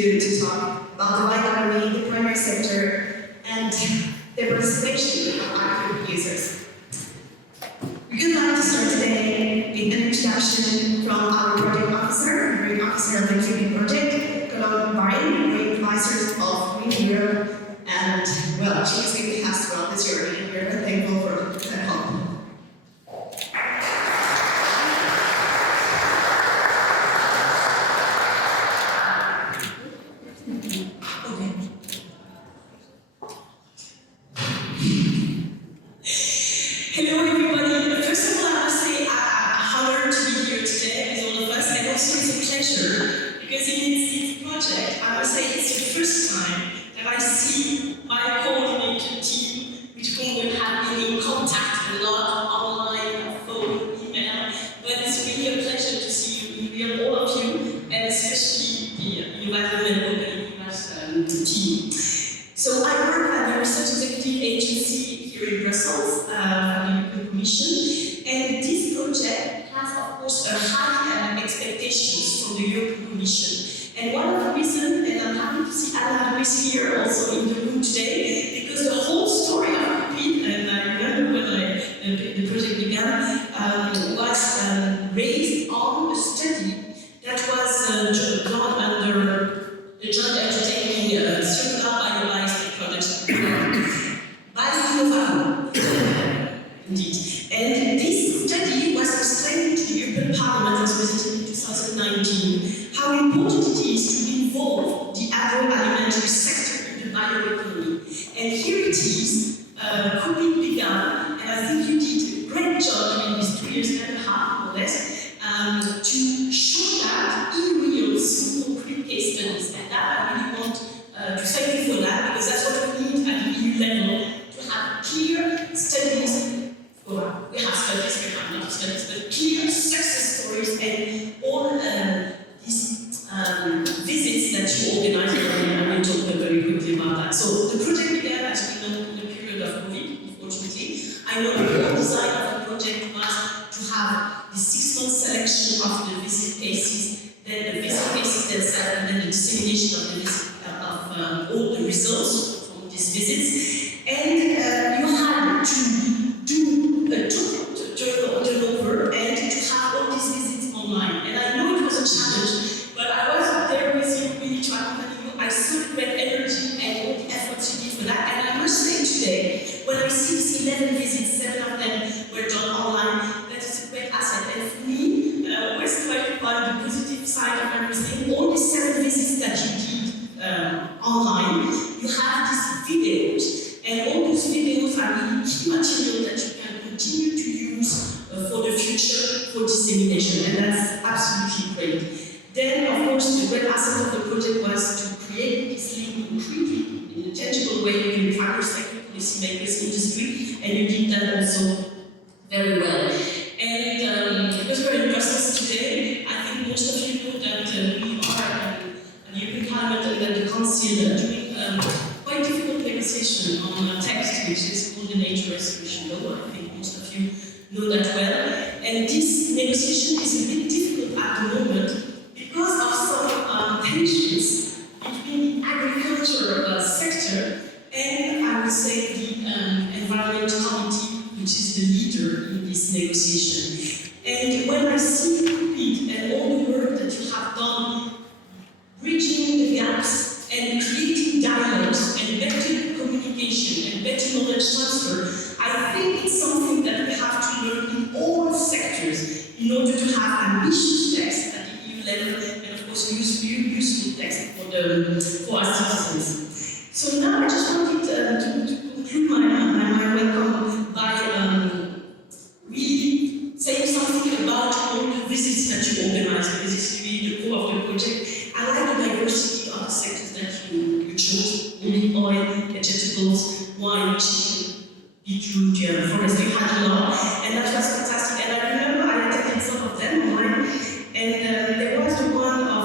to talk about the bioeconomy, the primary sector, and the participation of active users. We would like to start today with an introduction from our project officer, the officer of the COOPID project, Brian, advisors of Green Europe, and well, she is going to pass throughout this journey, and we're very thankful for that help. Hello everybody. First of all, I must say I'm honored to be here today with all of us, and also it's a pleasure because in this project, I must say it's the first time that I see my coordinated team, which we will have been in contact a lot online, phone, email, but it's really a pleasure to see you in real, all of you, and especially the environment team. So I work at the Research Executive Agency here in Brussels, from the European Commission, and this project has, of course, a high expectations from the European Commission. And one of the reasons, and I'm happy to see Anna who is here also in the room today, because the whole story of COOPID, and I remember when the project began, was raised on a study that was done under the joint undertaking circular bio-based products by indeed. And this study was explained to the European Parliament as presented in 2019, how important it is to involve the agroalimentary sector in the bioeconomy. And here it is, COOPID began, and I think you did a great job in these 2 years and a half, more or less, to show that in real, through concrete case studies. And that I really want to thank you for that, because that's what we need at the EU level, to have clear studies. Well, we have studies, we have not studies, but clear success stories and all these visits that you organize, and I will talk very quickly about that. So the project began, as we know, in the period of COVID, unfortunately. I know the whole design of the project was to have the 6-month selection of the visit cases, then the visit cases themselves, and then the dissemination of the visit, of all the results from these visits. And you had to do a turnover and to have all these visits online. And I know it was a challenge, but I was there with you, really to accompany you. I saw the great energy and all the efforts you did for that. And I must say today, when I see these 11 visits, 7 of them were done online, that is a great asset. And for me, I always try to find the positive side of everything. All the 7 visits that you did online, you have these videos. And all those videos are really key material that you can continue to use for the future, for dissemination, and that's absolutely great. Then, of course, the great asset of the project was to create this link concretely, in a tangible way, between primarysector, policymakers, industry, and you did that also very well. And because we're in Brussels today, I think most of you know that we are at the European Parliament and at the Council doing quite difficult negotiation on a text which is called the Nature Restoration Law. I think most of you know that well. And this negotiation is a bit difficult at the moment because of some tensions between the agriculture sector and, I would say, the Environment Committee, which is the leader in this negotiation. And when I see COOPID and all the work that you have done, bridging the gaps and creating dialogues and better communication and better knowledge transfer, I think it's something that we have to learn in all sectors in order to have ambitious text at the EU level and of course useful text for our citizens. So now I just wanted to conclude my welcome by really saying something about all the visits that you organize, because it's really the core of the project. I like the diversity of the sectors that you chose: olive oil, vegetables, wine, chicken, beetroot, forestry, you had a lot, and that was fantastic. And I remember I attended some of them online, and there was the one of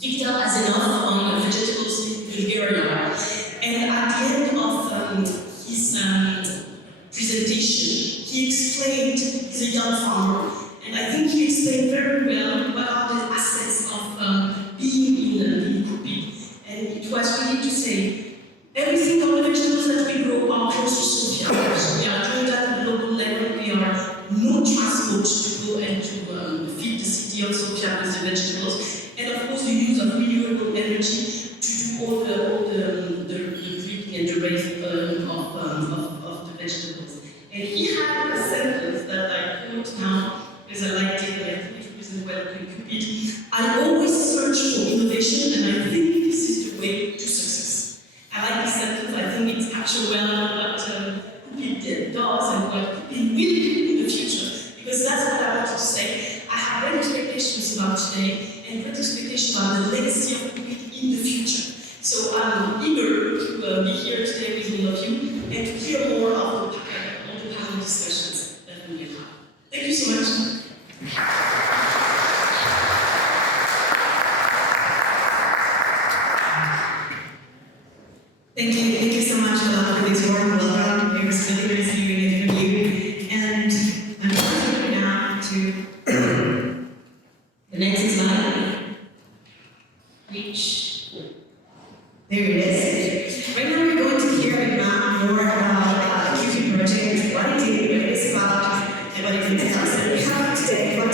Victor Azenov on vegetables in Bulgaria. And at the end of his presentation, he explained, he's a young farmer, and I think he explained very well what are the assets of being in renewable energy to do all the picking and the raising of the vegetables. And he had a sentence that I quote now, because I liked it, and I think it represents well COOPID. I always search for innovation, and I think this is the way to success. I like this sentence. I think it's actually well what COOPID does and what COOPID will do in the future. Because that's what I want to say. I have great expectations about today and great expectations about the legacy of COOPID in the future. So I'm eager to be here today with all of you and to hear more of the panel discussions that we will have. Thank you so much. Thank you so much for this warm welcome. It was really nice hearing it from you. And I'm going to now to the next slide, which, there it is. Right now we're going to hear a bit more about the COOPID project, what it is, what it's about, and what it entails. And we have today Anna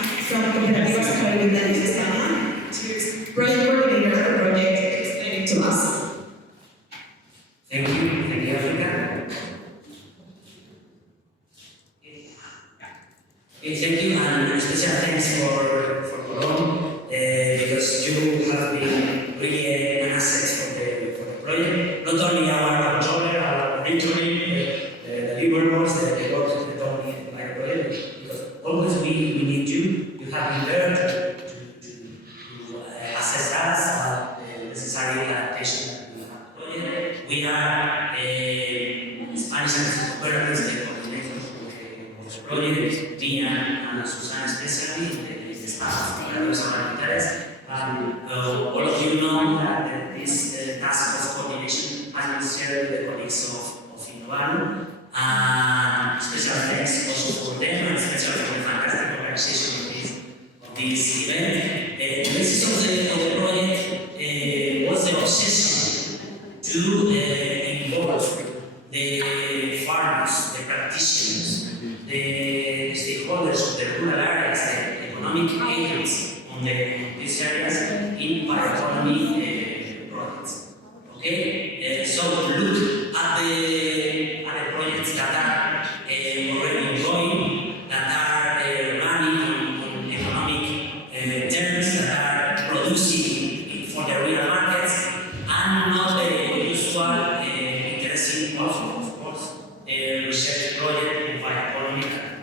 from COOPID Bioeconomy Conference to project coordinator of the project to explain it to us. Thank you, Africa. Thank you, and special thanks for Cologne, because you have been really an asset for the project. Not only our controller, our monitoring, the deliverables, the work that don't need like a project, because always we need you. You have been there to assess us, the necessary adaptation that we have project. We are Spanish and Cooperative, the coordinators of the project, Tia and Susana especially, the staff of Tanneurs and Ateliers. All of you know that this task of coordination has been shared with the colleagues of Innovano. Special thanks also for them, and especially for the fantastic organization of this event. The basis of the project was the obsession to involve the farmers, the practitioners, the stakeholders of the rural areas, the economic agents on these areas in bioeconomy projects. Okay, so look at the projects that are already going, that are running on economic terms, that are producing for the real markets, and not the usual interesting, also, of course, research project in bioeconomy that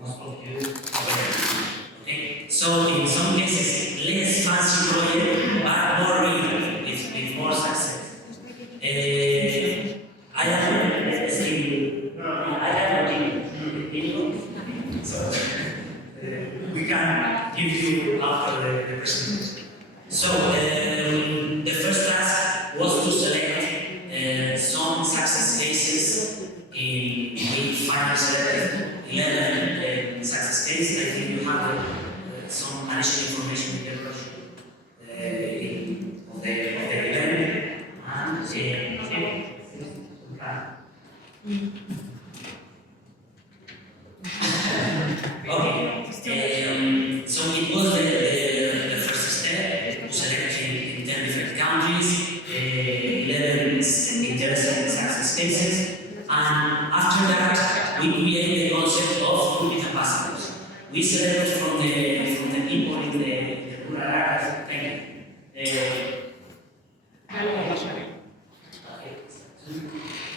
most of you already. Okay, so in some cases, less fancy project, but more real, with more success. I am so we can give you after the presentation. So the first task was to select some success cases in final selected 11 success cases. I think you have some additional information in the brochure of the event. And okay, so it was the first step to select in 10 different countries, 11 interesting success cases, and after that we created the concept of COOPID ambassadors. We selected from the people in the rural areas. Thank you.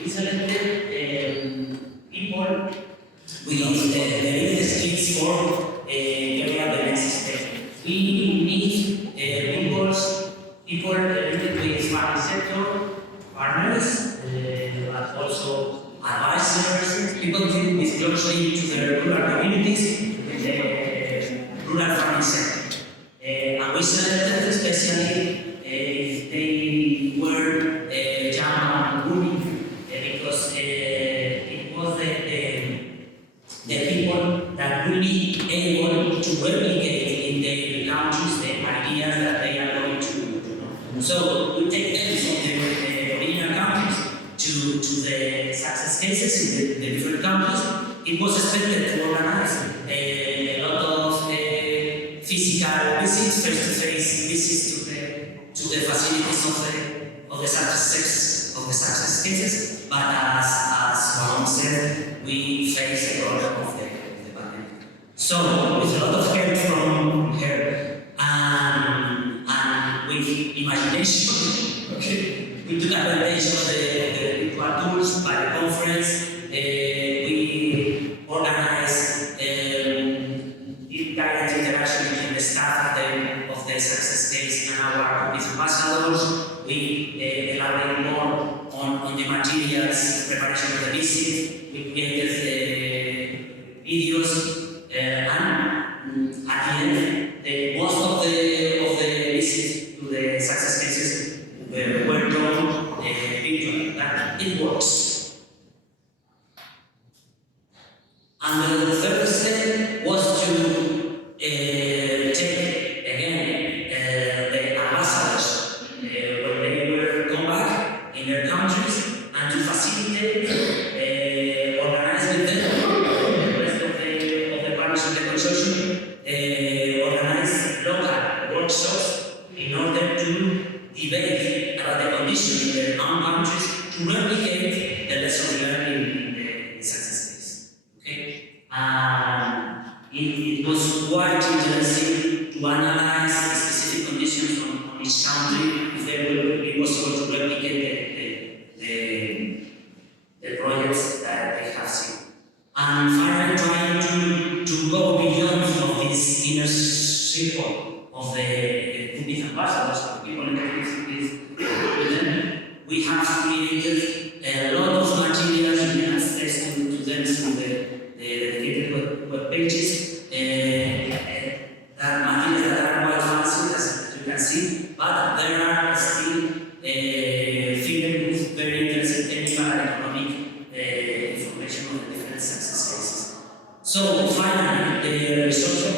We selected people with the needed skills for carrying out the next step. We need people with farming sector, farmers, but also advisors, people with close link to the rural communities, the rural farming sector. And we selected especially if they were young and women, because it was the people that will be able to replicate in their countries the ideas that they are going to know. So we take them from the original countries to the success cases in the different countries. It was expected to organize a lot of physical visits, face-to-face visits to the facilities of the success cases, but as Juan said, we face a problem of the pandemic. So, with a lot of help from her and with imagination, okay, we took advantage of the virtual tools by the conference. We organized direct interaction between the staff of the success case and our business ambassadors. We elaborated more on the materials, preparation of the visit. We created videos, and at the end, most of the visits to the success cases were done virtually. That it works. And the third step was to take again the ambassadors when they were come back in their countries and to facilitate, organize with them, the rest of the partners of the consortium, organize local workshops in order to debate about the conditions in their own countries to replicate the lessons learned in the success case. Okay? It was quite interesting to analyze the specific conditions on each country if they will be possible to replicate the projects that they have seen. And finally, trying to go beyond of this inner circle of the COOPID ambassadors, people in the we have created a lot of materials we can access to them through the dedicated web pages. That materials that are quite fancy, as you can see, but there are still filled with very interesting technical and economic information on the different success cases. So finally, the results of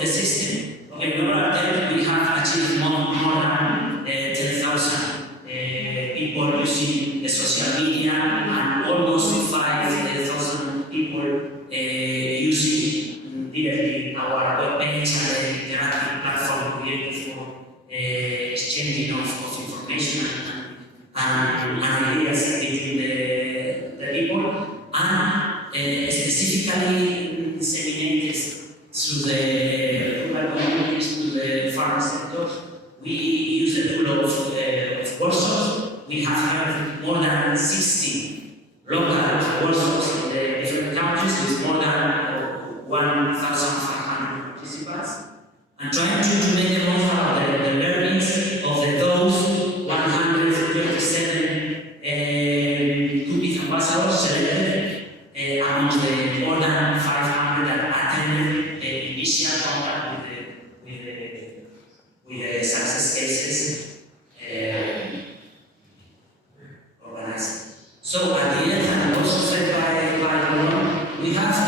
the system. Okay, in our attempt, we have achieved more than 10,000 people using the social media and almost 5,000 people using directly our web page and the interactive platform created for exchanging of information and ideas between the people, and specifically disseminated through the rural communities to the farm sector. We use the tool of workshops. We have had more than 60 local workshops in the different countries with more than 1,500 participants, and trying to make the most out of the learnings of those 137 COOPID ambassadors selected amongst the more than 500 that attended the initial contact with the success cases organized. So at the end, and also said by Laurent, we have a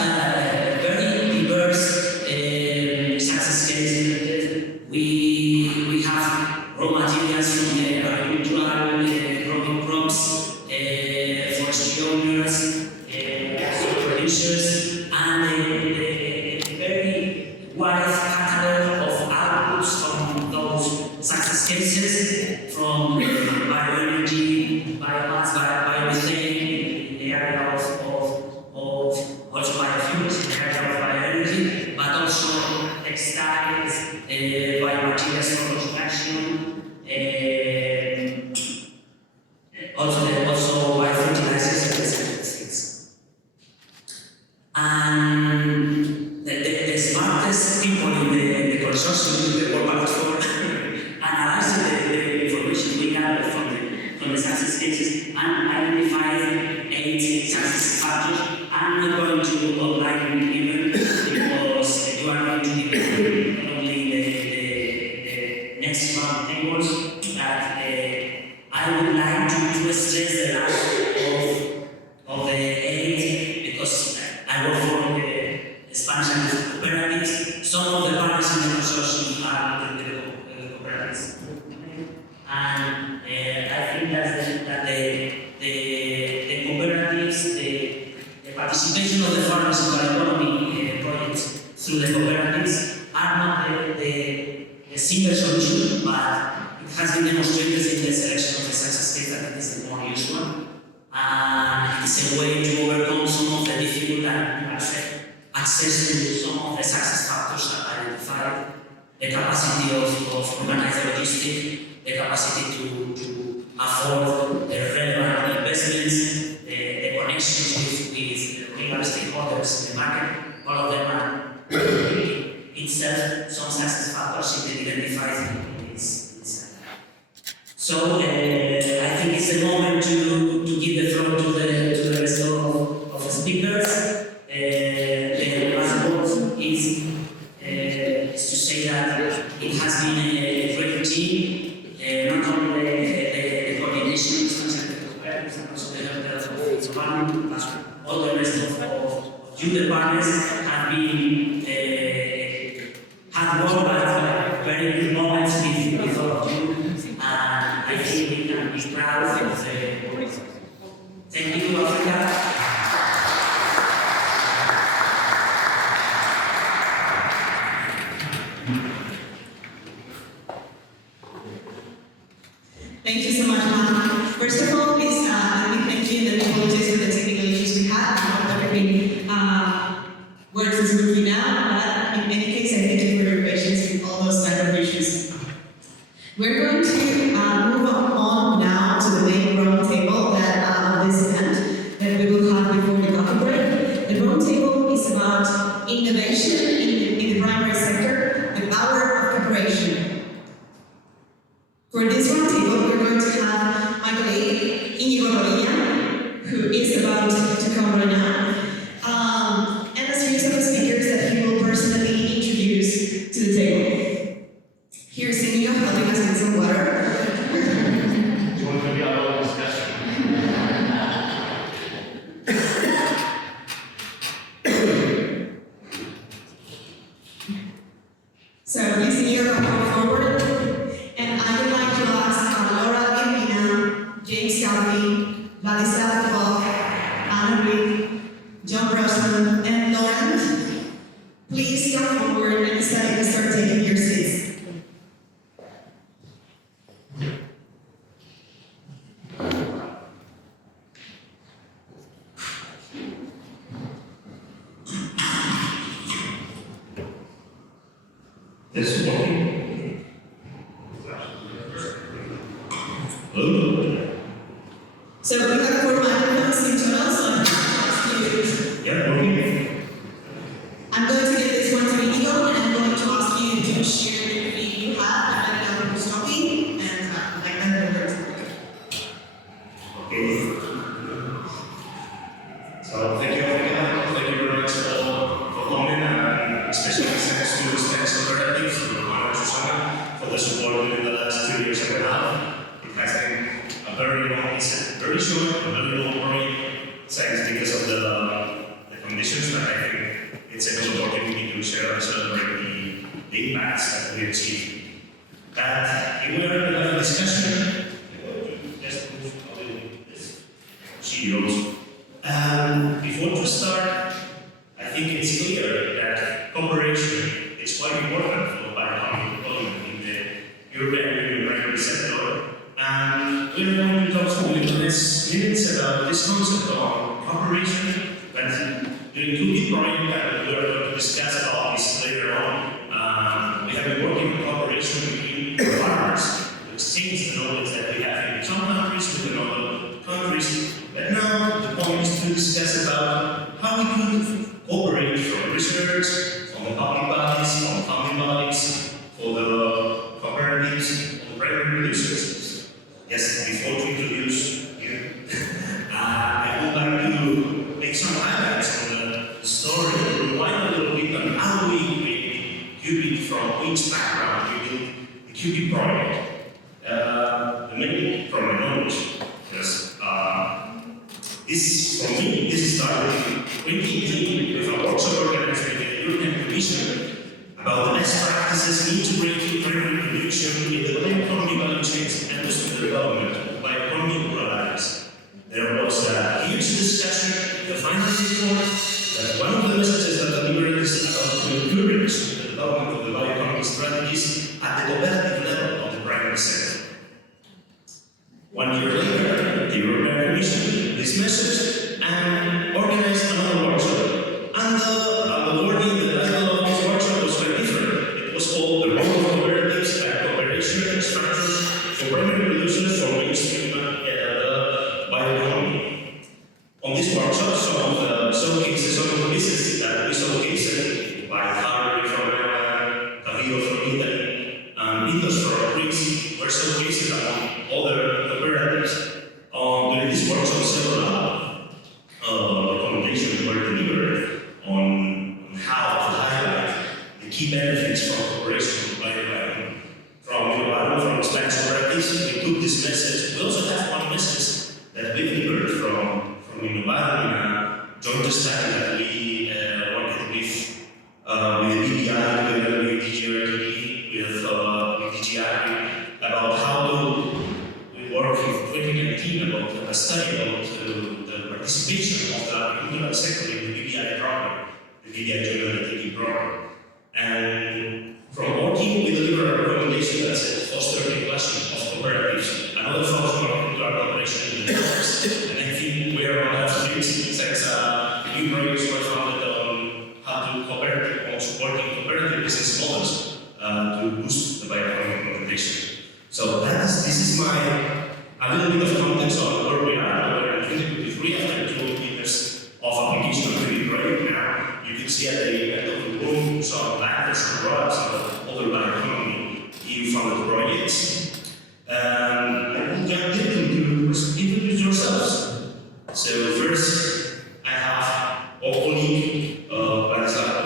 very diverse success cases. We have raw materials from the agricultural growing crops, forestry owners, producers, and a very wide catalog of outputs from those success cases, from bioenergy, biomass, biomethane in the area of also biofuels in the area of bioenergy, but also textiles, biomaterials for construction, also biofertilizers and things. And the smartest people in the consortium, the work platform, analyzed the information we gathered from the success cases and identified 8 success factors. I'm not going to outline it here because you are going to debate not only the next round tables, that I would like to stress the last of the 8 because I work for the Spanish cooperatives. Some of the partners in the consortium are the cooperatives. And I think that the cooperatives, the participation of the farmers in bioeconomy projects through the cooperatives are not the single solution, but it has been demonstrated in the selection of the success case that it is the more used one. And it is a way to overcome some of the difficult access to some of the success factors that are identified, the capacity of organized logistics, the capacity to afford the relevant investments, the connections with real stakeholders in the market. All of them are itself some success factors identified in this. So I think it's the moment to give the floor to the rest of the speakers. The last word is to say that it has been a great team, not only the coordination, but also the help of all the rest of you, the partners, have been hard work, but very good moments with all of you. And I think we can be proud of the. Thank you, Africa. Thank you so much, Mama. First of all, please let me thank you and apologize for the technical issues we had. I know that everything works is working now, but in any case, I thank you for your patience with all those type of issues. We're going to move on now to the main roundtable that this event that we will have before the coffee break. The roundtable is about innovation in the primary sector, the power of cooperation. For this roundtable, we're going to have my colleague, Íñigo Rodilla, who is about to come right now, and a series of speakers that he will personally introduce to the table. Here's Íñigo helping us with some water. Do you want to be our own discussion? So please, Íñigo, come forward. And I would like to ask Laura Irvina, James Calvi, Vladislav Falk, Anna Reed, John Brosnan, and Laurent, please come forward and start taking your seats. Yes, working. Hello? So we have 4 microphones in total, so I'm going to ask you. Yeah, working. I'm going to give this one to Íñigo, and I'm going to ask you to share the video you have, and then who's talking, and like that over. Okay. So thank you, Africa. Thank you very much for coming, and especially thanks to Spanish Cooperatives, to Mama Susana, for the support during the last 2 years and a half. It has been a very long, it's very short, a very long period, thanks because of the conditions, but I think it's a good opportunity to share and celebrate the impacts that we achieved. And here we are going to have a discussion. Just move a little bit this. CEOs. Before we start, I think it's clear that cooperation is quite important for the bioeconomy development in the European Union primary sector. And we're going to talk for a few minutes about this concept of cooperation. But during COOPID project, we are going to discuss about this later on. We have been working on cooperation between farmers to exchange the knowledge that we have in some countries with other countries. But now the point is to discuss about how we could cooperate from research, from the public bodies, from family bodies, for the cooperatives, or private producers. Yes, before to introduce you, I would like to make some highlights on the story, rewind a little bit on how we create COOPID, from which background we built the COOPID project. The main from my knowledge, because this, for me, this started in 2018 with a workshop organized by the European Commission about the best practices integrating primary production in the bioeconomy value chains and industrial development of bioeconomy rural areas. There was a huge discussion in the final report that one of the messages that delivered is about to encourage the development of the bioeconomy strategies at the cooperative level of the primary sector. 1 year later, the European Commission dismissed it and organized another workshop. And the wording, the title of this workshop was very different. It was called The Role of Cooperatives and Cooperation Structures for Primary Producers for Mainstream the Bioeconomy. On this workshop, some of the businesses that we showcased, like Harvard from Ireland, Cavillo from Italy, and Ethos from Greece, were showcased among other cooperatives. During this workshop, several recommendations were delivered on how to highlight the key benefits from cooperation with bioeconomy. From Spanish cooperatives, we took this message. We also have one message that we delivered from Innovatum in a joint study that we worked with the BBI, together with DGRTD, with DGI, about how we work with 2019 about a study about the participation of the agricultural sector in the BBI program, the BBI Joint program. And from our team, we deliver a recommendation that says foster the inclusion of cooperatives, another focus on agricultural cooperation in the networks. And I think we are on that street since new projects were founded on how to cooperate on supporting cooperative business models to boost the bioeconomic cooperation. So this is a little bit of context on where we are. We're in 2023 after 2 years of application of the project. Now you can see at the end of the room some backers and products of other bioeconomy EU-funded projects. I will get to introduce yourselves. So first, I have our colleague Vladislav.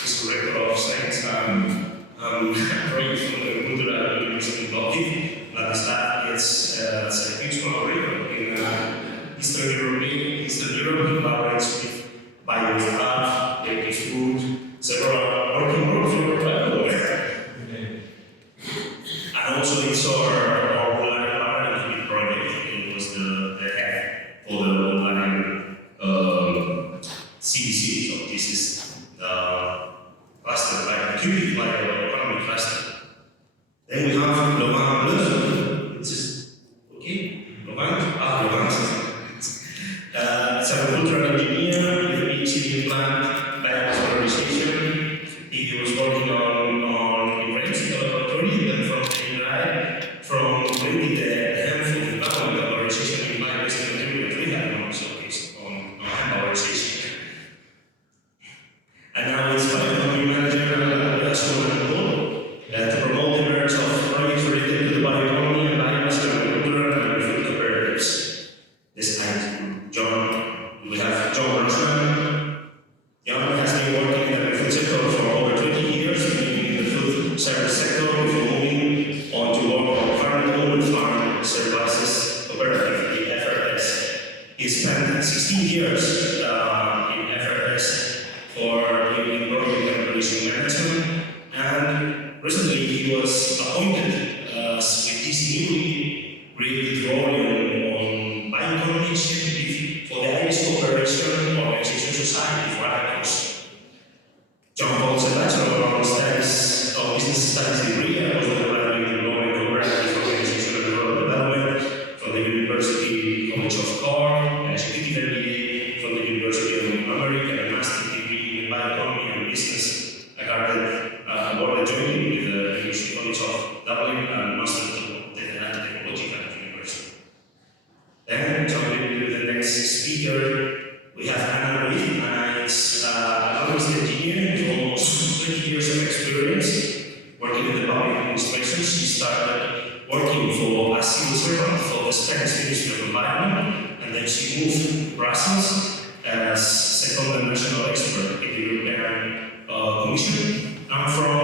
He's director of science project from the Agricultural University of Belgium. Vladislav is a huge collaborator in Eastern Europe, he collaborates with BioStaff, Baby Food, several working groups and also it's our online partner project. It was the head for the online CBC. So this is the cluster, like the COOPID Bioeconomy cluster. Then we have Laurent Bleu. It's just okay. Laurent. It's a agricultural engineer with a PhD in plant bioeconomy. He was working on events laboratory, and from from really the handful of government valorization in bio-based materials, we have one showcase on valorization. And now it's bioeconomy manager to promote the merits of projects related to the bioeconomy and biomass agriculture and food cooperatives. This time, we have John Rossman. John has been working in the food sector for over 20 years, in the food service sector, before moving on to work on farm-to-home farm services cooperative, the FRS. He spent 16 years in FRS for doing project and production management, and recently he was appointed with this newly created role on bioeconomy executive for the Irish Cooperation Organization Society for Agriculture. John holds a Bachelor of Business Studies degree and was graduate in Law and Cooperative Organization and Rural Development from the University College of Cork, an executive MBA from the University of America, and a master's degree in bioeconomy and business awarded jointly with the University College of Dublin and Master of Technological University. Then, jumping to the next speaker, we have Anna Ruiz. Anna is an economist engineer with almost 20 years of experience working in the public administration. She started working for a civil servant for the Spanish Ministry of Environment, and then she moved to Brussels as second national expert in the European Commission. And from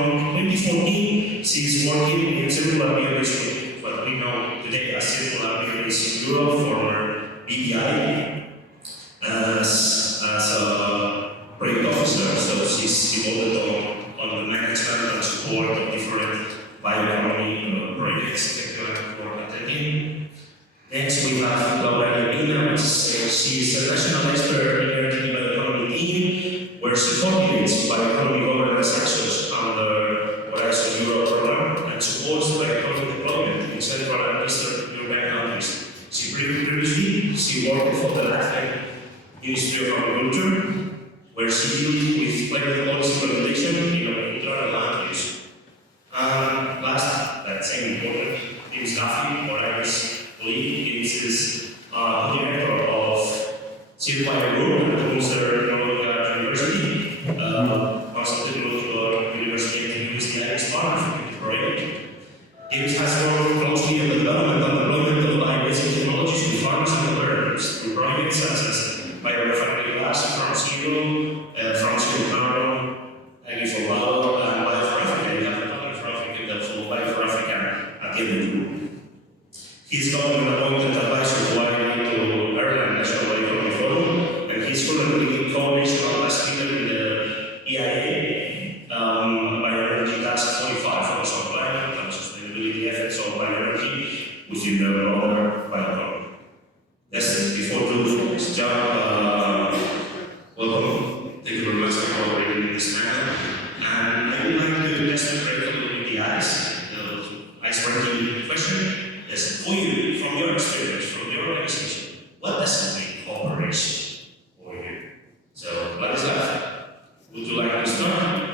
2014, she's working in circular bioeconomy, what we know today as circular bioeconomy Europe, former BBI, as a project officer. So she's devoted on the management and support of different bioeconomy projects. Thank you for attending. Next, we have Laura Yamina. She's a national expert in the bioeconomy team, where she coordinates bioeconomy governance actions under Horizon Europe program and supports bioeconomy deployment in Central and Eastern European countries. Previously, she worked for the Latvian Ministry of Agriculture, where she dealt with climate policy implementation in agriculture and land use. And last, but same important, is Rafi, or Irish colleague, is director of COOPID Group at Ulster University, Master Technological University at the University Irish Partnership with the project. It has worked closely on the development and deployment of biobasic technologies with farmers and developers through projects such as biorefinery glass, pharmaceutical carbon, agri-for-valor, and Bio for Africa. We have a Bio for Africa, therefore Bio for Africa at the end of the group. He is government appointed advisor to Ireland National Bioeconomy Forum, and he is currently co-national task leader in the EIA, Bioenergy Task 45 for social climate and sustainability efforts of bioenergy within the broader bioeconomy. Yes, before to his job, welcome. Thank you very much for collaborating in this matter. And I would like to just break a little bit the ice, icebreaking question. Yes, for you, from your experience, from your organization, what does it mean cooperation for you? So, Ladislav, would you like to start?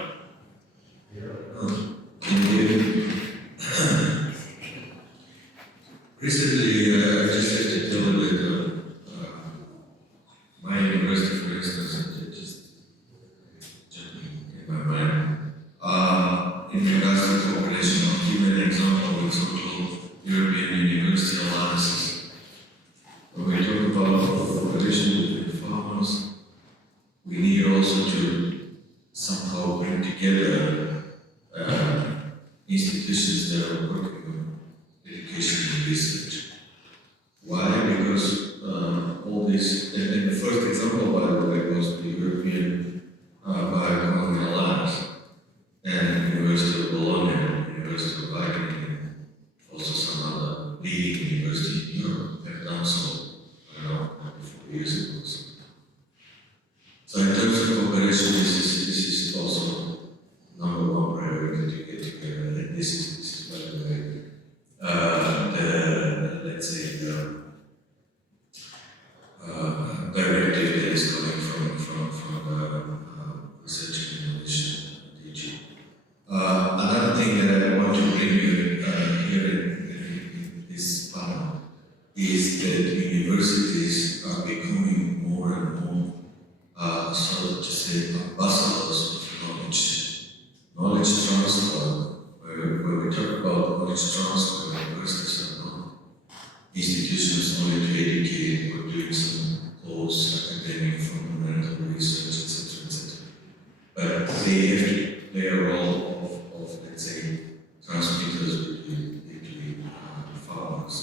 Recently, I just had to tell you that my university, for instance, just jumping in my mind, in regards to cooperation, I'll give an example of so-called European University Alliances. When we talk about cooperation with farmers, we need also to somehow bring together institutions that are working on education and research. Why? Because all this, and the first example, by the way, was the European Bioeconomy Alliance and University of Bologna, University of Leiden, and also some other leading universities in Europe have done so, I don't know, 4 years ago or something. So in terms of cooperation, this is also number one priority to get together, and this is by the way, let's say the directive that is coming from research and innovation DG. Another thing that I want to bring you here in this panel is that universities are becoming more and more sort of to say ambassadors of knowledge transfer. Where we talk about knowledge transfer, universities are not institutions only to educate or doing some close academic fundamental research, etc. But they have to play a role of let's say, transmitters between farmers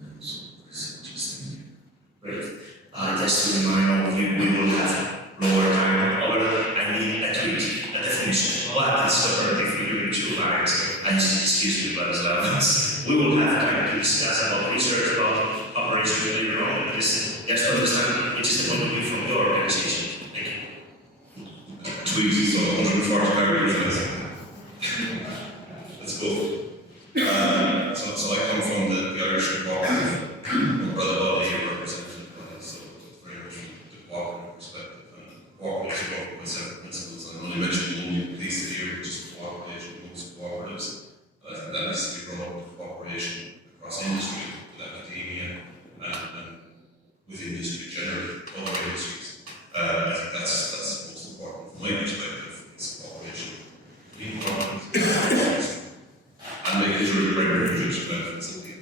and also researchers. Great. Just to remind all of you, we will have lower time over. I need a tweet, a definition. What is cooperative between two lines? And excuse me, Ladislav. We will have time to discuss about research, about cooperation later on. Just to understand which is the point of view from your organization. Thank you. Tweet, so 140 characters. Let's go. So I come from the Irish cooperative. My brother Bobby here represented by, so it's very much from the cooperative perspective. And cooperation work by several principles. I'm only mentioning one piece here, which is cooperation amongst cooperatives. But I think that needs to be brought up to cooperation across industry, with academia, and with industry generally, other industries. I think that's most important from my perspective, is cooperation between government and making sure the primary production benefits at the end.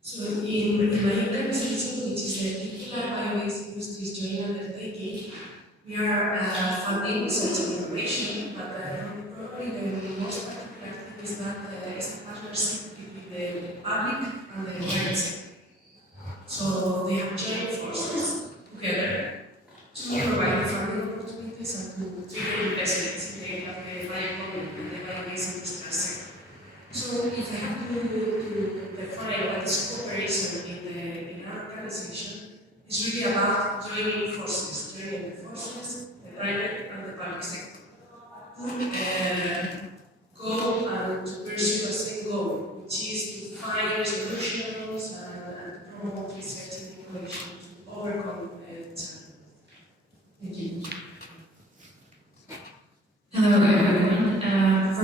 So in my organization, which is the Particular Biowaste Industries Joint Undertaking, we are funding research and innovation, but probably the most particular thing is that it's a partnership between the public and the private sector. So they have joined forces together to provide funding opportunities and to trigger investments in the bioeconomy and the biowaste industrial sector. So if I have to define what is cooperation in our organization, it's really about joining the forces, the private and the public sector, to go and to pursue a same goal,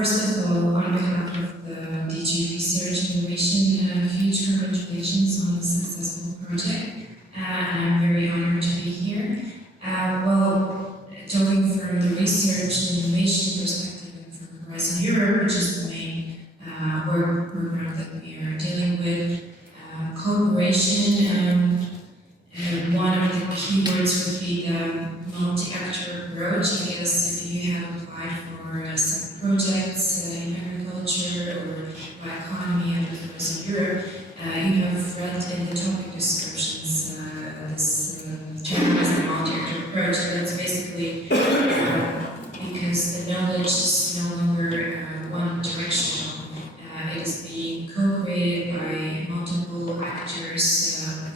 first of all, on behalf of the DG Research and Innovation, huge congratulations on the successful project, and I'm very honored to be here. Talking from the research and innovation perspective and from Horizon Europe, which is the main work program that we are dealing with, cooperation, one of the keywords would be the multi-actor approach. I guess if you have applied for some projects in agriculture or bioeconomy and Horizon Europe, you have read in the topic descriptions this term as the multi-actor approach, and that's basically because the knowledge is no longer one directional. It is being co-created by multiple actors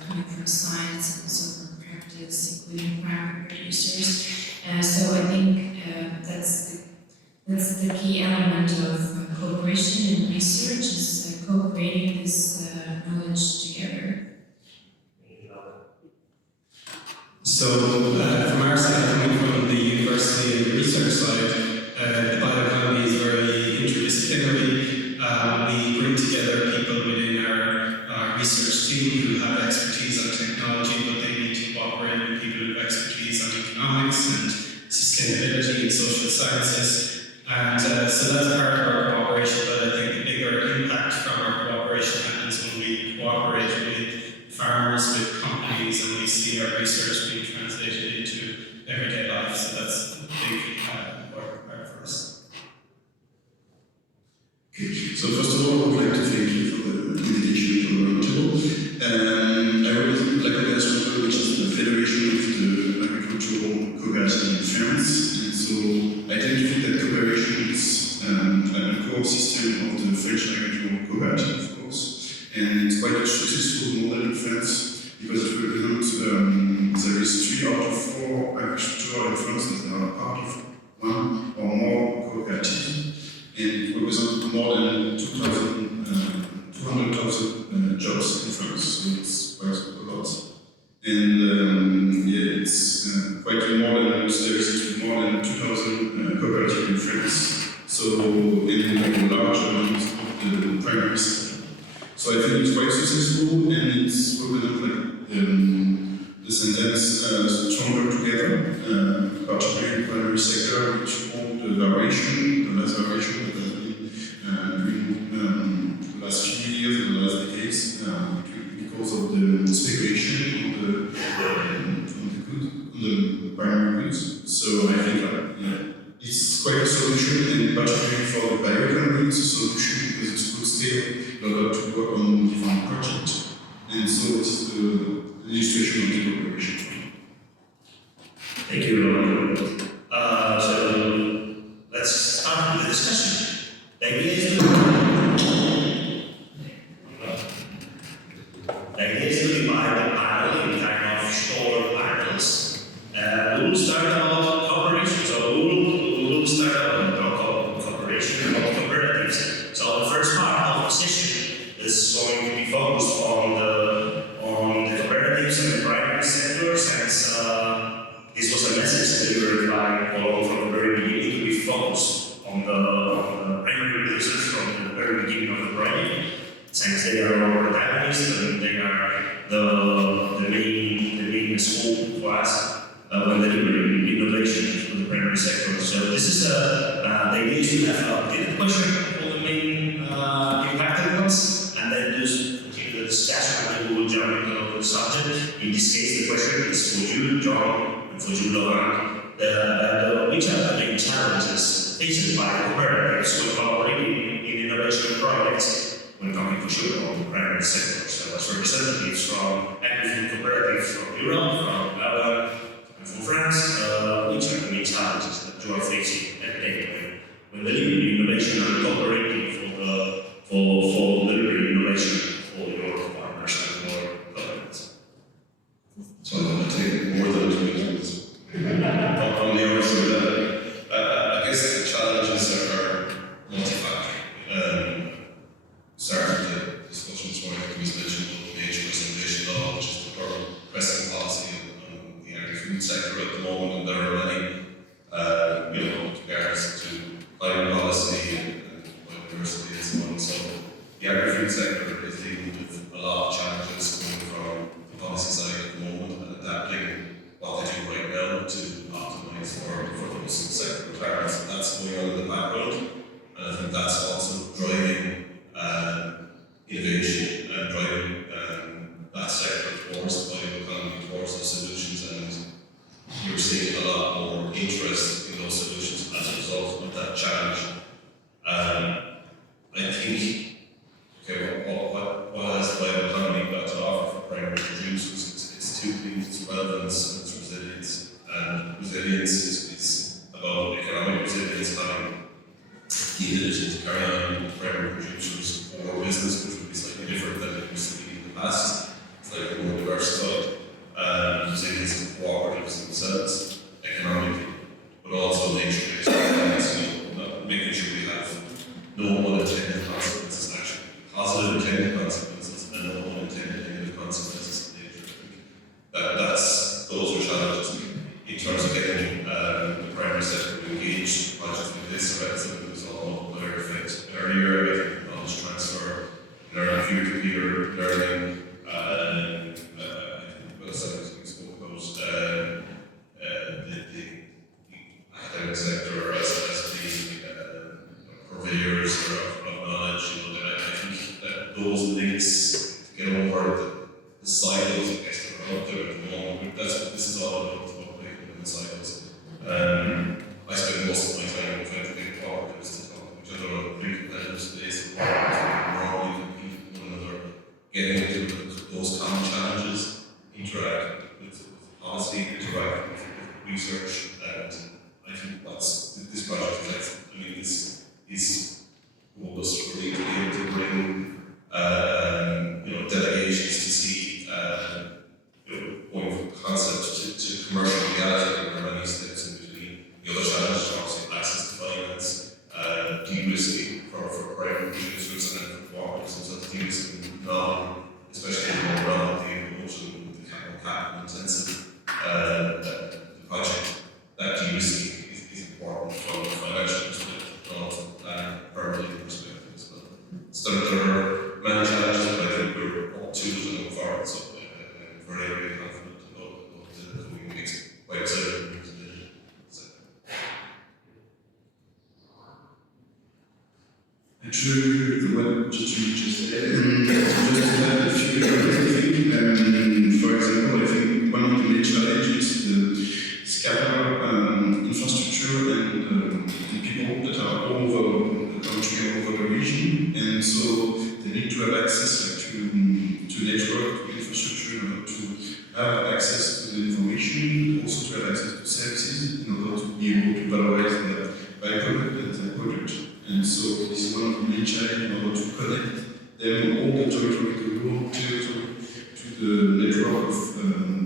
coming from science and also from practice, including primary producers. So I think that's the key element of cooperation in research is co-creating this knowledge together. So from our side, coming from the university and the research side, the bioeconomy is very interdisciplinary. We bring together people within our research team who have expertise on technology, but they need to cooperate with people who have expertise on economics and sustainability and social sciences. And so that's part of our cooperation, but I think the bigger impact from our cooperation happens when we cooperate with farmers, with companies, and we see our research being translated into everyday life. So that's a big important part for us. Okay. So first of all, I would like to thank you for the invitation to the roundtable. I would like to ask you, which is the Federation of the Agricultural Cooperation in France. And so I tend to think that cooperation is a core system of the French agricultural cooperative, of course. And it's quite a successful model in France because it represents there is 3 out of 4 agriculture in France that are part of one or more cooperatives. And it represents more than 200,000 jobs in France, so it's quite a lot. And yeah, it's quite more than, there is more than 2,000 cooperatives in France, so in like a large amount of the primary sector. So I think it's quite successful, and it's represents like the sentence stronger together, particularly in the primary sector, which hold the variation, the less variation that has been during the last few years and the last decades, because of the speculation on the primary goods. So I think it's quite a solution, and particularly for the bioeconomy, it's a solution because it could still allow to work on different projects. And so it's the illustration of the cooperation. Thank you. So let's start with the discussion. The idea is to divide the panel in kind of shorter panels. We will start about cooperation. So we will start about cooperation, about cooperatives. So the first part of the session is going to be focused on the cooperatives and the primary sector, since this was a message delivered by Paul from the very beginning, to be focused on the primary producers from the very beginning of the project, since they are our protagonists and they are the main scope for us when delivering innovation to the primary sector. So this is the idea is to have a updated question for the main impacted ones, and then just continue the discussion, and we will jump into the subject. In this case, the question is for you, John, and for you, Laurent, which are the main challenges faced by cooperatives when collaborating in innovation projects when talking for sure about the primary sector. So as representatives from agri-food cooperatives from Europe, from Belgium, and from France, which are the main challenges that you are facing every day when delivering innovation and cooperating for delivering innovation for your partners and your governments? So I'm going to take more than 2 minutes. On the other side, I guess the challenges are multifactorial. Starting the discussions where it was mentioned about the age presentation law, which is the pressing policy on the agri-food sector at the moment, and there are many, with regards to on in the background, and I think that's also driving innovation and driving that sector towards the bioeconomy, towards those solutions, and you're seeing a lot more interest in those solutions as a result of that challenge. I think, okay, what has the bioeconomy got to offer for primary producers? It's two things: it's relevance and it's resilience. And resilience is about economic resilience, having the ability to carry on with primary producers or business, which would be slightly different than it used to be in the past, slightly more diversified. Resilience of cooperatives themselves, economically, but also nature-based resilience, making sure we have no unintended consequences, actually positive intended consequences, and no unintended negative consequences to nature. Those are challenges in terms of getting the primary sector to engage in projects like this, or something that was all multiplier effect earlier. I think knowledge transfer, learning peer-to-peer learning, we spoke about the academic sector as the purveyors of knowledge. I think that those links get over the silos, I guess, that are out there at the moment. This is all about breaking in the silos. I spend most of my time trying to get cooperatives to talk to each other on a pre-competitive space, normally compete with one another, getting into those common challenges, interact with policy, interact with research, and I think this project is I mean, is almost really to be able to bring delegations to see going from concept to commercial reality. There are many steps in between. The other challenges are obviously access to finance, de-risking for primary producers and for cooperatives, and so de-risking especially in the more novel approach and the capital intensive the project. That de-risking is important from a financial perspective, but also from a planning and permitting perspective as well. So there are many challenges, but I think we're up to it and look forward. So I'm very, very confident about the coming weeks. Quite excited. True, what you just said, just to add a few things. For example, I think one of the main challenges is the scatter infrastructure and the people that are all over the country, all over the region, and so they need to have access to network, to infrastructure, in order to have access to the information, also to have access to services, in order to be able to valorize their byproduct and their product. And so this is one of the main challenges in order to connect them, all the territory, the rural territory, to the network of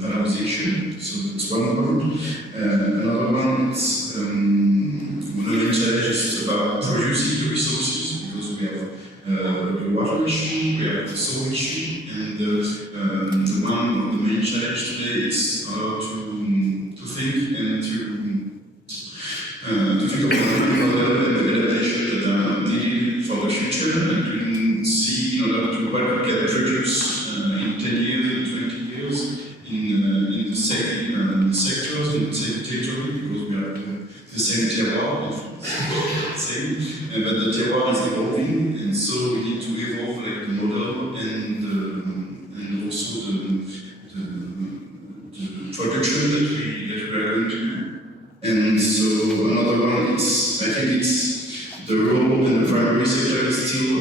valorization. So that's one point. Another one is one of the main challenges is about producing the resources, because we have the water issue, we have the soil issue, and the one of the main challenges today is how to think and to think about the model and the adaptation that are needed for the future, and to see in order to what we can produce in 10 years, in 20 years, in the same sectors, in the same territory, because we have the same terroir in France, but the terroir is evolving, and so we need to evolve like the model and also the production that we are going to do. And so another one is, I think it's the role in the primary sector is still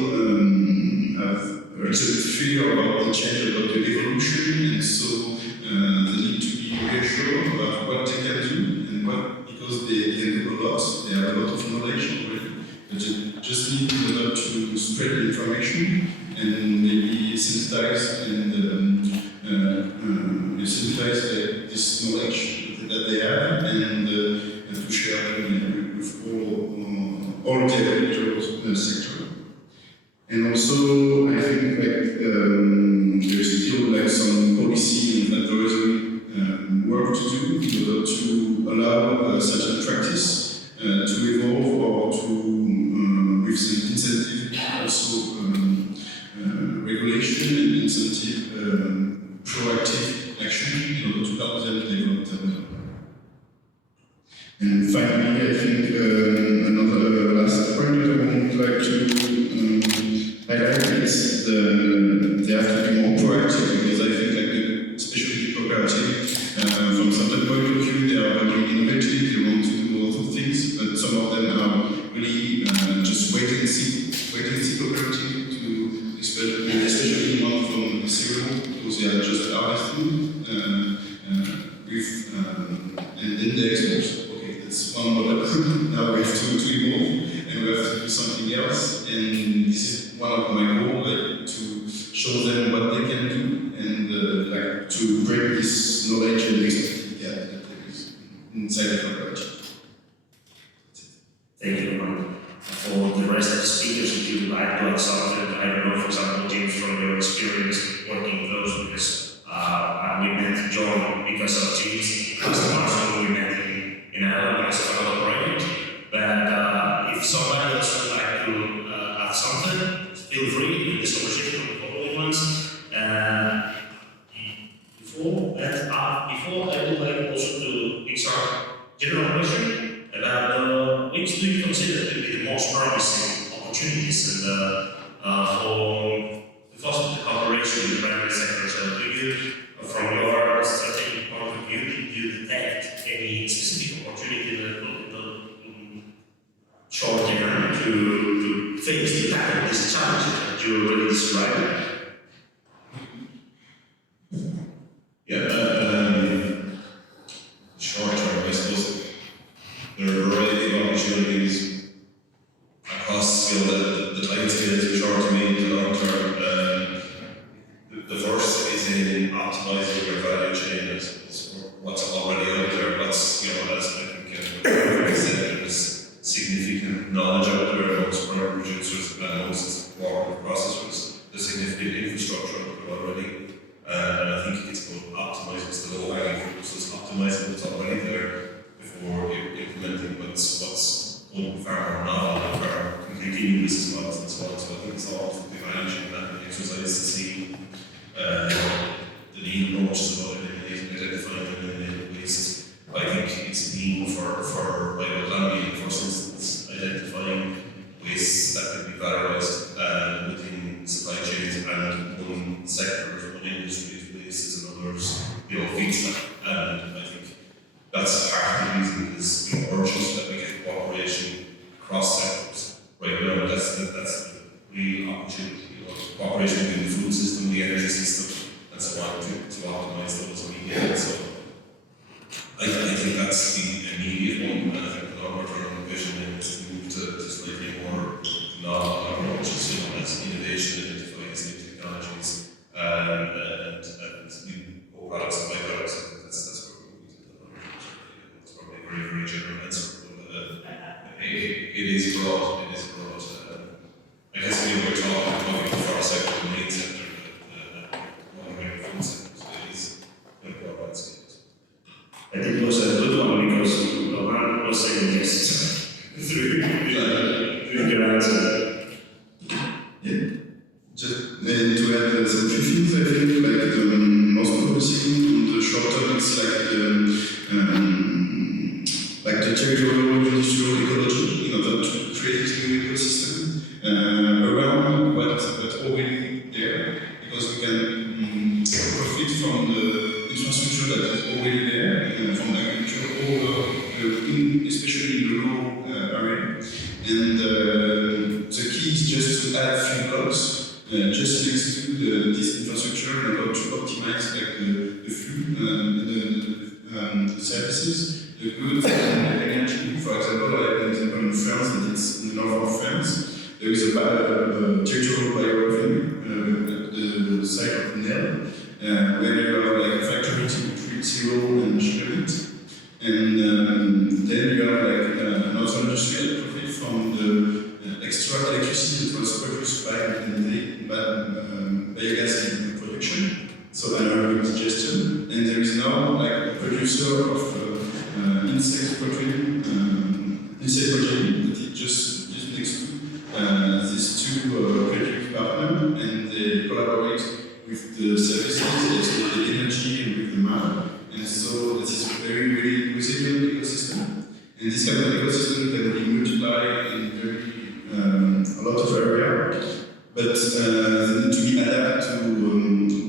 have a little bit fear about the change, about the evolution, and so they need to be reassured about what they can do, and what, because they do a lot, they have a lot of knowledge already, but they just need in order to spread the information and maybe synthesize and synthesize this knowledge that they have, and to share them with all the sector. And also, I think there's still some policy and advisory work to do in order to allow certain practice to evolve, or to with some incentive, also regulation and incentive, proactive action in order to help them develop them. And finally, I think another see cooperative to especially one from cereal, because they are just harvesting and then the exports. Okay, that's one model. Now we have to evolve and we have to do something else. And this is one of my goals, like, to show them what they can do and like to break this knowledge and expertise gap that there is inside the cooperative. Thank you, Roman. For the rest of the speakers, if you would like to add something, I don't know, for example, James, from your experience working close, because we met John because of James, customers who we met in another because of another project. But if somebody else would like to add something, feel free in this conversation with the following ones. Before I would like also to ask our general question about which do you consider to be the most promising opportunities and for the foster the cooperation with the primary sector. So do you, from your strategic point of view, did you detect any specific opportunity in the short term to face the tackle this challenge that you already described? Short term, I suppose there are a variety of opportunities across the time scales, which are to me the long term. The first is in optimizing your value chain, I suppose, what's already out there, what's, as I think said, there's significant knowledge out there amongst primary producers and most cooperative processors. There's significant infrastructure out there already. And I think it's about optimizing the low-hanging fruit, so it's optimizing what's already there before implementing what's far more novel and far completely new business models and so on. So I think it's all the value chain that exercise to see the lean approaches about identifying and eliminating waste. I think it's lean for bioeconomy in the first instance, identifying wastes that could be valorized within supply chains and one sector. Industries, places, and others, feedstock, and I think that's part of the reason is urgent that we get cooperation across sectors. Right now, that's the real opportunity. Cooperation within the food system, the energy system, and so on to optimize those immediately. So I think that's the immediate one, and I think the longer term vision is to move to slightly more novel approaches, as innovation, identifying new technologies. And co-products and byproducts, that's where we need to do. It's probably a very, very general answer, but it is broad. I guess we're talking about the far sector, the main sector, the food sector, so it is broad landscapes. I think it was a good one because Roman was saying yes through your answer. Just then to add some few things, I think, like the most promising in the short term, it's like the territorial industrial ecology, in order to create a new ecosystem around what's already there, because we can profit from the infrastructure that is already there, from agriculture, especially in the rural area. And the key is just to add a few blocks. Just next to this infrastructure in order to optimize the flow, the services, the goods, and the energy. For example, I have an example in France, and it's in the north of France. There is a territorial bioeconomy at the site of Nel, where you have like a factory to treat cereal and sugar beet. And then you have like another industrial profit from the extra electricity that was produced by biogas production, so anaerobic digestion. And there is now like a producer of insect protein that is just next to these two creative partners, and they collaborate with the services, the energy, and with the map. And so this is a very, very resilient ecosystem. And this kind of ecosystem can be multiplied in a lot of areas, but they need to be adapted to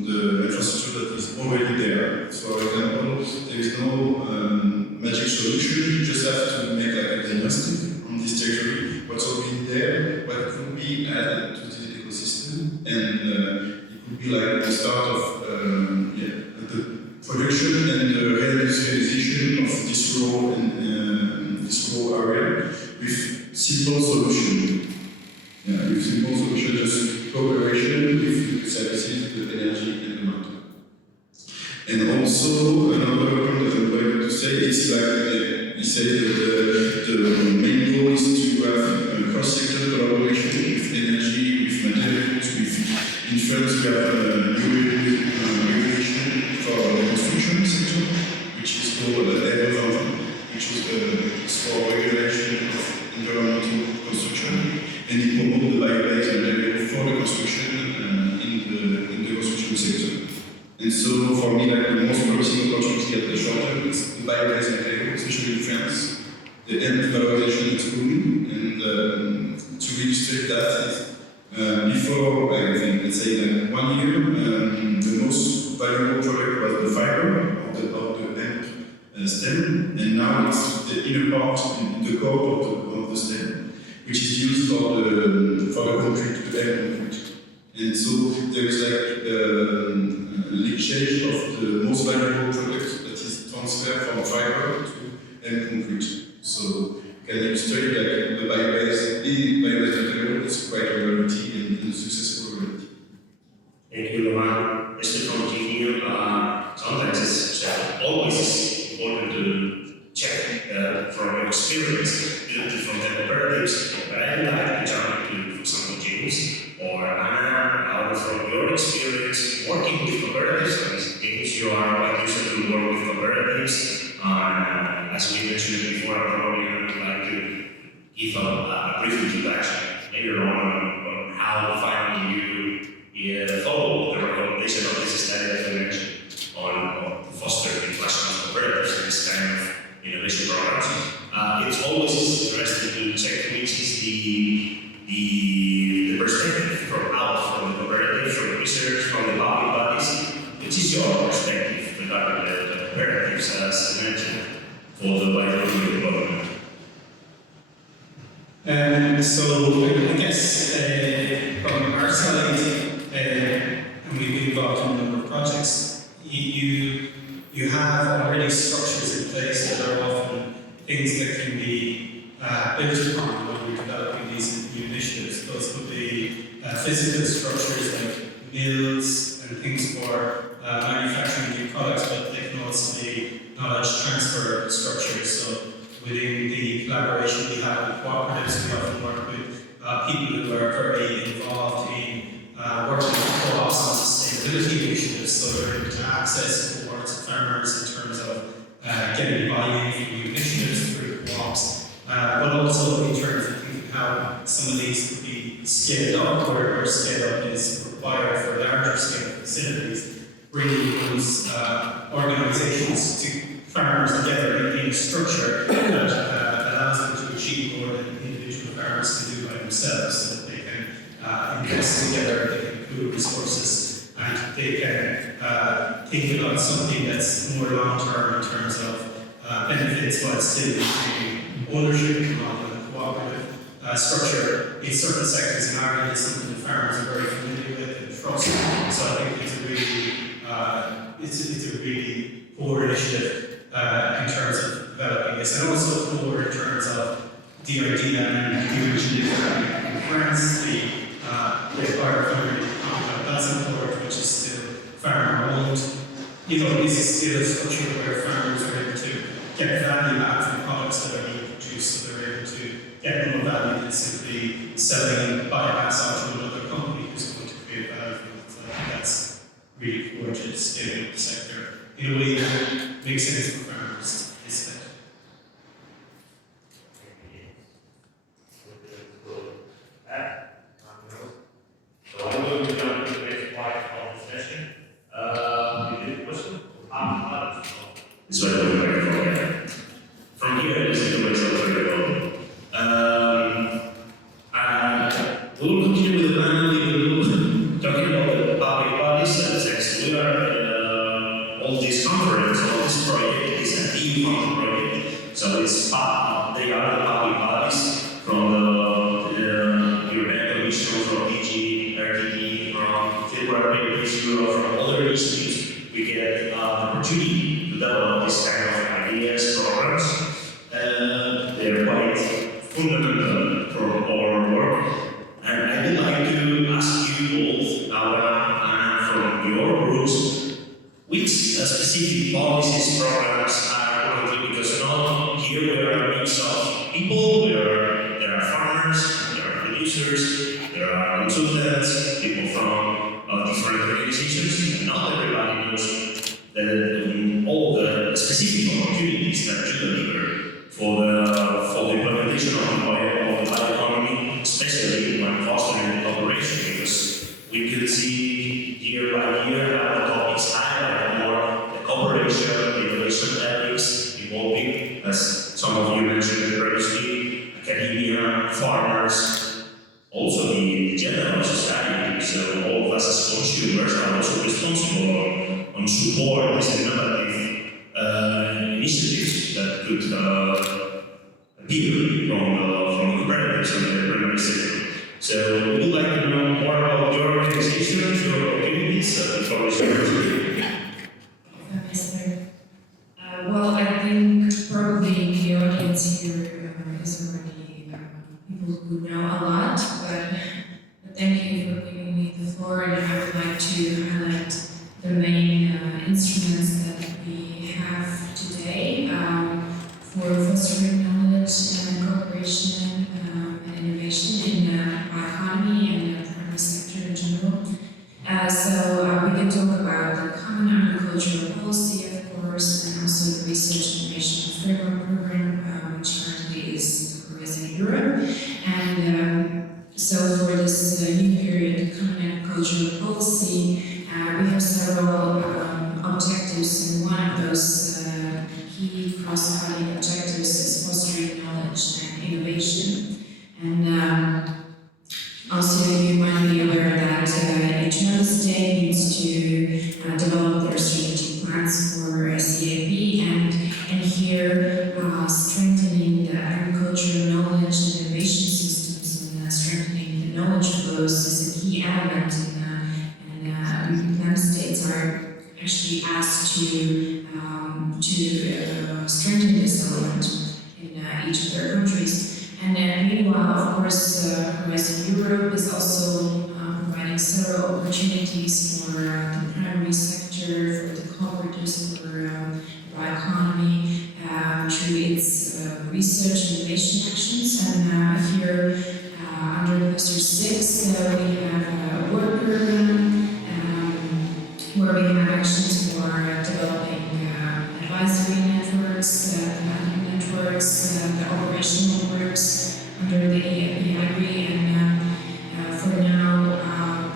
the infrastructure that is already there. So, for example, there is no magic solution. You just have to make like a diagnostic on this territory, what's already there, what be added to this ecosystem, and it could be like the start of the production and the reindustrialization of this raw area with simple solution. With simple solution, just cooperation with the services, the energy, and the matter. And also, another point that I'm going to say is like we said that the main goal is to have cross-sector collaboration with energy, with materials, with insurance. We have new regulation for the construction sector, which is called EVA, which is for regulation of environmental construction, and it promotes the bio-based material for the construction in the construction sector. And so, for me, like the most promising opportunity at the short term is the bio-based material, especially in France. The end valorization is booming, and to illustrate that is before, I think, let's say like 1 year, the most valuable product was the fiber of the end stem, and now it's the inner part, in the core of the stem, which is used for the concrete, the end concrete. And so there is like leachage of the most valuable product that is transferred from fiber to end concrete. So can illustrate like the bio-based material is quite a reality and a successful reality. Thank you, Roman. Just to continue, sometimes it's always important to check from your experience, from the cooperatives. I like to jump into, for example, James or Anna, from your experience working with cooperatives. As James, you are quite used to work with cooperatives. As we mentioned before, probably I would like to give a brief introduction later on how finally you follow the recommendation of this study that we mentioned on to foster the international cooperatives in this kind of innovation programs. It's always interesting to check which is the perspective from the cooperatives, from the research, from the public bodies. Which is your perspective regarding the cooperatives as I mentioned for the bioeconomy development? So I guess from our side, and we've been involved in a number of projects, you have already structures in place that are often things that can be built upon when you're developing these new initiatives. Those could be physical structures like mills and things for manufacturing new products, but they can also be knowledge transfer structures. So within the collaboration we have with cooperatives, we often work with people who are very involved in working with co-ops on sustainability initiatives, so they're able to access towards farmers in terms of getting buy-in from new initiatives through co-ops, but also in terms of thinking how some of these could be scaled up, where scale up is required for larger scale facilities, bringing those organizations to farmers together in a structure that allows them to achieve more than individual farmers can do by themselves, so that they can invest together, they can pool resources, and they can think about something that's more long-term in terms of benefits while still maintaining ownership model and cooperative structure in certain sectors in Ireland is something that farmers are very familiar with and trust. So I think it's a really core initiative in terms of developing this, and also core in terms of the idea and the initiative in France, the bioeconomy Conference, which is still farmer owned. This is still a structure where farmers are able to get value back from products that are being produced, so they're able to get more value than simply selling biomass out to another company who's going to create value for them. So I think that's really core to scaling up the sector in a way that makes sense for farmers. So I'm going to jump to the next part of the session. Is there a question? This way, from here, this is the way to we will continue with the panel, talking about the public bodies, since we are all this conference, all this project is a team institutes, we get the opportunity to develop this kind of ideas, programs. They're quite fundamental for our work. And I would like to ask you both, Laura and Anna, from your groups, which specific policies, programs are currently, because now here we are a mix of people, there are farmers, there are producers, there are consultants, people from different organizations, and not everybody knows all the specific opportunities that you deliver for the implementation of the bioeconomy, especially when fostering the cooperation, because we could see year by year how the topics highlight more the cooperation, the innovation ethics involving, as some of you mentioned previously, academia, farmers, also the general society. So all of us as consumers are also responsible on support these innovative initiatives that could appear from the cooperatives and the primary sector. So we would like to know more about your organizations, your opportunities, before we start. Well, I think probably the audience here is already people who know a lot, but thank you for giving me the floor, and I would like to highlight the main instruments that we have today for fostering knowledge and cooperation and innovation in bioeconomy and the primary sector in general. So we can talk about the common agricultural policy, of course, and also the research innovation framework program, which currently is the Horizon Europe. And so for this new period, common agricultural policy, we have several objectives, and one of those key cross-cutting objectives is fostering knowledge and innovation. And also, you might be aware that each member state needs to develop their strategic plans for CAP, and here strengthening the agricultural knowledge and innovation systems and strengthening the knowledge flows is a key element, and member states are actually asked to strengthen this element in each of their countries. And meanwhile, of course, Horizon Europe is also providing several opportunities for the primary sector, for the cooperatives, for bioeconomy, through its research and innovation actions. And here, under Cluster 6, we have a work program where we have actions for developing advisory networks, thematic networks, the operational groups under the EAP, and for now,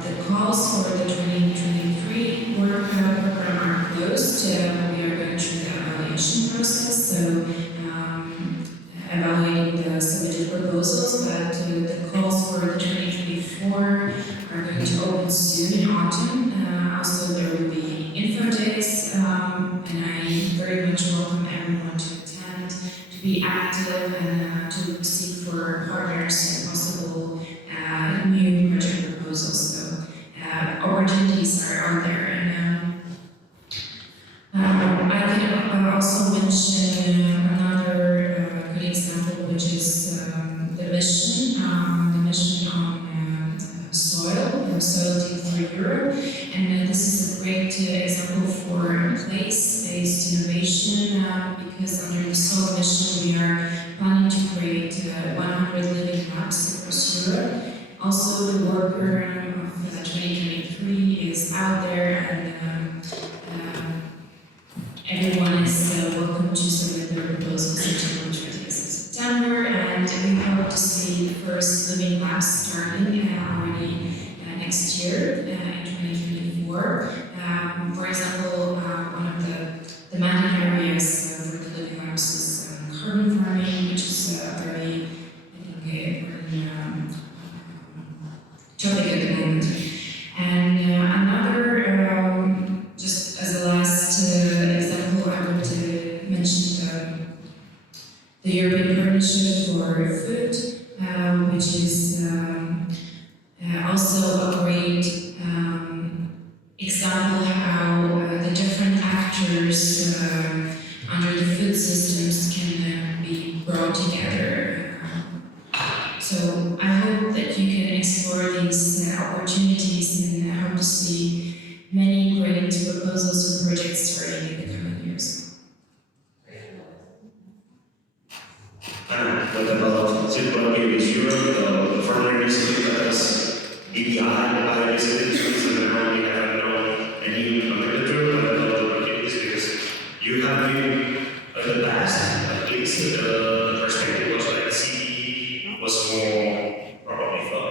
the calls for the 2023 work program are closed. We are going through the evaluation process, so evaluating the submitted proposals, but the calls for the 2024 are going to open soon in autumn. Also, there will be info days, and I very much welcome everyone to attend, to be active, and to seek for partners and possible new project proposals. So opportunities are out there, and I can also mention another good example, which is the mission on soil for Europe, and this is a great example for place-based innovation, because under the soil mission we are planning to create 100 living labs across Europe. Also, the work program of 2023 is out there, and everyone is welcome to submit their proposals until the 20th of September, and we hope to see the first living labs starting already next year in 2024. For example, one of the thematic areas for the living labs is carbon farming, which is a very, I think, important topic at the moment. And another, just as a last example, I would mention the European Partnership for Food, which is also a great example how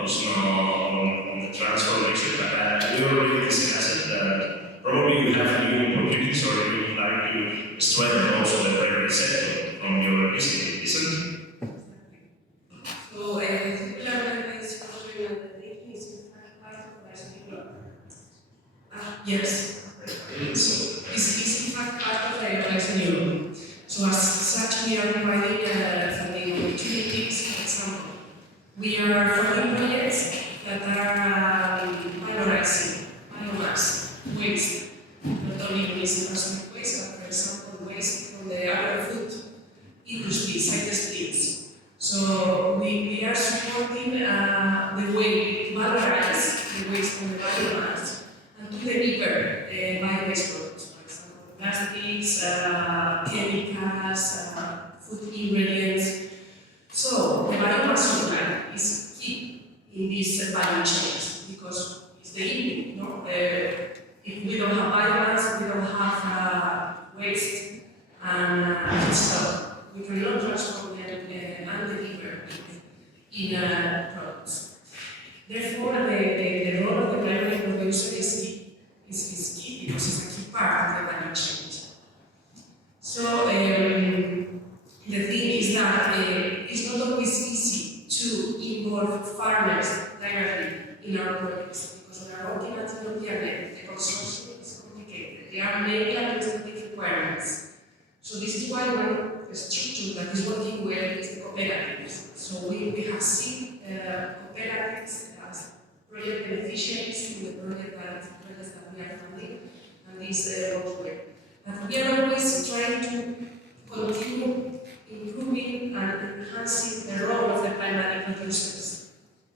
focus on the transformation, but we already discussed that probably you have new opportunities or you would like to strengthen also the primary sector from your business, isn't it? So, particularly this fostering and the thinking is in fact part of my school. Yes. So, this is in fact part of the Horizon Europe. So, as such, we are providing funding opportunities. For example, we are funding projects that are valorizing biomass, waste, not only waste plastic waste, but for example, waste from the agri-food industry, side streets. So we are supporting the way to valorize the waste from the biomass and to deliver bio-based products, for example, plastics, chemicals, food ingredients. So the biomass supply is key in these value chains because it's the input. No? If we don't have biomass, we don't have waste and stock. We cannot transform them and deliver in products. Therefore, the role of the primary producer is key. Is key because it's a key part of the value chain. So the thing is that it's not always easy to involve farmers directly in our projects because when we're working at the consortium is complicated. There are many administrative requirements. So this is why one structure that is working well is the cooperatives. So we have seen cooperatives as project beneficiaries in the projects that we are funding, and this works well. But we are always trying to continue improving and enhancing the role of the primary producers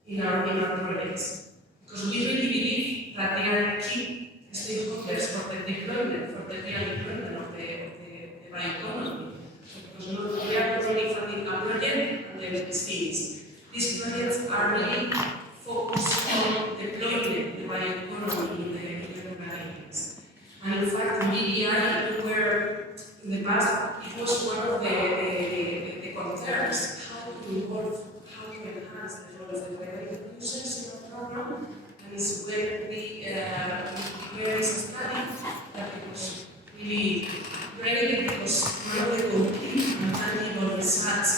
in our projects. Because we really believe that they are key stakeholders for the deployment, for the real deployment of the bioeconomy. Because we are only funding a project and then it's finished. These projects are really focused on deployment the bioeconomy in the urban areas. And in fact, in BDI, we were, in the past, it was one of the concerns, how to involve, how to enhance the role of the primary producers in our program. And it's when there is a study that it was really great because one of the complete and tangible results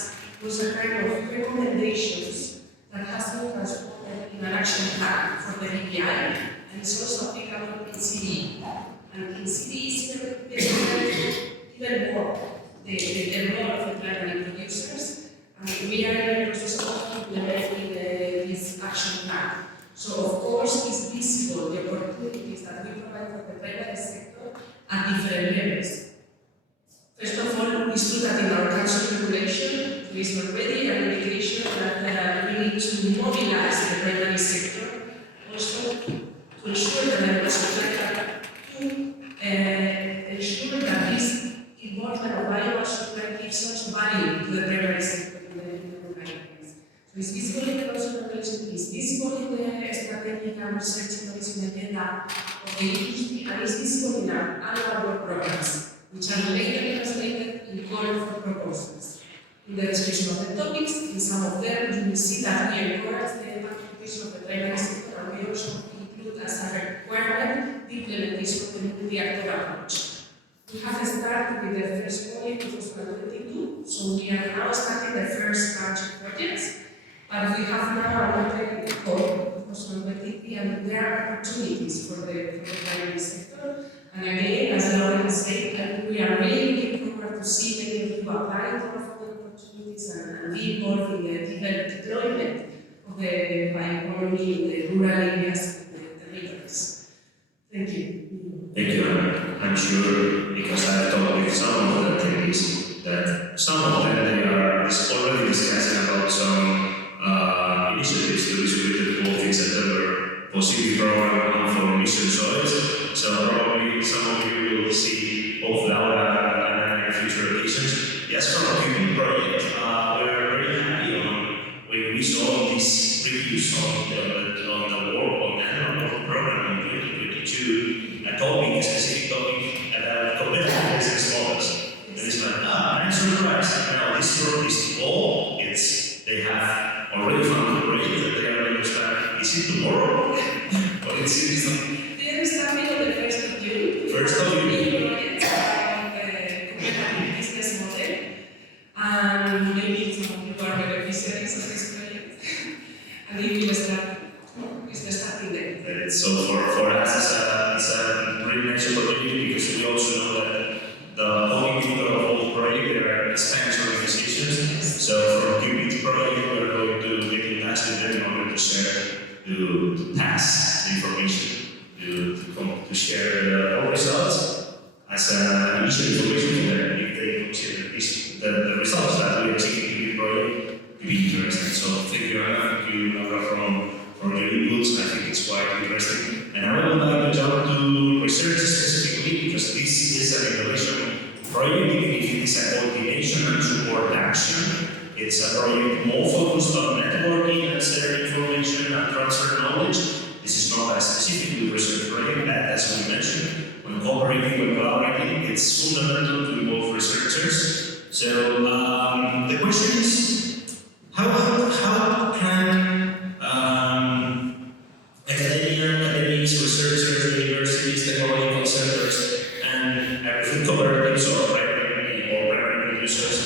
was a kind of recommendations that has been transformed in an action plan for the BPI, and it's also applicable in CD. And in CD is even more the role of the primary producers, and we are in the process of implementing this action plan. So of course it's visible the opportunities that we provide for the primary sector at different levels. First of all, it's true that in our council regulation, there is already a regulation that we need to mobilize the primary sector, also to ensure that there is a to ensure that this involvement of biomass supply gives such value to the primary sector in the rural areas. So it's visible in the council regulation, it's visible in the strategic and research innovation agenda of the industry, and it's visible in our annual work programs, which are later translated in call for proposals. In the description of the topics, in some of them, you will see that we encourage the participation of the primary sector, and we also include as a requirement the implementation of the multi-actor approach. We have started with the first project in 2022, so we are now starting the first batch of projects, but we have now another call in 2023, and there are opportunities for the primary sector. And again, as I already said, we are really looking forward to see many of you apply for funding opportunities and be involved in the deployment of the bioeconomy in the rural areas and the territories. Thank you. Thank you, Anna. I'm sure, because I've talked with some of the attendees, that some of them they are already discussing about some initiatives to be related both in September, possibly program and for mission soils. So probably some of you will see both Laura and in future occasions. Yes, from a COOPID project, we're very happy when we saw this reviews on the work on the annual program in 2022, a topic, a specific topic about competitive business models. And it's like, I'm surprised. Now this work is all, they have already found a project that they are going to start it's They are starting on the 1st of June. First of June. New projects around cooperative business model. And maybe some of you are beneficiaries of this project. And it will start, it's the starting day. so for us it's a really nice opportunity because we also know that the only people of all project there are Spanish organizations. So for COOPID project we're going to get in touch with them in order to share, to pass the information, to share our results as an initial information for them if they consider the results that we achieved in the project to be interesting. So thank you, Anna, thank you, Laura, for your inputs. I think it's quite interesting. And I would like to jump to research specifically because this is an innovation project, even if it is a coordination and support action. It's a project more focused on networking and sharing information and transfer knowledge. This is not a specific research project, but as we mentioned, when cooperating, when collaborating, it's fundamental to involve researchers. So the question is, how can academics, researchers, universities, technological centers, and everything cooperatives or primary producers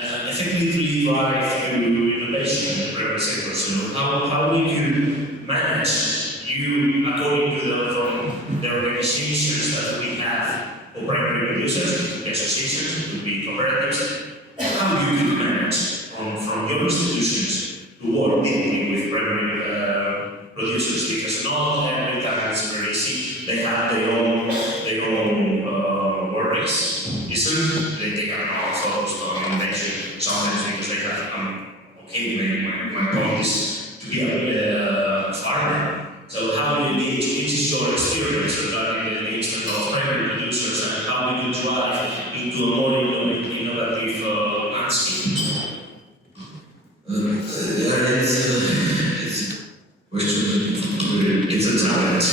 effectively drive to innovation in the private sector? So how will you manage, according to the organizations that we have, or primary producers, associations, to be cooperatives, how do you manage from your institutions to work deeply with primary producers? Because not every time is very easy. They have their own worries. Isn't they take an focused on innovation sometimes because they have okay, maybe my point is to be a farmer. So how do you engage? This is your experience regarding the engagement of primary producers and how do you drive into a more innovative landscape? It's a question. It's a challenge.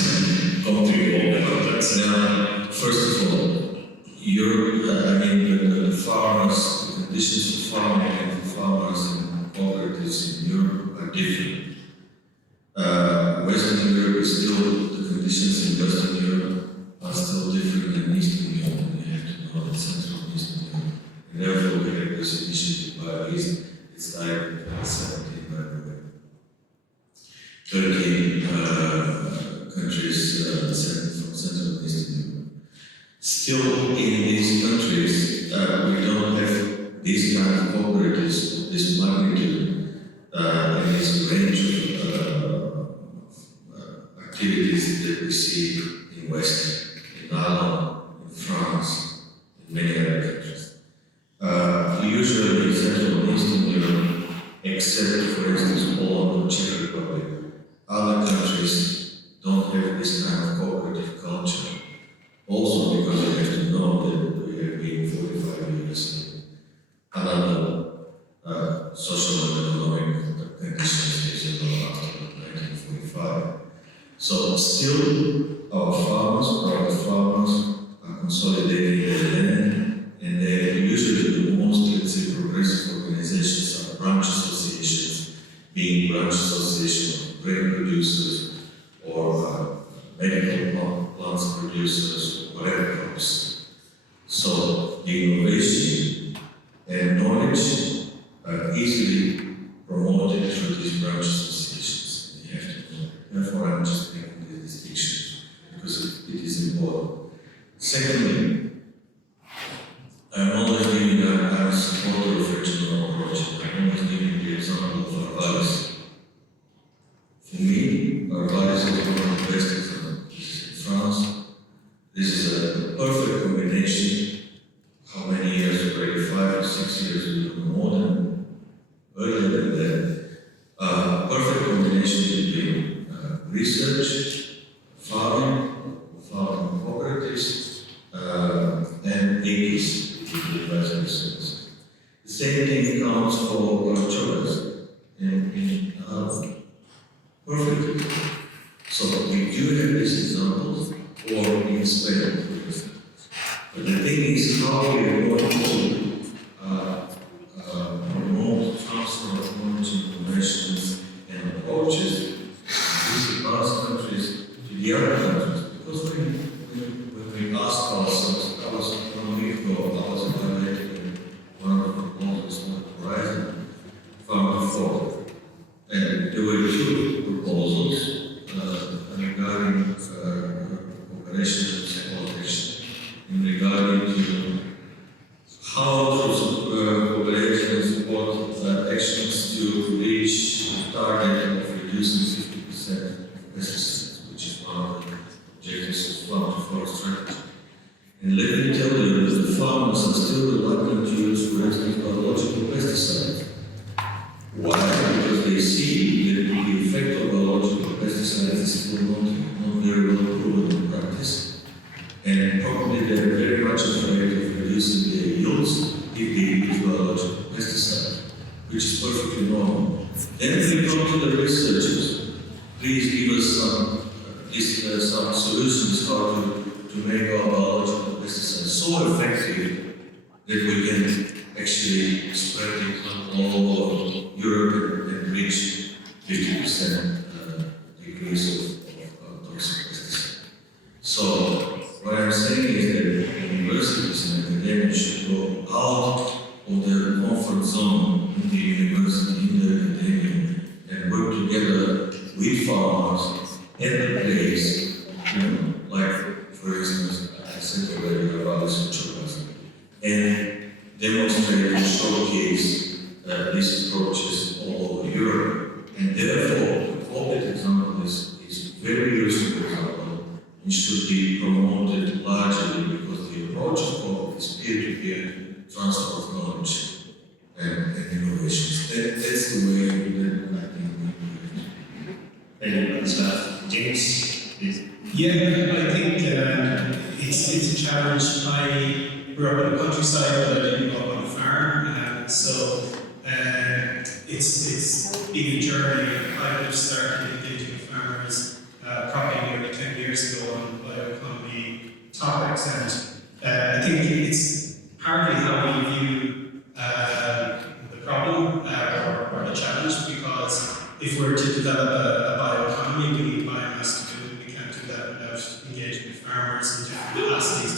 Complicated context. Now, first of all, the farmers, the conditions for farming and for farmers and cooperatives in Europe are different. Western Europe is still, the conditions in Western Europe are still different than Eastern Europe. You have to know that Central and Eastern Europe. And therefore, we have this initiative by East. It's like 2017, by the way. 13 countries from Central and Eastern Europe. Still, in these countries, we don't have these kind of cooperatives, this magnitude, and this range of activities that we see in West, in Ireland, in France, in many other countries. Usually in Central and Eastern Europe, except for instance Poland or Czech Republic, other countries don't have this kind of cooperative culture. Also because you have to know that we have been 45 years in another social and economic conditions as after 1945. So still our private farmers are consolidating their land, and they are usually the most, let's say, progressive organizations are branch associations, being branch association of grain producers or medical plants producers, whatever crops. So the innovation and knowledge are easily promoted through these branch associations. And you have to know. Therefore, I'm just making the distinction because it is important. Secondly, I'm always giving a supporter of regional approach. I'm always giving the example of Arvalis. For me, Arvalis is one of the best examples. This is in France. This is a perfect combination. How many years already? 5 or 6 years, even more than earlier than that. Perfect combination between research, farming cooperatives, and APs, advisory services. The same thing counts for our choice in perfectly. So we do have these examples, or in Spain, for instance. But the thing is how we are going to promote transfer of knowledge, innovations, and approaches in these advanced countries to the other countries. Because when we ask ourselves, I was 1 week ago, I was evaluating one of the proposals on the Horizon Farm Reform. And there were two proposals regarding cooperation and collaboration, and regarding to how to cooperate and support actions to reach the target of reducing 50% of pesticides, which is one of the objectives of farm to forest strategy. And let me tell you that the farmers are still reluctant to use, for instance, biological pesticides. Why? Because they see that the effect of biological pesticides is still not very well proven in practice. And probably they're very much afraid of reducing their yields if they use biological pesticides, which is perfectly normal. Then we come to the researchers. Please give us some solutions how to make our biological pesticides so effective that we can actually spread it all over Europe and reach 50% decrease of toxic pesticides. So what I'm saying is that universities and academia should go out of their comfort zone in the university, in the academia, and work together with farmers at the place, like for instance, I said already about this and demonstrate and showcase these approaches all over Europe. And therefore, the COOPID example is very useful example and should be promoted largely because the approach of COOPID is peer-to-peer transfer of knowledge and innovations. That's the way that I think we do it. Thank you, James, please. Yeah, I think it's a challenge. I grew up in the countryside, but I didn't grow up on a farm, so it's been a journey. I would have started engaging with farmers probably nearly 10 years ago on bioeconomy topics, and I think it's partly how we view the problem or the challenge, because if we're to develop a bioeconomy, we need biomass to do it. We can't do that without engaging with farmers in different capacities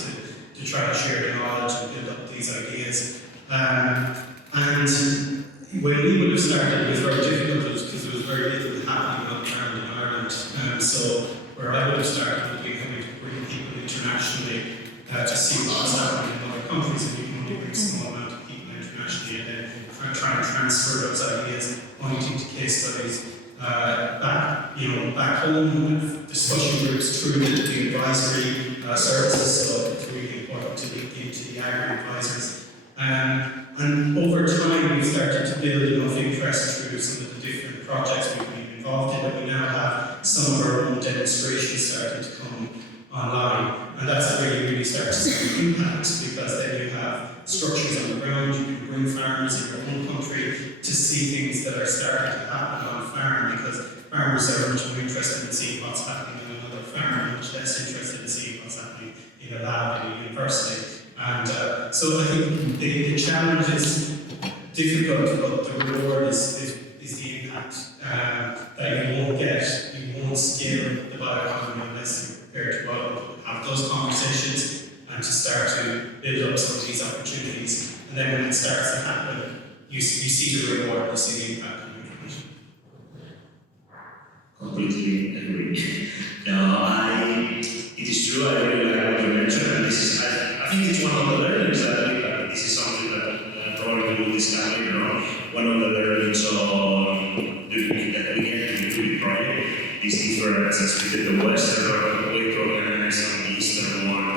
to try to share the knowledge and build up these ideas. And when we would have started, it was very difficult because there was very little happening on the ground in Ireland. So where I would have started would be having to bring people internationally to see what's happening in other countries, and you can only bring a small amount of people internationally, and then try and transfer those ideas, pointing to case studies back home, with discussion groups through the advisory services. So it's really important to link into the agri-advisors. And over time, we've started to build enough interest through some of the different projects we've been involved in that we now have some of our own demonstrations starting to come online. And that's where you really start to see impacts, because then you have structures on the ground, you can bring farmers in your own country to see things that are starting to happen on farm, because farmers are much more interested in seeing what's happening on another farm, and much less interested in seeing what's happening in a lab in a university. And so I think the challenge is difficult, but the reward is the impact that you won't get. You won't scale the bioeconomy unless you're prepared to go out and have those conversations and to start to build up some of these opportunities. And then when it starts to happen, you see the reward, you see the impact on your information. Completely agree. It is true, I really like what you mentioned, and this is, I think it's one of the learnings that this is something that probably we will discuss later on. One of the learnings that we get to the project is different, since we did the Western way to organize and the Eastern one.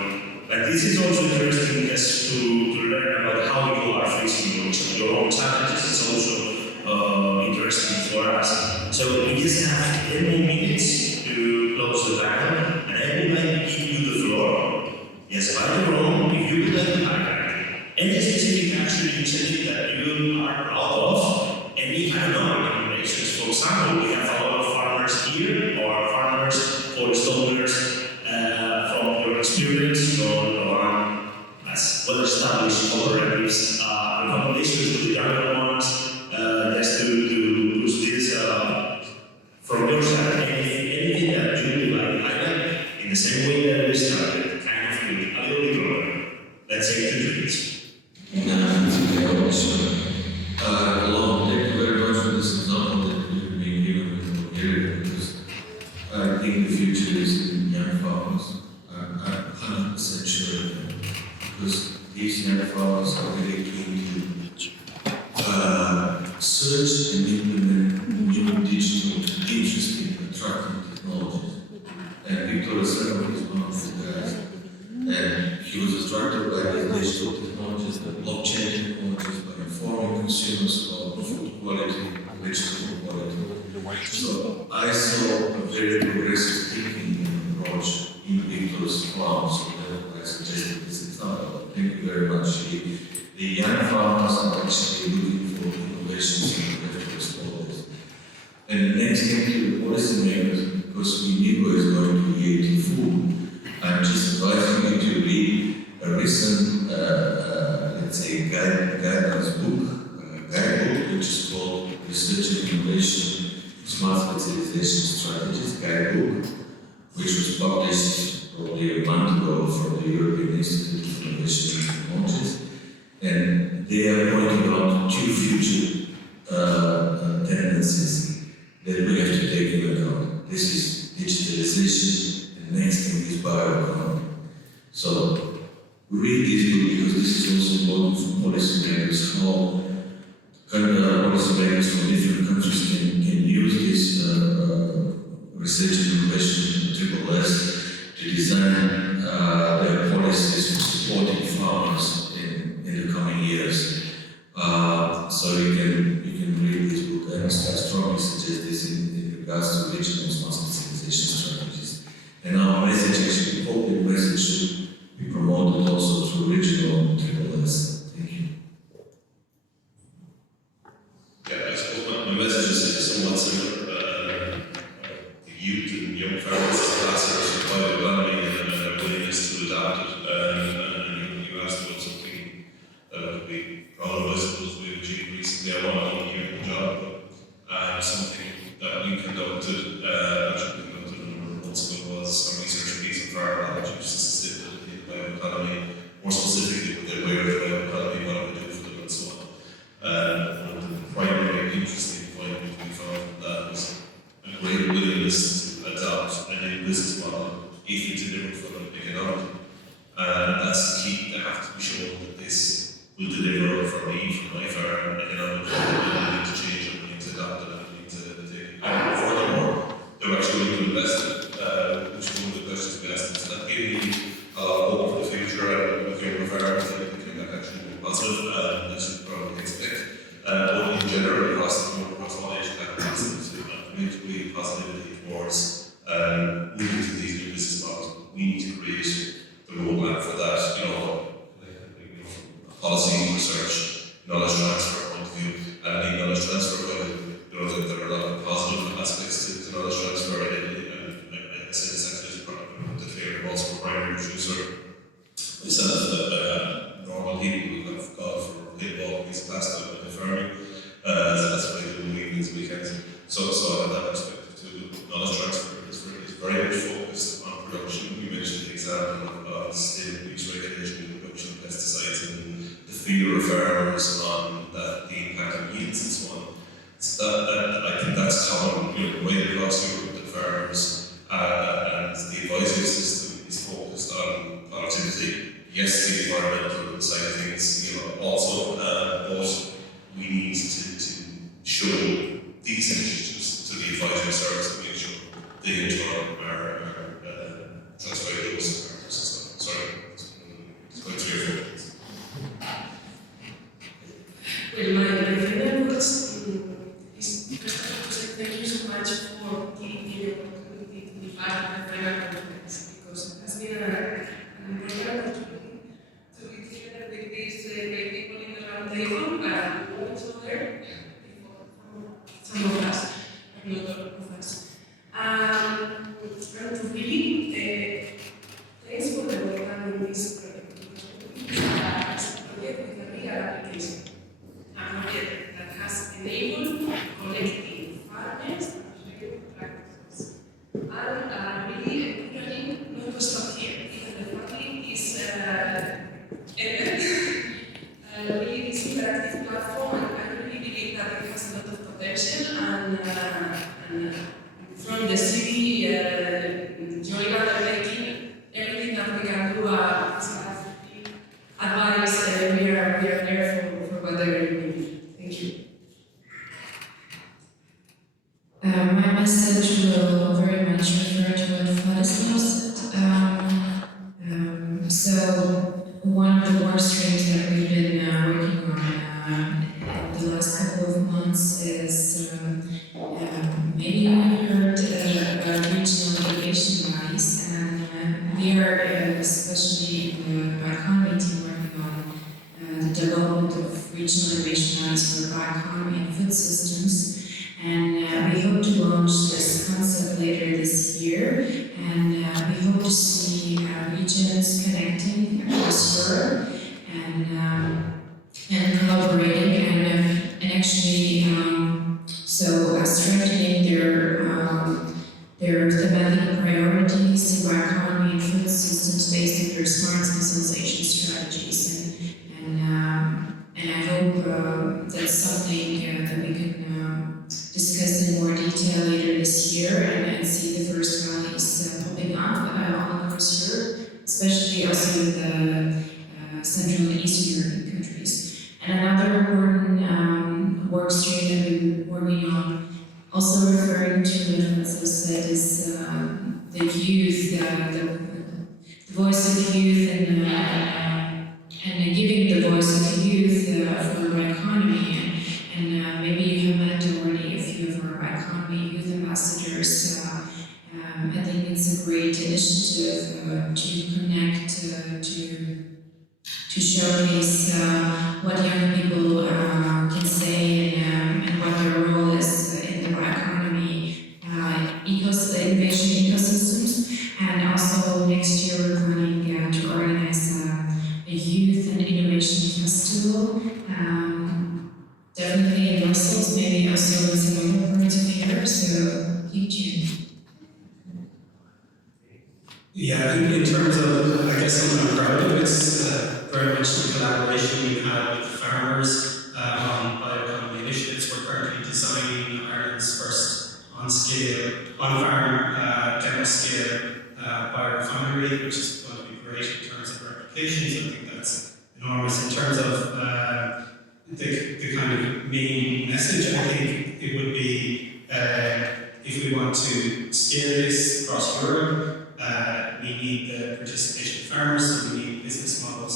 But this is also interesting just to learn about how you are facing your own challenges. It's also interesting for us. So we just have 10 more minutes to close the dialogue, and I would like to give you the floor. Yes, by the room, if you would like to highlight any specific action initiative that you are proud of, any, I don't know, recommendations. For example, we have a lot of farmers here, or farmers, forest owners, from your experience on as well-established cooperatives, recommendations to the younger ones, just to push this from your side. Anything that you would like to highlight. the same way that we started, kind of with a little bit longer, let's say 2 drinks. Thank you very much for this example that you've been given in Bulgaria, because I think the future is in young farmers. I'm 100% sure of that, because these young farmers are really keen to search and implement new digital, interesting, attractive technologies. And Victor Serra is one of the guys. And he was attracted by the digital technologies, the blockchain technologies, by informing consumers about food quality, vegetable quality. So I saw a very progressive thinking approach in Victor's farm, so that I suggested this example. Thank you very much. The young farmers are actually looking for innovations and we have to explore this. And the next thing to the policymakers, because we knew is going to create food, I'm just advising you to read a recent, let's say, guidance guidebook, which is called Research and Innovation Smart Specialization Strategies Guidebook, which was published probably a month ago from the European Institute of Innovation and Technologies. And they are pointing out 2 future tendencies that we have to take into account. This is digitalization, and next thing is bioeconomy. So read this book because this is also important for policymakers, how policymakers from different countries can use this research and innovation SSS to design their policies for supporting farmers in the coming years. So you can read this book, and I strongly suggest this in regards to regional smart specialization strategies. And our message, actually, the COOPID message should be promoted also through regional SSS. Thank you. Yeah, I suppose my message is somewhat similar. The youth and young farmers as classes of bioeconomy and willingness to adapt it. And you asked about something that I would be proud of, I suppose, we achieved recently. I want to hear the job, but something that we conducted, actually conducted a number of months ago, was a research piece on farm knowledge, which is sustainability in bioeconomy, more specifically with the way of bioeconomy, what it would do for them, and so on. One of the primary interesting findings we found from that was a great willingness to adopt a new business model if you deliver for them economically. And that's the key. They have to be shown that this will deliver for me, for my farm, economically. We need to change it, we need to adapt it, we need to take it. And furthermore, they're actually willing to invest in it, which is one of the questions we asked them. So that gave me a lot of hope for the future, and with younger farmers, I think that actually be positive, as you probably expect. But in general, across the board, across all age categories, really positivity towards moving to these new business models. We need to create the roadmap for that, policy, research, knowledge transfer point of view. And I think knowledge transfer, well, there are a lot of positive aspects to knowledge transfer, and I say this actually is probably the favorite also for primary producer. Myself, normal people who have gone for pit walking past them in farming, that's why they do evenings, weekends. So I have that perspective too. Knowledge transfer is very much focused on production. You mentioned the example of sustainable use regulation and production of pesticides and the fear of farmers on that, the impact on yields and so on. So that I think that's common, right across Europe, that farmers and the advisory system is focused on productivity. Yes, the environmental side of things, also, but we need to show these initiatives to the advisory service and make sure they in turn are transferred to those farmers and stuff. Sorry, it's quite 3 or 4 minutes. Well, my final words is first to say thank you so much for giving me the opportunity to be part of the final conference, because it has been an important opportunity to be together with these great people in the round table and know each other. Some of us, but not all of us. And to in the city, during our making, everything that we can do, advice, we are there for whatever you need. Thank you. My message will very much refer to what Vladislav said. So one of the work streams that we've been working on in the last couple of months is maybe you have heard about regional innovation bodies, and we are especially in the bioeconomy team working on the development of regional innovation bodies for bioeconomy and food systems. And we hope to launch this concept later this year, and we hope to see regions connecting across Europe and collaborating and actually so strengthening their thematic priorities in bioeconomy and food systems based on their smart specialization strategies. And I hope that's something that we can discuss in more detail later this year and see the first rallies popping up all across Europe, especially also in the Central and Eastern European countries. And another important work stream that we've been working on, also referring to what Vladislav said, is the youth, the voice of youth and giving the voice of youth for bioeconomy. And maybe you have met already a few of our bioeconomy youth ambassadors. I think it's a great initiative to connect, to showcase what young people can say and what their role is in the bioeconomy innovation ecosystems. And also next year we're planning to organize a youth and innovation festival. Definitely in Brussels, maybe also in some other parts of Europe, so keep tuned. Yeah, in terms of, I guess something I'm proud of, it's very much the collaboration we have with farmers on bioeconomy initiatives. We're currently designing Ireland's first on-farm demo scale biorefinery, which is going to be great in terms of replications. I think that's enormous. In terms of the kind of main message, I think it would be if we want to scale this across Europe, we need the participation of farmers, so we need business models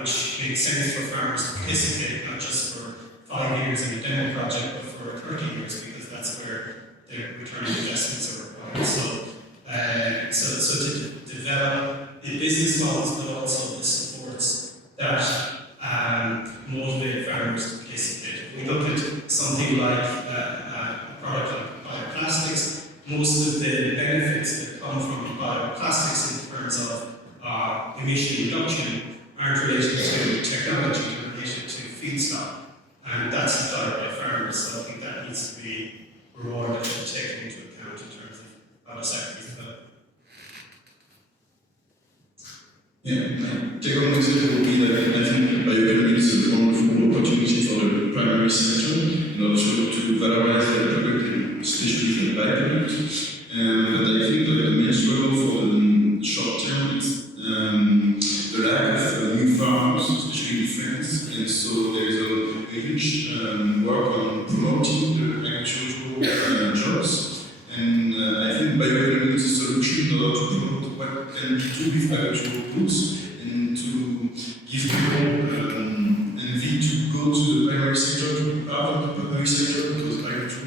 which make sense for farmers to participate, not just for 5 years in a demo project, but for 30 years, because that's where their return on investments are required. So to develop the business models, but also the supports that motivate farmers to participate. If we look at something like a product like bioplastics, most of the benefits that come from bioplastics in terms of emission reduction aren't related to technology, they're related to feedstock. And that's developed by farmers, so I think that needs to be rewarded and taken into account in terms of how the sector is developed. Yeah, take on message will be that I think bioeconomy is a wonderful opportunity for the primary sector in order to valorize their product, especially the byproduct. But I think that the main struggle for the short term is the lack of new farms, especially in France. And so there is a huge work on promoting the agricultural jobs. And I think bioeconomy is a solution in order to promote what can be do with agricultural goods and to give people envy to go to the primary sector, to be part of the primary sector, because agriculture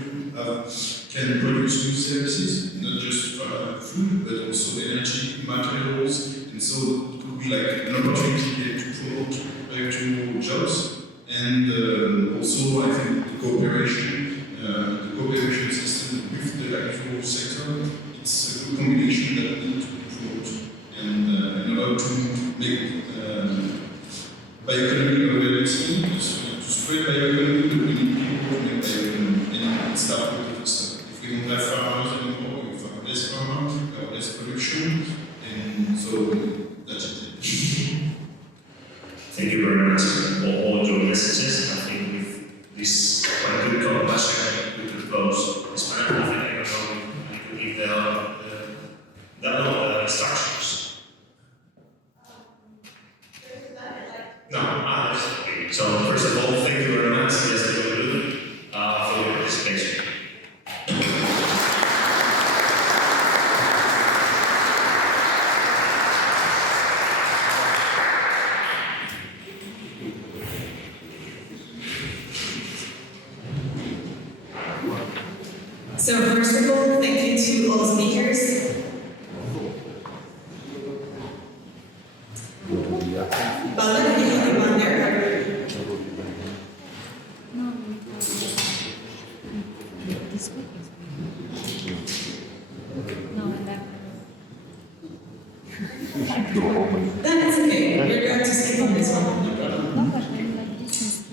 can produce new services, not just food, but also energy, materials, and so it could be like an opportunity to promote agricultural jobs. And also, I think the cooperation system with the agricultural sector, it's a good combination that needs to be promoted. And in order to make bioeconomy a reality, to spread bioeconomy, we need people to make bioeconomy, and start with the stuff. If we don't have farmers anymore, we have less farmers, we have less production, and so that's it. Thank you very much for all your messages. I think with this quite good conversation, we could close this panel. I think I don't know if we develop structures. No, that's okay. So first of all, thank you very much, yes, for your participation. So first of all, thank you to all speakers. Paula, do you have anyone there? That's okay. We're going to skip on this one. No problem.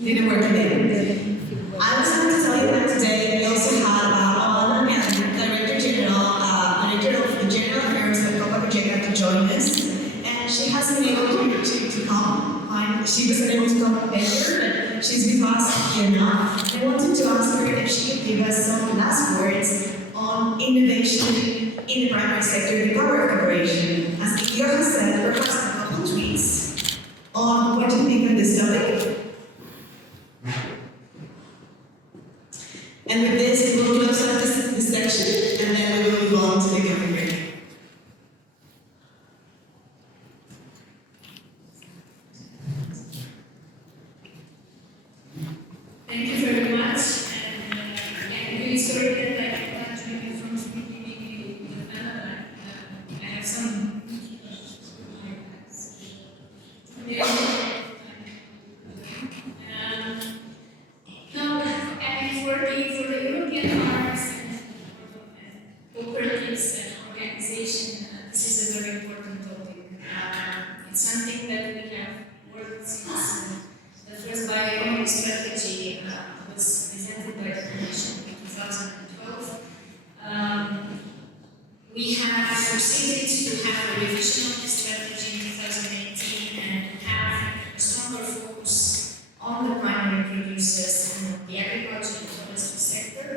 Didn't work today. I was going to tell you that today we also had Anna and Director General of the General Affairs of COOPID Bioeconomy to join us. And she hasn't been able to come. She wasn't able to come earlier, but she's with us here now. I wanted to ask her if she could give us some last words on innovation in the primary sector, the power of cooperation. As Igor has said, perhaps a couple tweets on what you think of this topic. And with this, we'll close out this section, and then we will move on to the Q&A. Thank you very much, and I'm really sorry that I can't join you from speaking with the panel. I have some now, and for the European farmers and cooperatives and organizations, this is a very important topic. It's something that we have worked since the first bioeconomy strategy was presented by the Commission in 2012. We have succeeded to have a revision of the strategy in 2018 and have a stronger focus on the primary producers and the agriculture and forestry sector.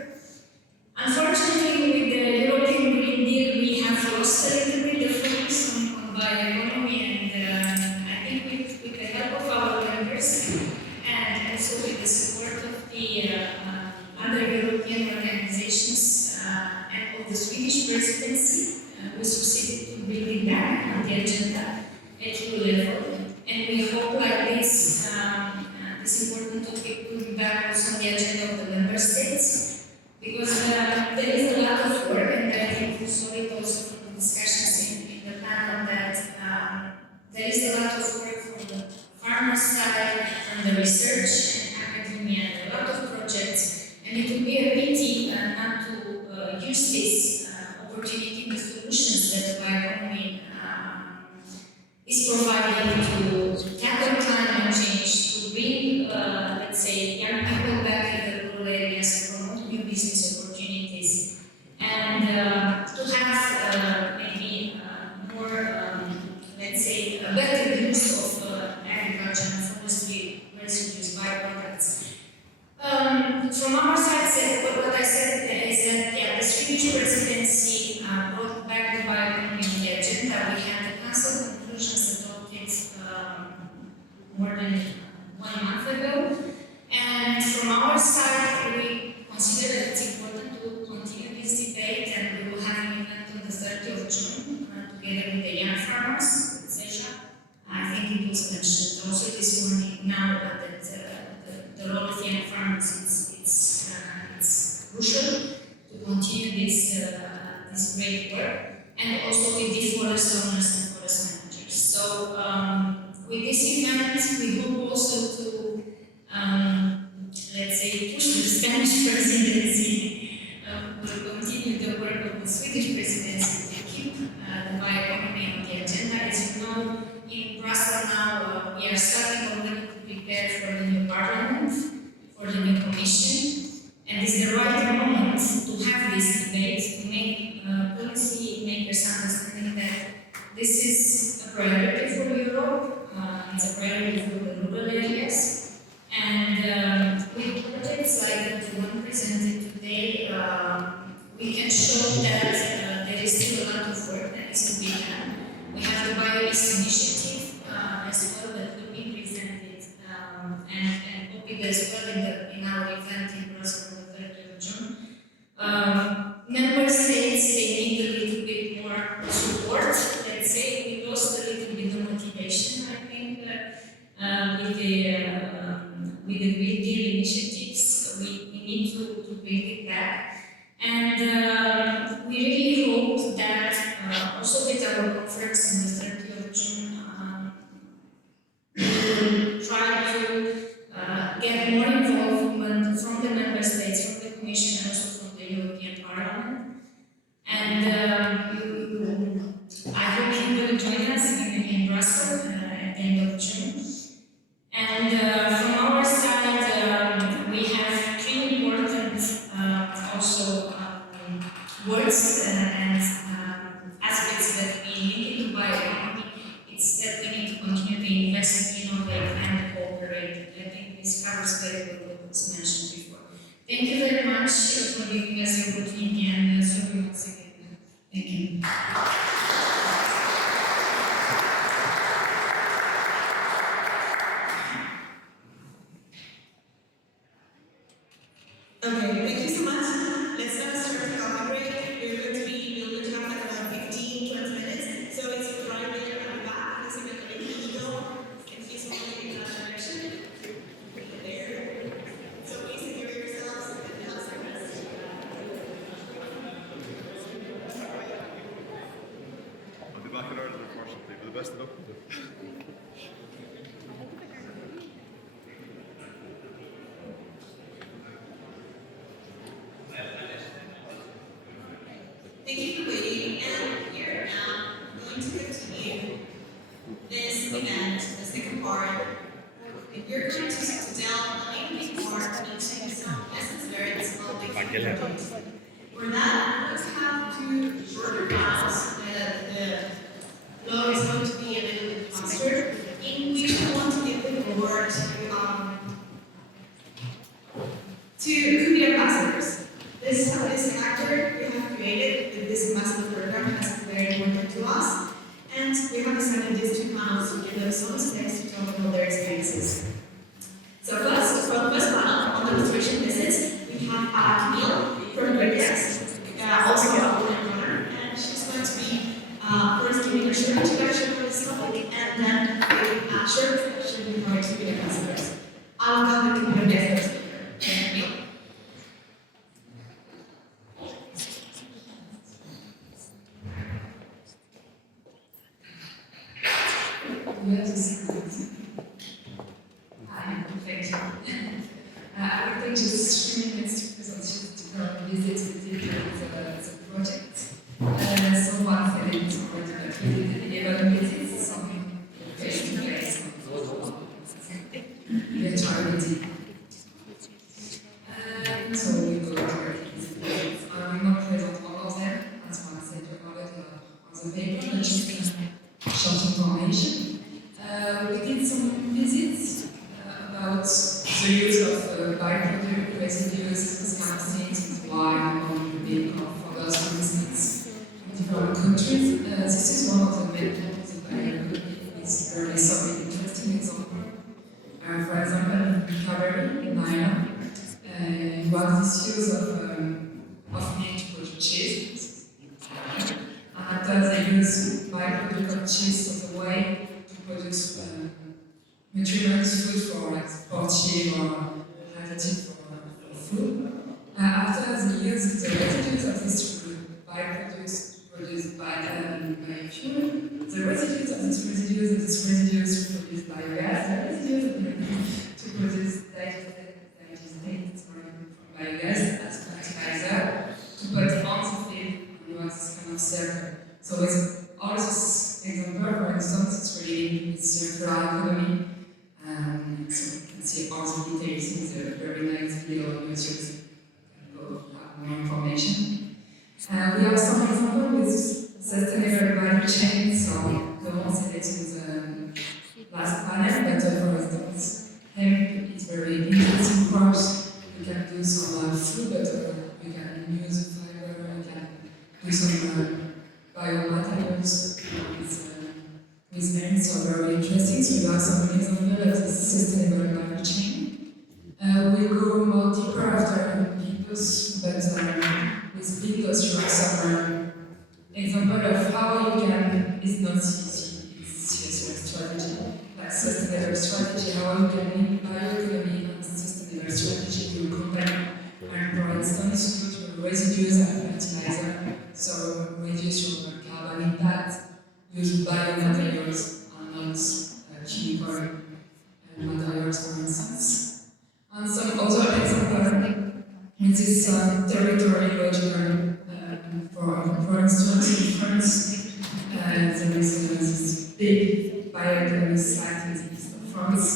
Unfortunately, with the European Green Deal, we have lost a little bit the focus on bioeconomy, and I think with the help of our members and also with the support of the other European organizations and of the Swedish presidency, we succeeded to bring it back on the agenda at EU level, and we hope like this important topic will be back also on the agenda of the member states, because there is a lot of work, and I think you saw it also from the discussions in the panel that there is a lot of work from the farmer side, from the research and academia, and a lot of projects, and it would be a pity not to use this opportunity, the solutions that the bioeconomy is providing to tackle climate change, to bring, let's say, young people back in the rural areas, promote new business opportunities, and to have maybe more, let's say, a better use of agriculture and forestry residues, byproducts. From our side, what I said is that the Swedish presidency brought back the bioeconomy on the agenda. We had the Council conclusions adopted more than 1 month ago, and from our side, we consider that it's important to continue this debate, and we will have an event on the 30th of June together with the young farmers, Seja. I think it was mentioned also this morning now that the role of young farmers it's crucial to continue this great work, and also with the forest owners and forest managers. So with this event, we hope also to let's say push the Spanish presidency will continue the work of the Swedish presidency to keep the bioeconomy on the agenda. As you know, in Brussels now we are starting already to prepare for the new parliament, for the new commission, and it's the right moment to have this debate, to make policy makers understanding that this is a priority for Europe, it's a priority for the rural areas, and with projects like the one presented today, we can show that this aspect was mentioned before. Thank you very much for giving us the opportunity and showing once again. Thank you. Okay, thank you so much. Let's now start the coffee break. We're going to have like about 15-20 minutes. So it's right there at the back. There's like a big ego. In case you want to get in that direction. There. So please secure yourselves and have some rest. I'll be back in Ireland, unfortunately, but the best of luck with it. Thank you for waiting, and we're now going to continue this event, the second part. And you're going to delve a little bit more into some lessons learned from the project. For that, let's have to shorter rounds. The flow is going to be a little bit faster, in which we want to give the floor to COOPID ambassadors. This actor we have created with this ambassador program has been very important to us, and we have decided these two panels to give them some space to talk about their experiences. So first, for the first panel on demonstration visits, we have Camille from Belgium, also a woman runner, and she's going to be first giving a short introduction on this topic, and then giving a short introduction before to the ambassadors. I will call the COOPID guest speaker. Camille. Hi, thank you. I will take just 3 minutes to present you the current visit we did with the project. So one thing is important that we did 11 visits, some face-to-face, virtual meeting. So we go directly to the visits. I will not present all of them, as one said about it on the paper, but just short information. We did some visits about the use of bioproduct residues, these kind of things, with wine or milk or for for instance, in different countries. This is one of the main topics of bioeconomy. It's very some interesting example. For example, in Cameroon, in Ireland, you have this use of milk to produce cheese. After they use bioproduct of cheese as a way to produce nutrients, food for like poultry or additive for food. After they use the residues of these bioproducts produced by biofuel, the residues of these residues to produce biogas, the residues to produce digestate from biogas as fertilizer, to put on the field and work this kind of circle. So with all this example, for instance, it's really with circular economy. So you can see all the details in the very nice video on YouTube. You can go have more information. We have some examples with sustainable value chain. So the ones that in the last panel, but for instance, hemp is very interesting crops. You can do some food, but you can use fiber. You can do some biomaterials with hemp, so very interesting. So you have some examples of this sustainable value chain. We'll go more deeper after Picos, but with Picos you have some example of how you can, it's not easy, it's strategy, like sustainable strategy, how you can link bioeconomy and sustainable strategy to a company. And for instance, you go to residues and fertilizer, so reduce your carbon impact, use biomaterials and not chemical materials, for instance. And some other example, this is territory logical. For instance, in France, there is this big bioeconomy site in the east of France,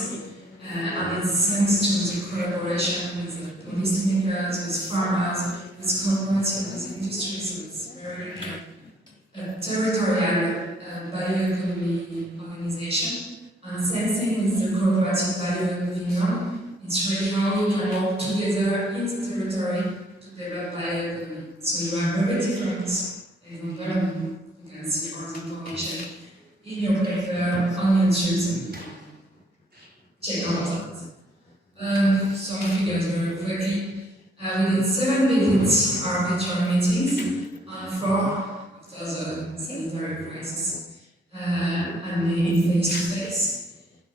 and it's thanks to the collaboration with the policymakers, with farmers, with corporates, with industry, so it's very territorial bioeconomy organization. And same thing with the cooperative bioeconomy. prepare onion juice and check out that. Some figures very quickly. We did 7 visits our virtual meetings on 4 after the sanitary crisis, and mainly face-to-face.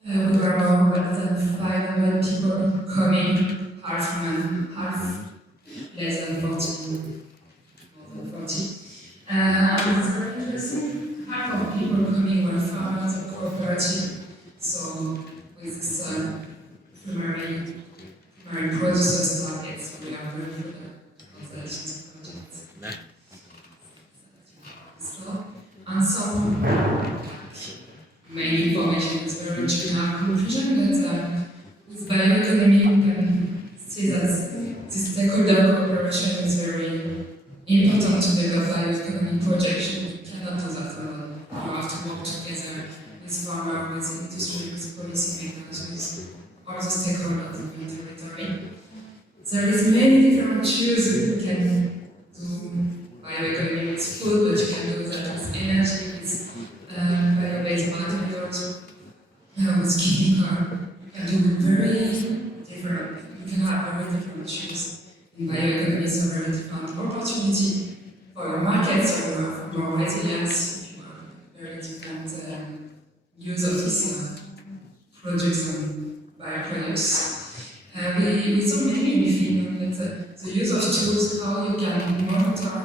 We were more than 500 people coming, half men, half less than 40, more than 40. And it's very interesting. Half of people coming were farmers and cooperative. So with this primary producers targets, we are very good at these projects. So, and some main information is very much in our conclusion, but with bioeconomy, we can see that this stakeholder cooperation is very important to develop bioeconomy projects. You cannot do that alone. You have to work together with farmers, with industry, with policymakers, with all the stakeholders in the territory. There is many different issues you can do bioeconomy with food, but you can do that with energy, with bio-based materials, with chemical. You can do very different. You can have very different issues. In bioeconomy, is a very different opportunity for your markets, for more resilience, very different use of these products and bioproducts. We saw mainly in Finland that the use of tools, how you can monitor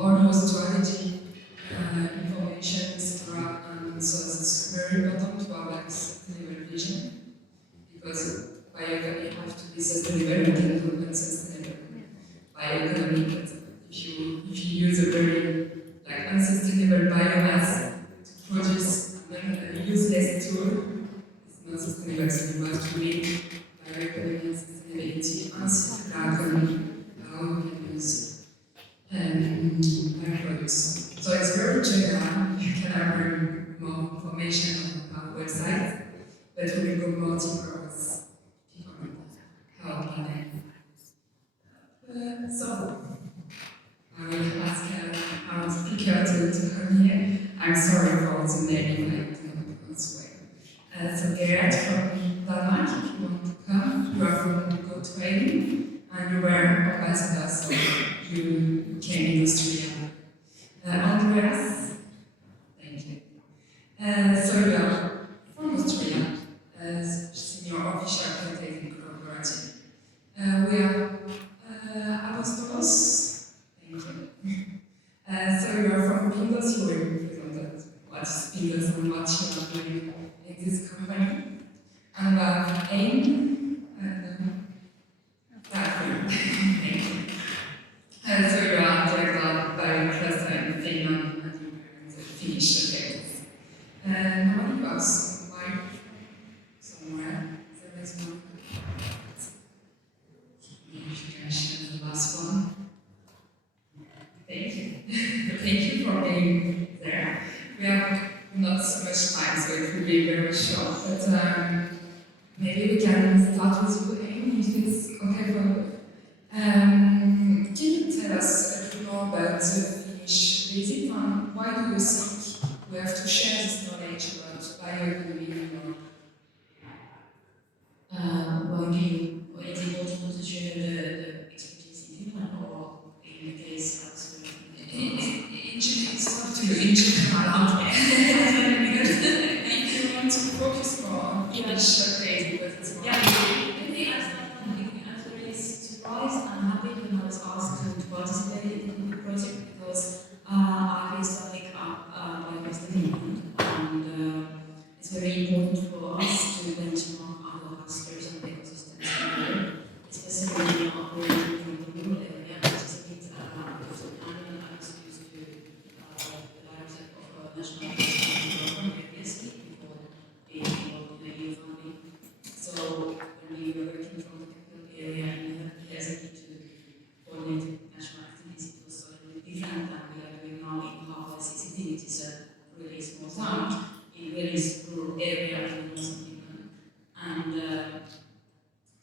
all your strategy, information, etc. And so it's very important to have like sustainable vision, because bioeconomy have to be sustainable, you can do unsustainable bioeconomy. But if you use a very like unsustainable biomass to produce a useless tool, it's not sustainable. So you have to make bioeconomy and sustainability and circular economy, how you can use bioproducts. So it's very general. You can have more information on our website, but we will go more deeper with people how can so I will ask our speaker to come here. I'm sorry for the name, I don't pronounce well. So Gerard from Denmark, if you want to come, you are from Go Training, and you were ambassador, so you came in Austria. Andreas, thank you. So you are from Austria, senior official contact cooperative. We are Apostolos, thank you. So you are from Pindos, you will present what is Pindos and what you are doing in this company. And we have AIM, thank you. So you are director of Biocluster in Finland, and you are in the Finnish affairs. Now you have some mic somewhere. There is no. The last one. Thank you. Thank you for being there. We have not so much time, so it will be very short, but maybe we can start with you, Aim, if it's okay for you. Can you tell us a little more about the Finnish visit, and why do you think we have to share this knowledge about bioeconomy in Europe? Why is it important to share the expertise in Finland, or in the case of It's up to you, in general. If you want to focus more on Finnish case, because it's more. The answer is surprised and happy when I was asked to participate in the project, because I based on Biocluster Finland, and it's very important for us to benchmark our clusters and ecosystems, especially when we are operating from the rural area, which is a bit and I was used to the director of national program previously before being involved in the EU funding. So when we were working from the capital area in Helsinki to coordinate national activities, it was slightly different than we are doing now in Haapavesi city, which is a really small town in very rural area in northern Finland. And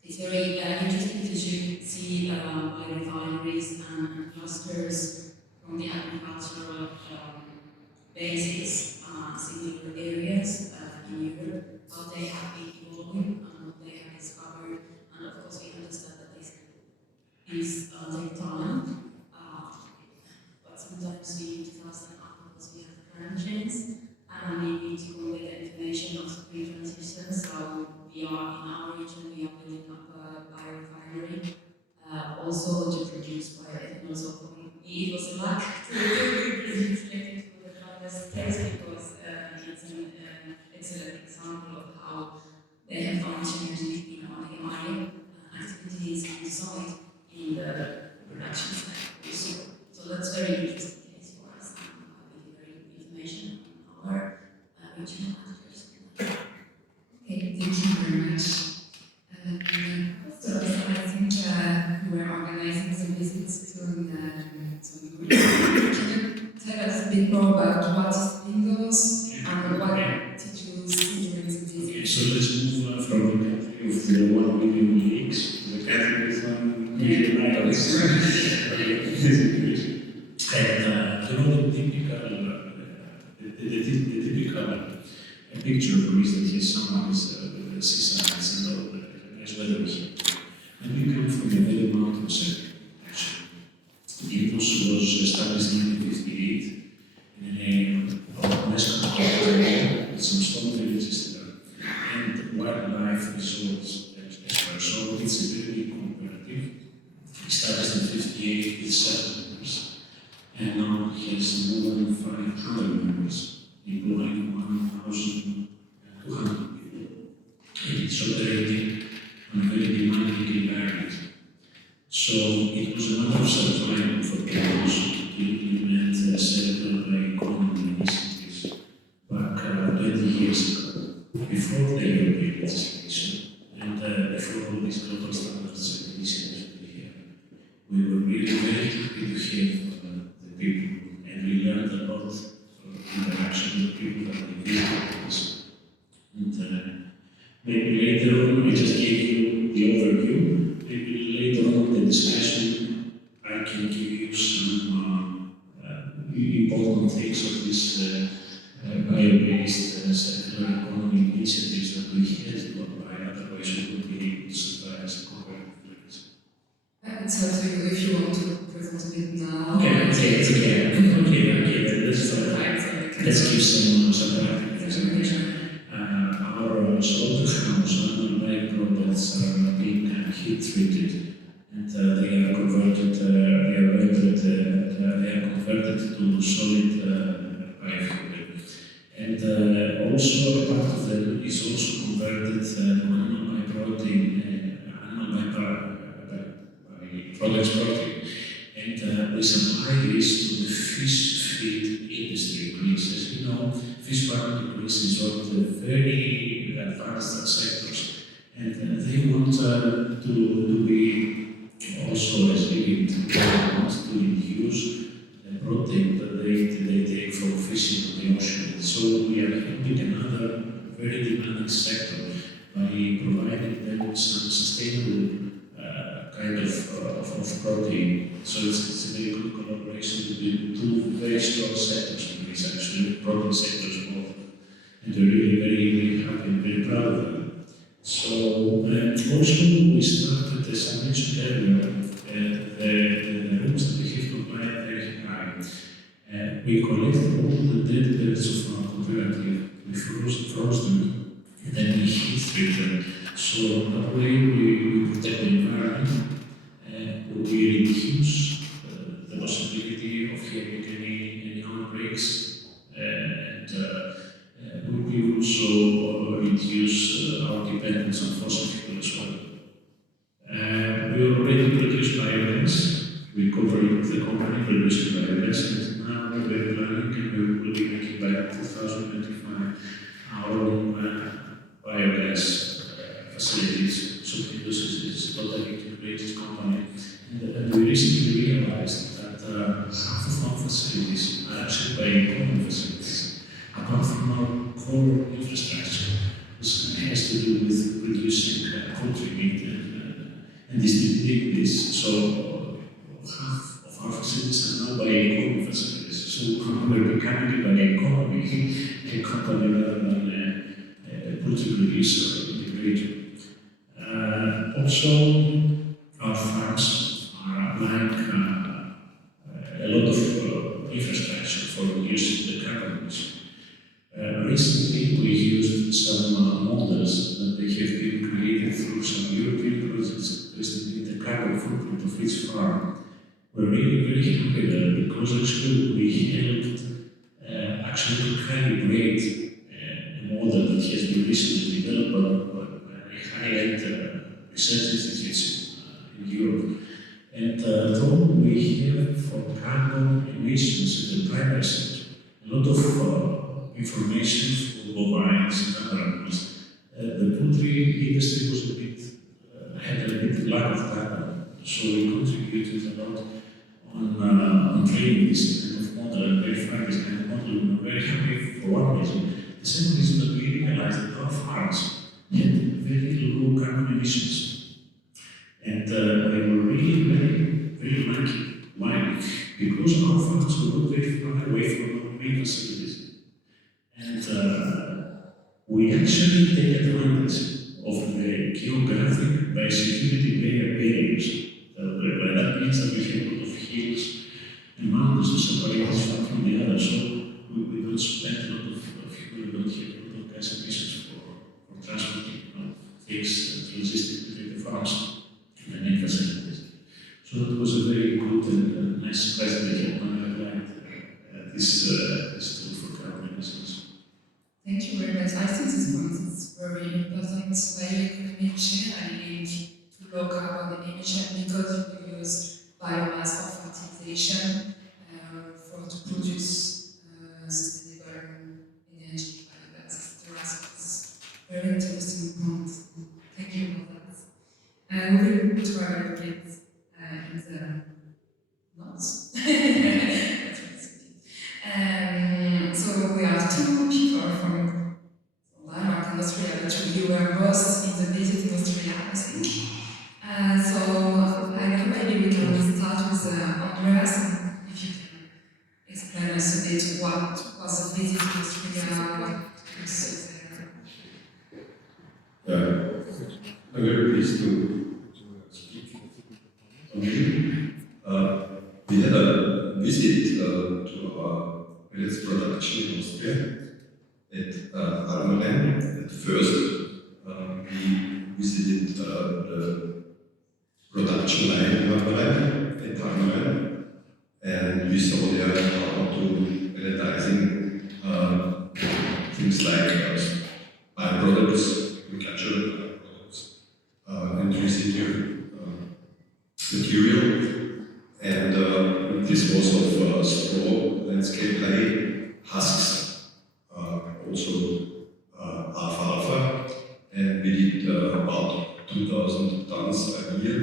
it's very interesting to see biorefineries and clusters from the agricultural basis similar areas in Europe, how they have been evolving and what they have discovered, and of course we understand that this is take time, but sometimes we need to fast them up because we have climate change, and we need to convey the information of the pre-transition. So we are in our region, we are building up a biorefinery, also to produce bioethanol. So for me, it was a luck to be selected for the Tanneurs case because it's an excellent example of how they have found synergy in our MI activities on the site in the production side also. So that's very interesting case for us, and I think very good information on our regional actors. Okay, thank you very much. So I think we were organizing some visits to some groups. Can you tell us a bit more about what is Windows and what did you see during the visit? So let's move from the country of the 1 million leagues to the country with 1 million idols. And the typical picture for me is that he's someone with the seasides and all the nice weather here. And we come from a very mountain setting, actually. Windows was established in 1958 in an area of UNESCO area with some stone villages there and wildlife resorts as well. So it's a very big comparative. Established in 1958 with 7 members, and now it has more than 500 members, employing 1,200 people. And it's operating on a very demanding environment. So it was a matter of survival for Tanneurs to implement several bioeconomy initiatives back 20 years ago, before the European legislation and before all these global standards and initiatives we have. We were really very happy to hear from the people, and we learned a lot of interaction with people that we visited us. And maybe later on, I just gave you the overview. Maybe later on in the discussion, I can give you some important things of this bio-based circular economy initiatives that we had to apply, otherwise we would be able to survive as a comparative place. It's up to you if you want to present a bit now. Okay, let's give some practical presentation. Our slaughterhouse animal byproducts are being heat treated, and they are converted, they are converted to solid biofuel. And also a part of them is also converted to animal by-protein, by-products protein. And we supply this to the fish feed industry in Greece. As you know, fish farming in Greece is one of the very advanced sectors, and they want to be also resilient. They want to reduce the protein that they take from fishing in the ocean. So we are helping another very demanding sector by providing them some sustainable kind of protein. So it's a very good collaboration between two very strong sectors in Greece, actually, protein sectors both. And we're really very happy and very proud of them. So also we started, as I mentioned earlier, the rules that we have to apply are very high. We collect all the dead birds of our cooperative, we froze them, and then we heat treat them. So that way we protect the environment, we reduce the possibility of having any outbreaks, and we also reduce our dependence on fossil fuel as well. We already produce biogas. We cooperate with the company producing biogas, and now we're planning and we will be making by 2025 our own biogas facilities. So Windows is a totally integrated company. And we recently realized that half of our facilities are actually bioeconomy facilities, apart from our core infrastructure, which has to do with producing poultry meat and distributing this. So half of our facilities are now bioeconomy facilities. So we're becoming a bioeconomy, a company rather than a political producer integrator. Also, our farms are applying a lot of infrastructure for reducing the carbon emission. Recently, we used some models that they have been created through some European projects to estimate the carbon footprint of each farm. We're really very happy there because actually we helped actually to calibrate a model that has been recently developed by high-end research institutes in Europe. And though we have for carbon emissions in the primary sector, a lot of information for bovines and other animals, the poultry industry was had a bit lack of data, so we contributed a lot on training this kind of model and verifying this kind of model. We were very happy for one reason. The second reason that we realized that our farms had very low carbon emissions. And they were really very lucky. Why? Because our farms were not very far away from our main facilities. And we actually take advantage of the geographic biosecurity barriers. That means that we have a lot of hills and mountains to separate this one from the other. So we don't spend a lot of fuel, we don't have a lot of gas emissions for transporting things and logistics between the farms and the main facilities. So that was a very good and nice surprise that I liked this tool for carbon emissions. Thank you very much. I think this point is very important. Bioeconomy generally linked to low carbon emission because we use biomass for fertilization to produce sustainable energy, biogas, etc. So it's very interesting point. Thank you for that. We will try to get in the notes. So we have two people from Denmark and Austria, but you were both in the visit in Austria, I think. So maybe we can start with Andreas, if you can explain us a bit what was the visit in Austria, what you saw there. I'm very pleased to speak. We had a visit to our millet production in Austria at Almeren. At first, we visited the production line in Almeren, and we saw there how to pelletizing things like byproducts, agricultural byproducts, and residual material. And this was of straw, landscape hay, husks, also alfalfa, and we did about 2,000 tons a year,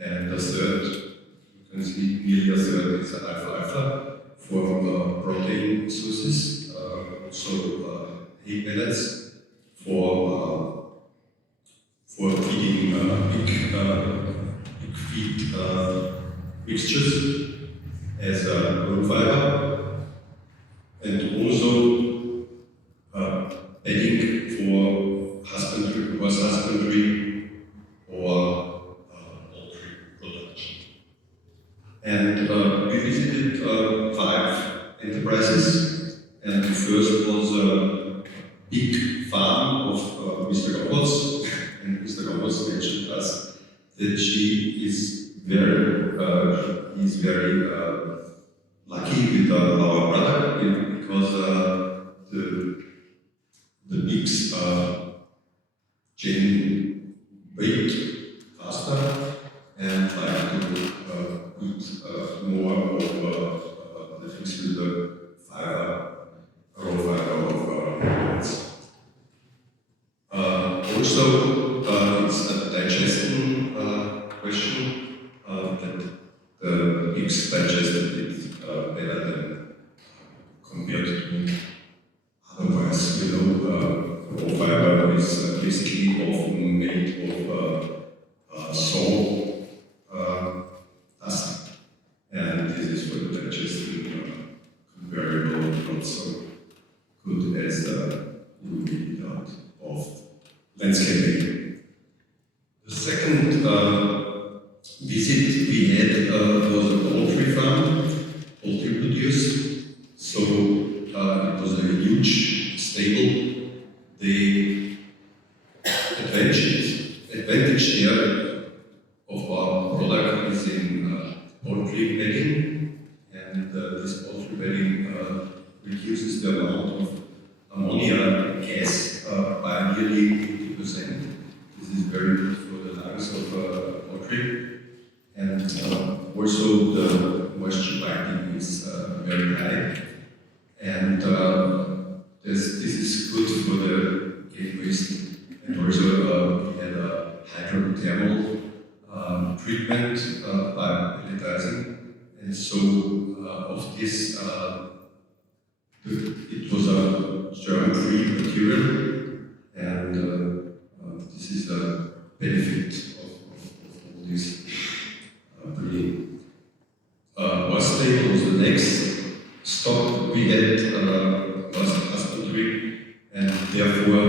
and a third, you can see nearly a third is alfalfa for protein sources, also hay pellets for feeding big feed mixtures as wood fiber, and also bedding for husbandry, horse husbandry, or poultry production. And we visited 5 enterprises, and the first was a big farm of Mr. Gombos, and Mr. Gombos mentioned us that he is very lucky with our product because the pigs gain weight faster and like to eat more of the things with the fiber, raw fiber of plants. Also, it's a digestion question that the pigs digested it better than compared to otherwise. Raw fiber is basically often made of saw dust, and this is for the digestion compared good as of landscaping. The second visit we had was a poultry farm, poultry produce. So it was a huge stable. The advantage here of our product is in poultry bedding, and this poultry bedding reduces the amount of ammonia gas by nearly 80%. This is very good for the lungs of poultry, and also the moisture binding is very high, and this is good for the game waste. And also we had a hydrothermal treatment by pelletizing, and so of this it was a germ-free material, and this is a benefit of all this breeding. Wasstable was the next stop we had, was husbandry, and therefore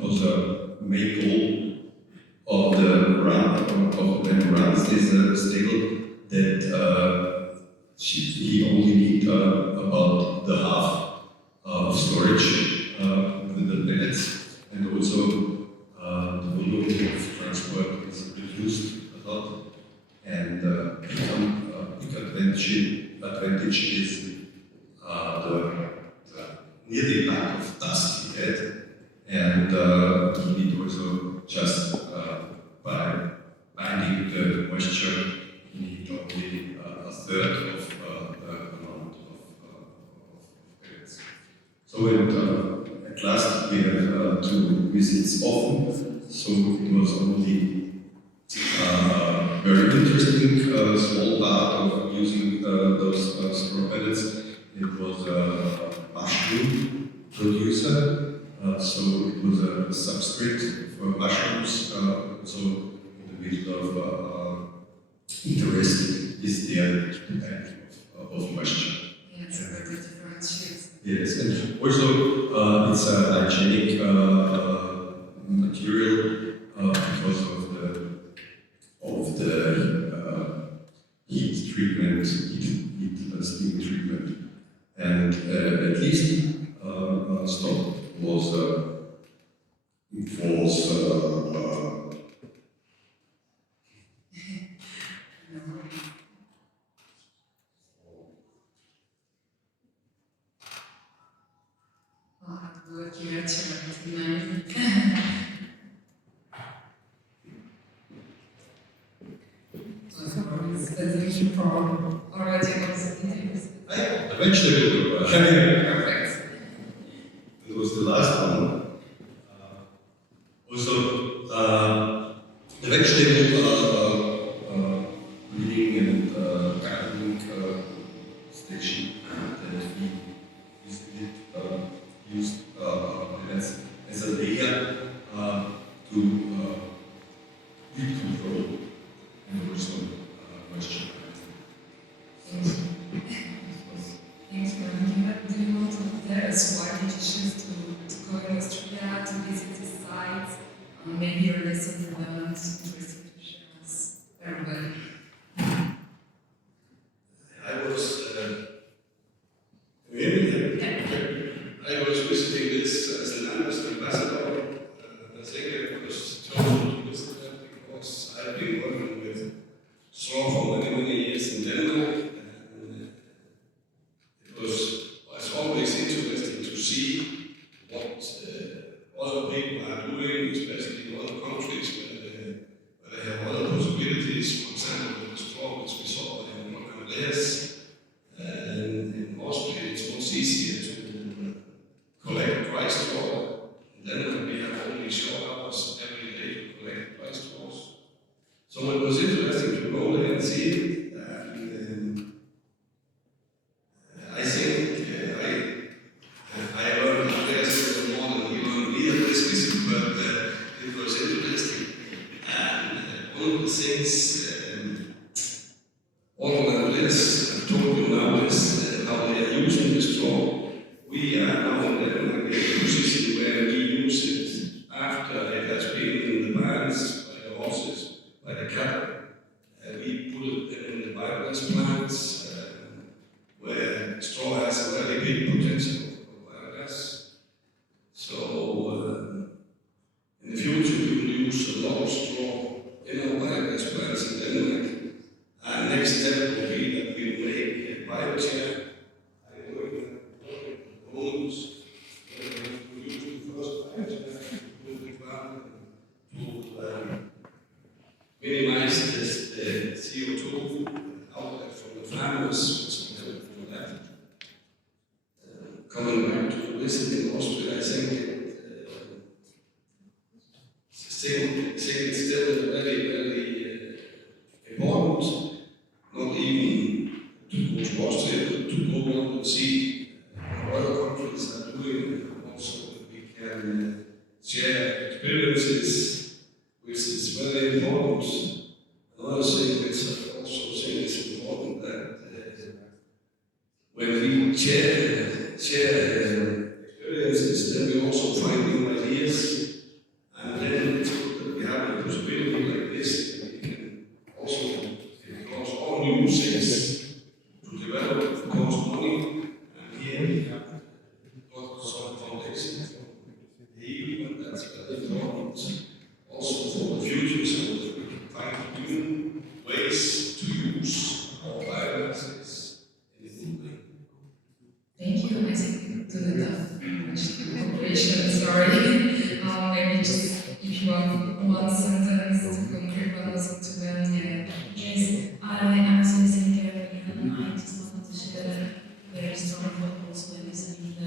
was a main goal of the run, of when runs this stable, that he only need about the half of storage with the pellets, and also the volume of transport is reduced a lot, and big advantage is the nearly lack of dust he had, and he need also just by binding the moisture, he need only a third of the amount of pellets. So at last we have 2 visits often, so it was only very interesting small part of using those straw pellets. It was a mushroom producer, so it was a substrate for mushrooms. So in the middle of interest is there the kind of moisture. Yeah, it's a very different shapes. Yes, and also it's a hygienic material because of the heat treatment, heat steam treatment, and at least stop was Looking at you, nice. Already was the vegetable. perfect. It was the last one. Also, the vegetable breeding and gardening station that we visited used as a layer to heat control and also moisture. Thanks for do you want to tell us why did you choose to go in Australia to visit these sites? Maybe your lessons learned, interesting to share us very well. I was visiting this as an ambassador. I think it was chosen to visit that because I've been working with straw for many years in Denmark, and it's always interesting to see what other people are doing, especially in other countries where they have other possibilities. For example, with the straw, which we saw in Bangladesh, and in Austria, it's much easier to collect dry straw. In Denmark, we have only short hours every day to collect dry straws. So it was interesting to go there and see it. And I think I learned less more than he learned here this visit, but it was interesting. And one of the things, all of this I've told you now is how they are using the straw. we are now in a position where we use it after it has been in the barns by the horses, by the cattle. We put it in the biogas plants where straw has a very big potential for biogas. So in the future we will use a lot of straw in our biogas plants in Denmark. And next step will be that we will make a biochar. Minimize the CO2 outlet from the farmers, which will help for that. Coming back to visiting Austria, I think it's still very, very important, not even to go to Austria, but to go out and see what other countries are doing, and also that we can share experiences, which is very important. Another thing which I also think is important that when we share experiences, then we also find new ideas, and then it's good that we have a possibility like this, that we can also, it costs all new things to develop, it costs money, and here we have got some foundation from the EU, and that's very important also for the future, so that we can find new ways to use our biomasses in the food bank. Thank you. I think to the cooperation, sorry. Maybe just if you want one sentence to conclude one or to them. Yes, I also think I just want to share very strong hope also when listening to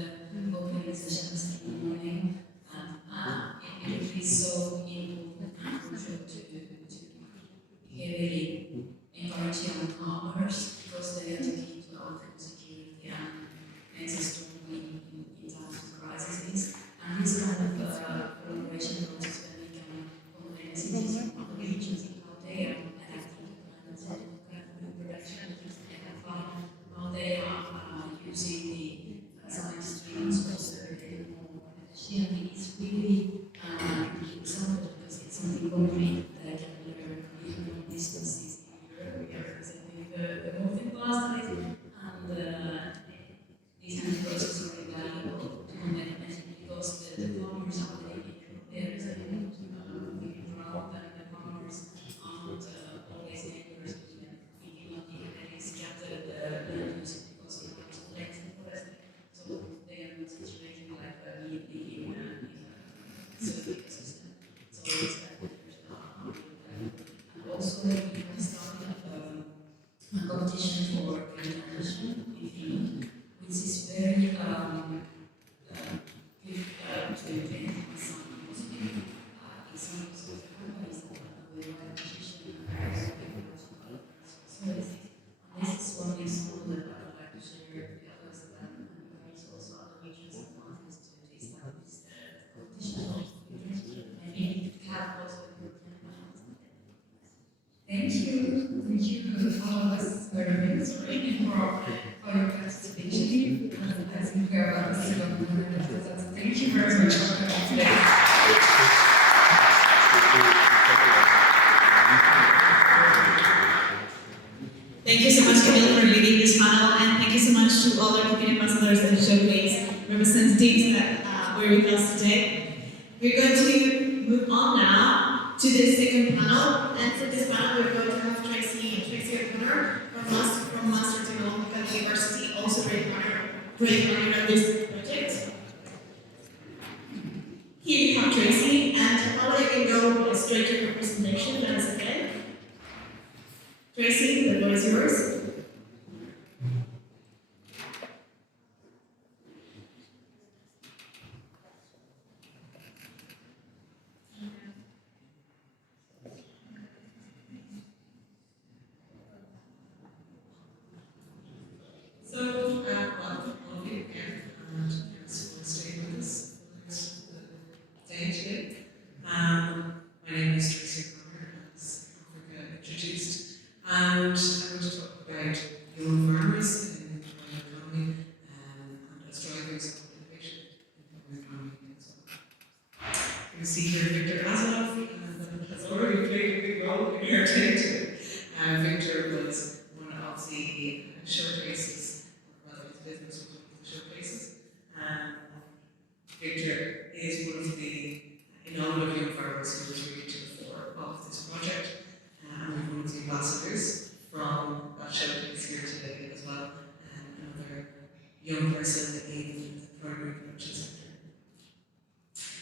the opening sessions in the morning. It would be so important and crucial to heavily encourage young farmers because they are the key to our food security and exist strongly in times of crises. And this kind of collaboration process where we can combine cities from other regions and how they are adapting to climate change, food production, how they are using the science streams also getting more efficiently. It's really example because it's something concrete that can be learned even from distances in Europe. We are representing the northern part of it, and these kind of processes are valuable to connect because the farmers are living there is a moving around and the farmers aren't always neighbors between very scattered land use because we have some lakes and forests. So they are not situated like we live in a certain ecosystem. So it's and also we have started a competition for international in Finland, which is very good to identify some positive examples of companies that are doing right position and also ecological services. And this is one example that I would like to share with the others that encourage also other regions and countries to establish the competition. Maybe to have also European plans. Thank you for the followers very much for your participation. I think we are about to see one another. Thank you very much for coming today. Thank you so much, Camille, for leading this panel, and thank you so much to all our COOPID ambassadors and showcase representatives that were with us today. We're going to move on now to the second panel, and for this panel we're going to have Tracy O'Connor from Master Technological University, also great partner of this project. Here you have Tracy, and now you can go straight to your presentation, that is okay. Tracy, the floor is yours. So, welcome all of you again, and thanks for staying with us for the rest of the day today. My name is Tracy O'Connor, as Africa introduced, and I'm going to talk young person in the primary production sector.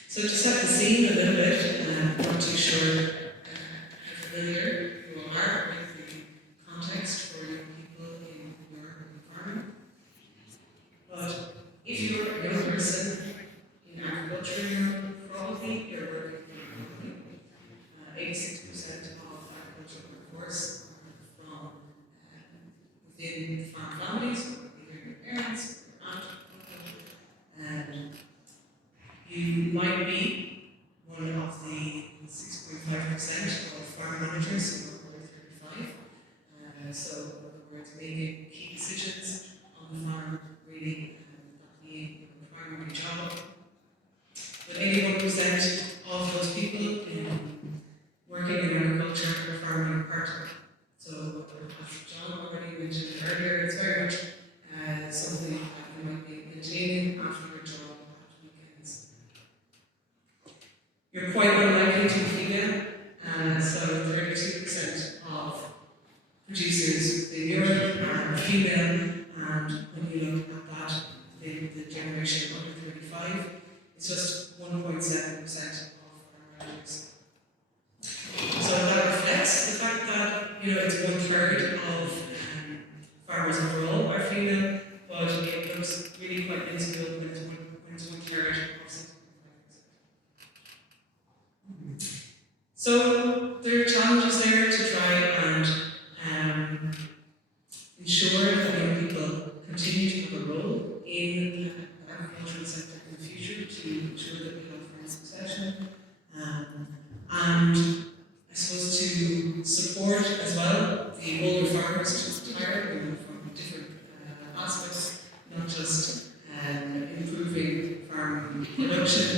So to set the scene a little bit, I'm not too sure how familiar you all are with the context for young people in urban farming. But if you're a young person in agriculture, probably you're working for a company. 86% of agricultural workforce are from within farm families, or either your parents or aunt or uncle. And you might be one of the 6.5% of farm managers who are over 35. So, in other words, making key decisions on the farm, really that being a primary job. But 81% of those people working in agriculture are farming part-time. So, as John already mentioned earlier, it's very much something that you might be maintaining after your job at weekends. You're quite unlikely to be female, so 32% of producers within Europe are female, and when you look at that in the generation under 35, it's just 1.7% of our managers. So that reflects the fact that it's 1/3 of farmers overall are female, but it looks really quite minuscule when it's 1/3 of 6.5%. So there are challenges there to try and ensure that young people continue to have a role in the agricultural sector in the future, to ensure that we have farm succession, and I suppose to support as well the older farmers to retire from different aspects, not just improving farm production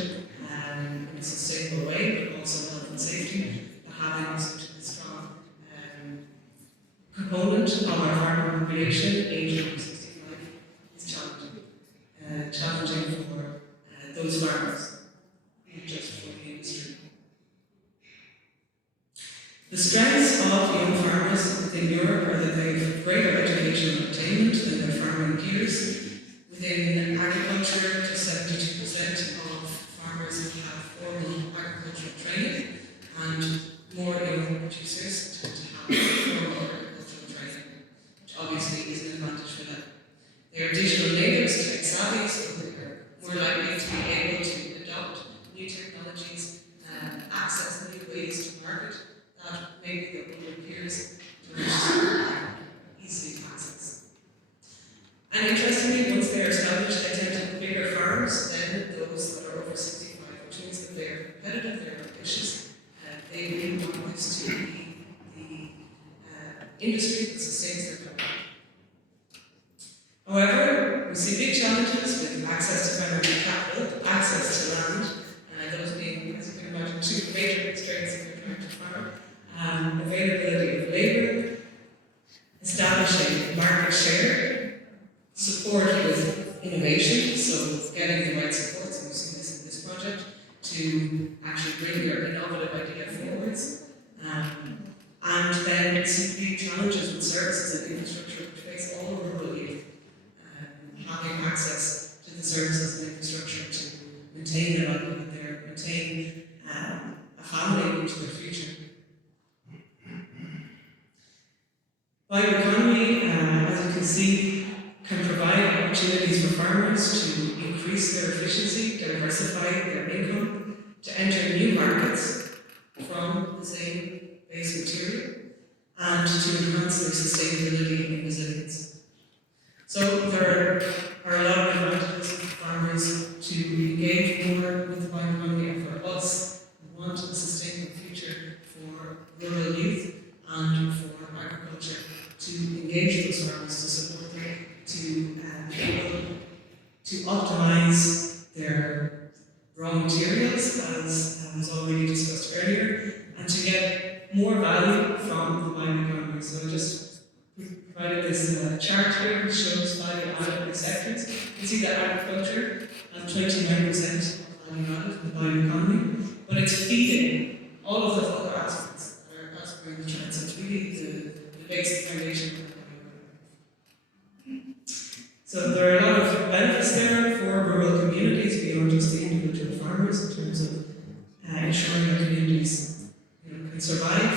in a sustainable way, but also health and safety, but having such a strong component of our farmer population aged over 65 is challenging. Challenging for those farmers, not just for the industry. The strengths of young farmers within Europe are that they have greater educational attainment than their farming peers. Within agriculture, just 72% of farmers have formal agricultural training, and more young producers tend to have formal agricultural training, which obviously is an advantage for them. They are digital natives, tech savvy, so they are more likely to be able to adopt new technologies and access new ways to market that maybe their older peers don't easily access. And interestingly, once they are established, they tend to have bigger farms than those that are over 65, which means that they are competitive, they are ambitious, and they really want this to be the industry that sustains their company. However, we see big challenges with access to primary capital, access to land, those being, as you can imagine, two major constraints if you're trying to farm. Availability of labour, establishing market share, support with innovation, so getting the right supports, and we've seen this in this project, to actually bring your innovative idea forwards. And then simply challenges with services and infrastructure which face all rural youth. Having access to the services and infrastructure to maintain their livelihood there, maintain a family into their future. Bioeconomy, as you can see, can provide opportunities for farmers to increase their efficiency, diversify their income, to enter new markets from the same base material, and to enhance their sustainability and resilience. So there are a lot of advantages for farmers to engage more with bioeconomy, and for us who want a sustainable future for rural youth and for agriculture, to engage those farmers, to support them, to be able to optimize their raw materials, as was already discussed earlier, and to get more value from the bioeconomy. So I just provided this chart here which shows value added by sectors. You can see that agriculture has 29% of value added in the bioeconomy, but it's feeding all of those other aspects that are elsewhere in the chart. So it's really the basic foundation of the bioeconomy. So there are a lot of of benefits there for rural communities beyond just the individual farmers in terms of ensuring that communities can survive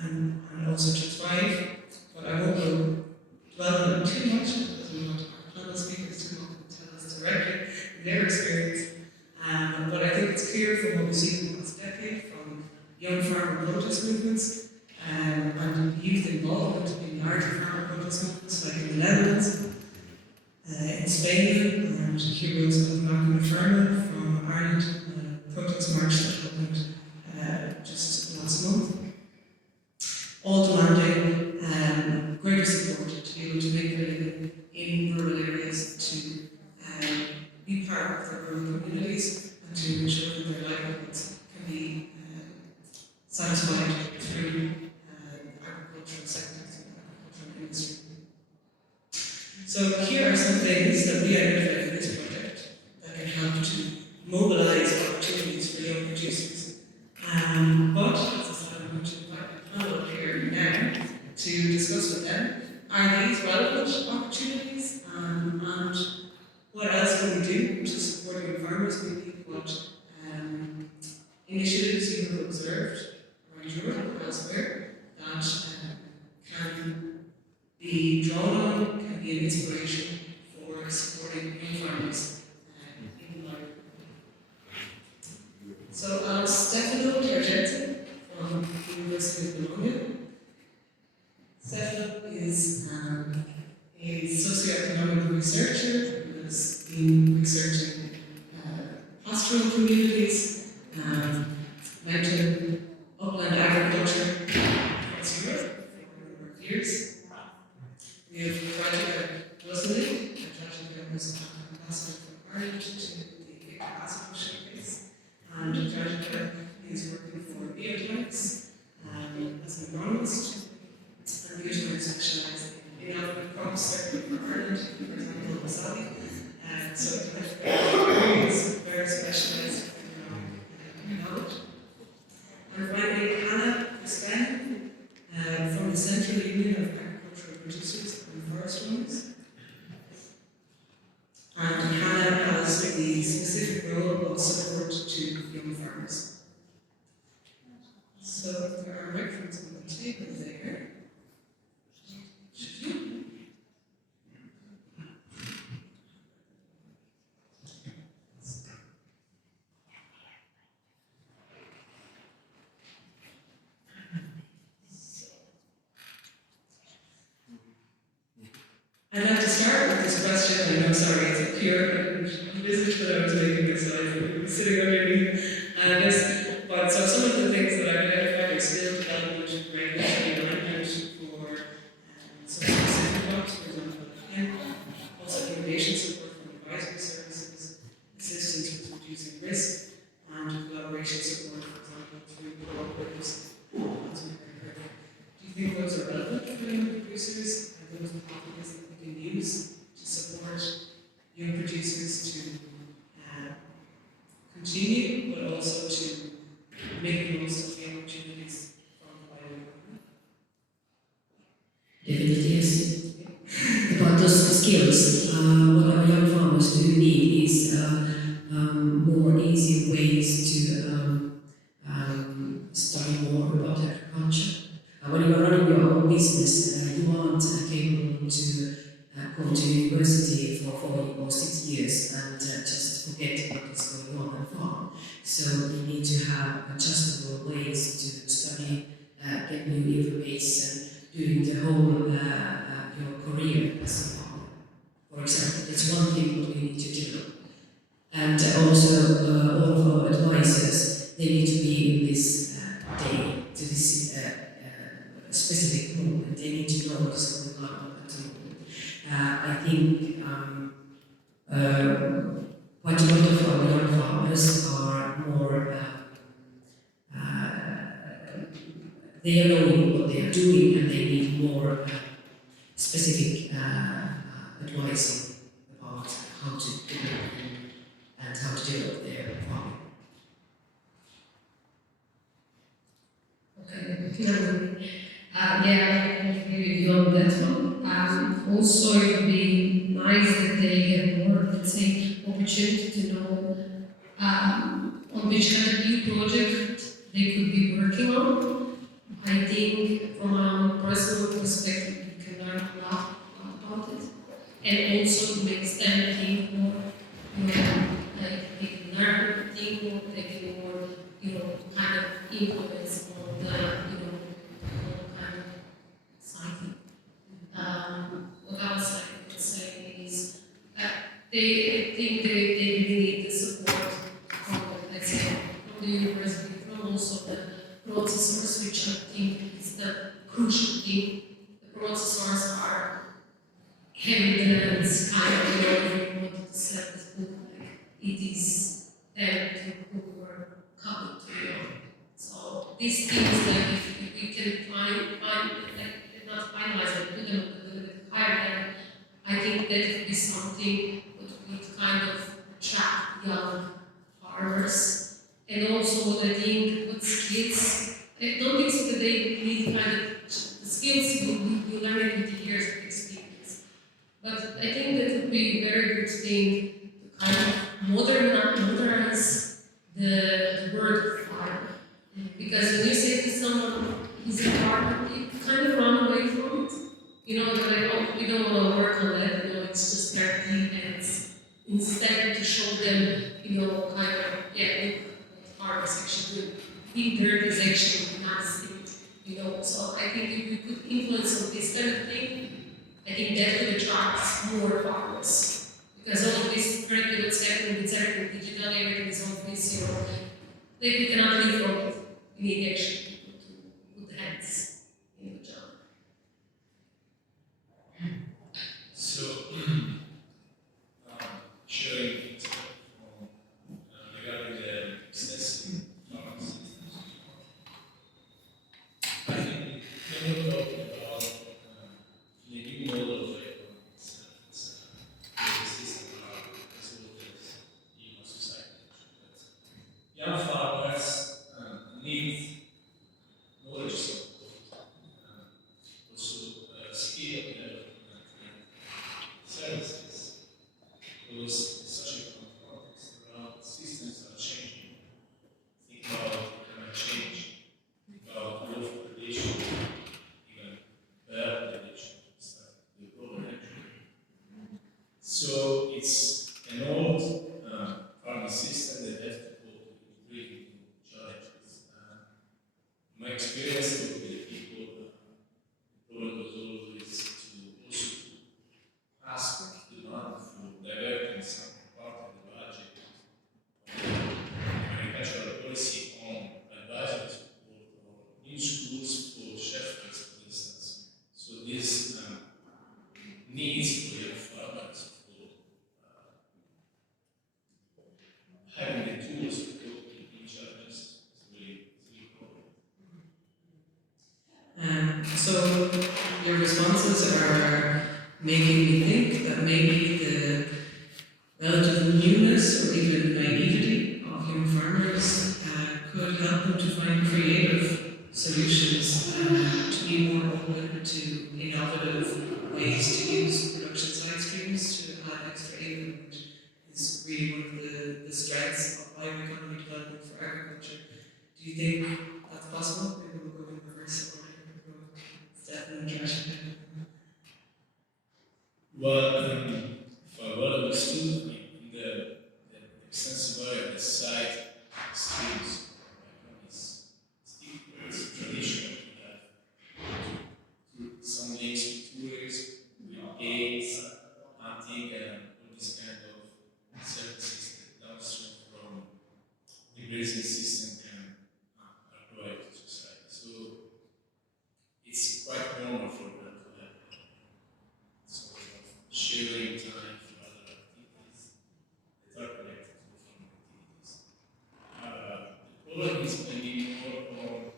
and also to thrive. But I won't go dwell on it too much because we want our panel speakers to come and tell us directly their experience. But I think it's clear from what we've seen in the last decade from young farmer protest movements and youth involvement in larger farmer protest movements like in the Netherlands, in Spain, and heroes of Malcolm McFernan from Ireland, protest march that happened just last month, all demanding greater support to be able to make their living in rural areas, to be part of their rural communities, and to ensure that their livelihoods can be satisfied through agricultural sectors and agricultural industry. So here are some things that we identified in this project that can help to mobilise opportunities for young producers. But, as I said, I'm going to invite the panel here now to discuss with them, are these relevant opportunities, and what else can we do to support young farmers? Maybe what initiatives you have observed around Europe or elsewhere that can be drawn on, can be an inspiration for supporting young farmers in life. So Stefano Tergetti from the University of Bologna. Stefano is a socioeconomic researcher who has been researching pastoral communities, mountain upland agriculture across Europe for a number of years. We have Rajika Rosalie. Rajika was an ambassador from Ireland to the Classical Showcase, and Rajika is working for Bioeconomics as an agronomist, and Bioeconomics specialises in alpha crops, certainly for Ireland, for example, Sally. So Rajika is very specialised in knowledge. And finally, Hannah Crispin from the Central Union of Agricultural Producers and Forest Owners. And Hannah has the specific role of support to young farmers. So there are microphones on the table there. I'd like to start with this question, and I'm sorry, it's a pure visit that I was making myself, sitting underneath this. But so some of the things that I identified are skill development, regulatory alignment for some specific jobs, for example, also innovation support from advisory services, assistance with reducing risk, and collaboration support, for example, through cooperatives. Do you think those are relevant for young producers? Are those pathways that we can use to support young producers to continue, but also to make the most of the opportunities from the bioeconomy? Definitely, yes. About those skills, what our young farmers do need is more easy ways to study more about agriculture. When you are running your own business, you aren't capable to go to university for 4 or 6 years and just forget what is going on farm. So you need to have adjustable ways to study, get new information during the whole your career as a farmer. For example, that's one thing what we need to do. And also all of our advisors, they need to be in this day, to this specific moment. They need to know what's going on at the moment. I think quite a lot of our young farmers are more, they are knowing what they are doing and they need more specific advice about how to do it and how to develop their farming. Yeah, I agree with you on that one. Also, it would be recognize that they have more, let's say, opportunity to know on which kind of new project they could be working on. I think from my own personal perspective, you can learn a lot about it. And also it makes them think more, like they can learn, think more, they can more, kind of influence on the, whole kind of cycle. What I was saying is they think they really need the support from, let's say, from the university, from also the processors, which I think is the crucial thing. The processors are having the lens kind of, if you wanted to sell this book, like it is them who were coming to you. So these things, like if we can find like not finalize it, put them a little bit higher level, I think that would be something that would kind of attract young farmers. And also what I think, what skills, I don't think so that they need kind of, the skills you learn it with the years of experience. But I think that would be a very good thing to kind of modernize the word of farmer. Because when you say to someone, he's a farmer, you kind of run away from it. They're like, oh, we don't want to work on that, it's just their thing, and it's instead to show them, kind of, look, farmers actually doing dirt is actually nice thing, so I think if we could influence on this kind of thing, I think that could attract more farmers. Because all of this currently what's happening with everything digital, everything is on this, we cannot live from it. We need actually people to put hands in the job. So, sharing regarding the excessive farm systems, I think when you're talking about the new model of economics, it's the system as well as human society. But young farmers need knowledge support, also skill development and services, because in such a context around systems are changing. Think about climate change, think about growth predation, even bird predation, the problem actually. So it's an old farming system that has to cope with really new challenges. My experience with the people, the problem was always to also ask demand for diverting some part of the budget of agricultural policy on advisory support or new schools for shepherds, for instance. So this needs for young farmers for having the tools to cope with new challenges is really important. So your responses are making me think that maybe the relative newness or even naivety of young farmers could help them to find creative solutions, to be more open to innovative ways to use production side streams to add extra income, which is really one of the strengths of bioeconomy development for agriculture. Do you think that's possible? Maybe we'll go in reverse order. Stefan, Josh. Well, if I well understood, the extensive area of the site streams is it's traditional. We have some links with tourism, with gates, hunting, and all this kind of services that downstream from the grazing system can provide to society. So it's quite normal for them to have sort of sharing time for other activities that are connected to farming activities. The problem is maybe more on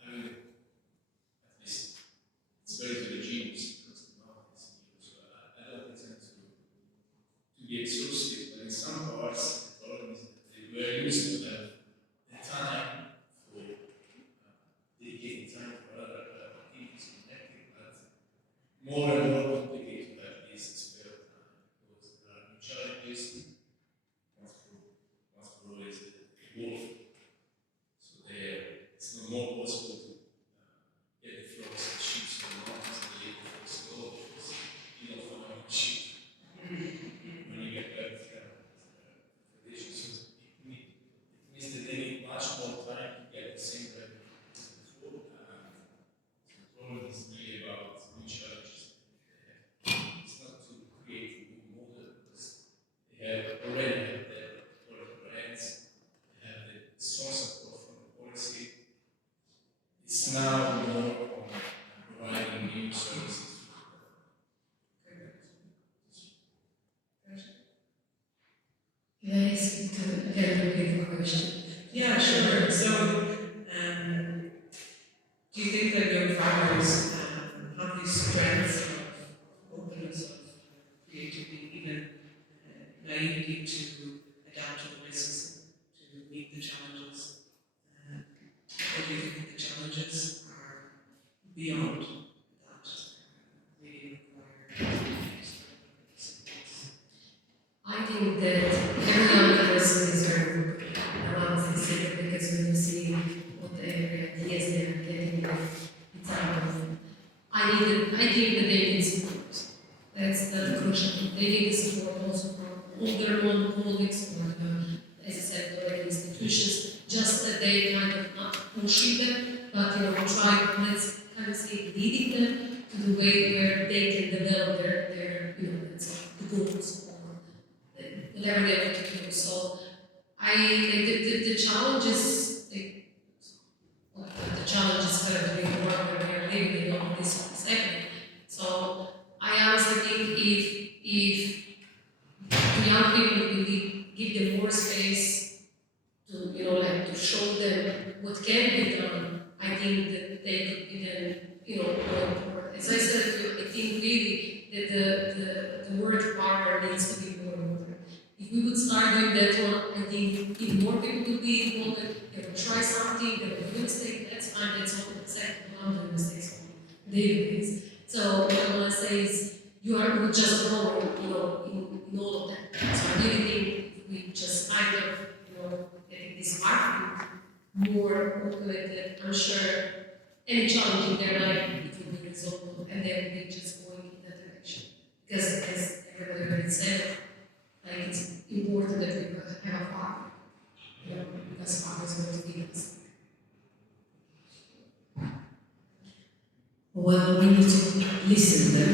having, at least, it's very heterogeneous because the market is new, so I don't intend to be exhaustive, but in some parts, the problem is that they were used to have the time for dedicating time for other activities connected, but more and more complicated to have this spare time. Yes, you can again repeat the question. Yeah, sure. So, do you think that young farmers have these strengths of openness, of creativity, even naivety to adapt to the risks, to meet the challenges? Or do you think the challenges are beyond that? Really require I think that every young person is very important. I want to say that because when you see what the ideas they are getting, it's unbelievable. I think that they need support. That's the crucial thing. They need support also from older colleagues or, as I said, already institutions, just that they kind of not pushing them, but try, let's kind of say, leading them to the way where they can develop their let's say, the goals or whatever they want to do. So the challenges, the challenges currently in the world where we are living, this is happening. So I honestly think if to young people we give them more space to to show them what can be done, I think that they could be then going forward. As I said, I think really that the word partner needs to be more important. If we would start doing that one, I think even more people would be involved. They will try something, they will make a mistake, that's fine, that's all acceptable. I'm doing mistakes on daily basis. So what I want to say is you are just growing, in all of that. So I really think if we just kind of, getting this market more populated, I'm sure any challenge in their life it will be resolved and they will be just going in that direction. Because as everybody already said, like it's important that we have a farm, because farmers are going to feed us. Well, we need to listen to them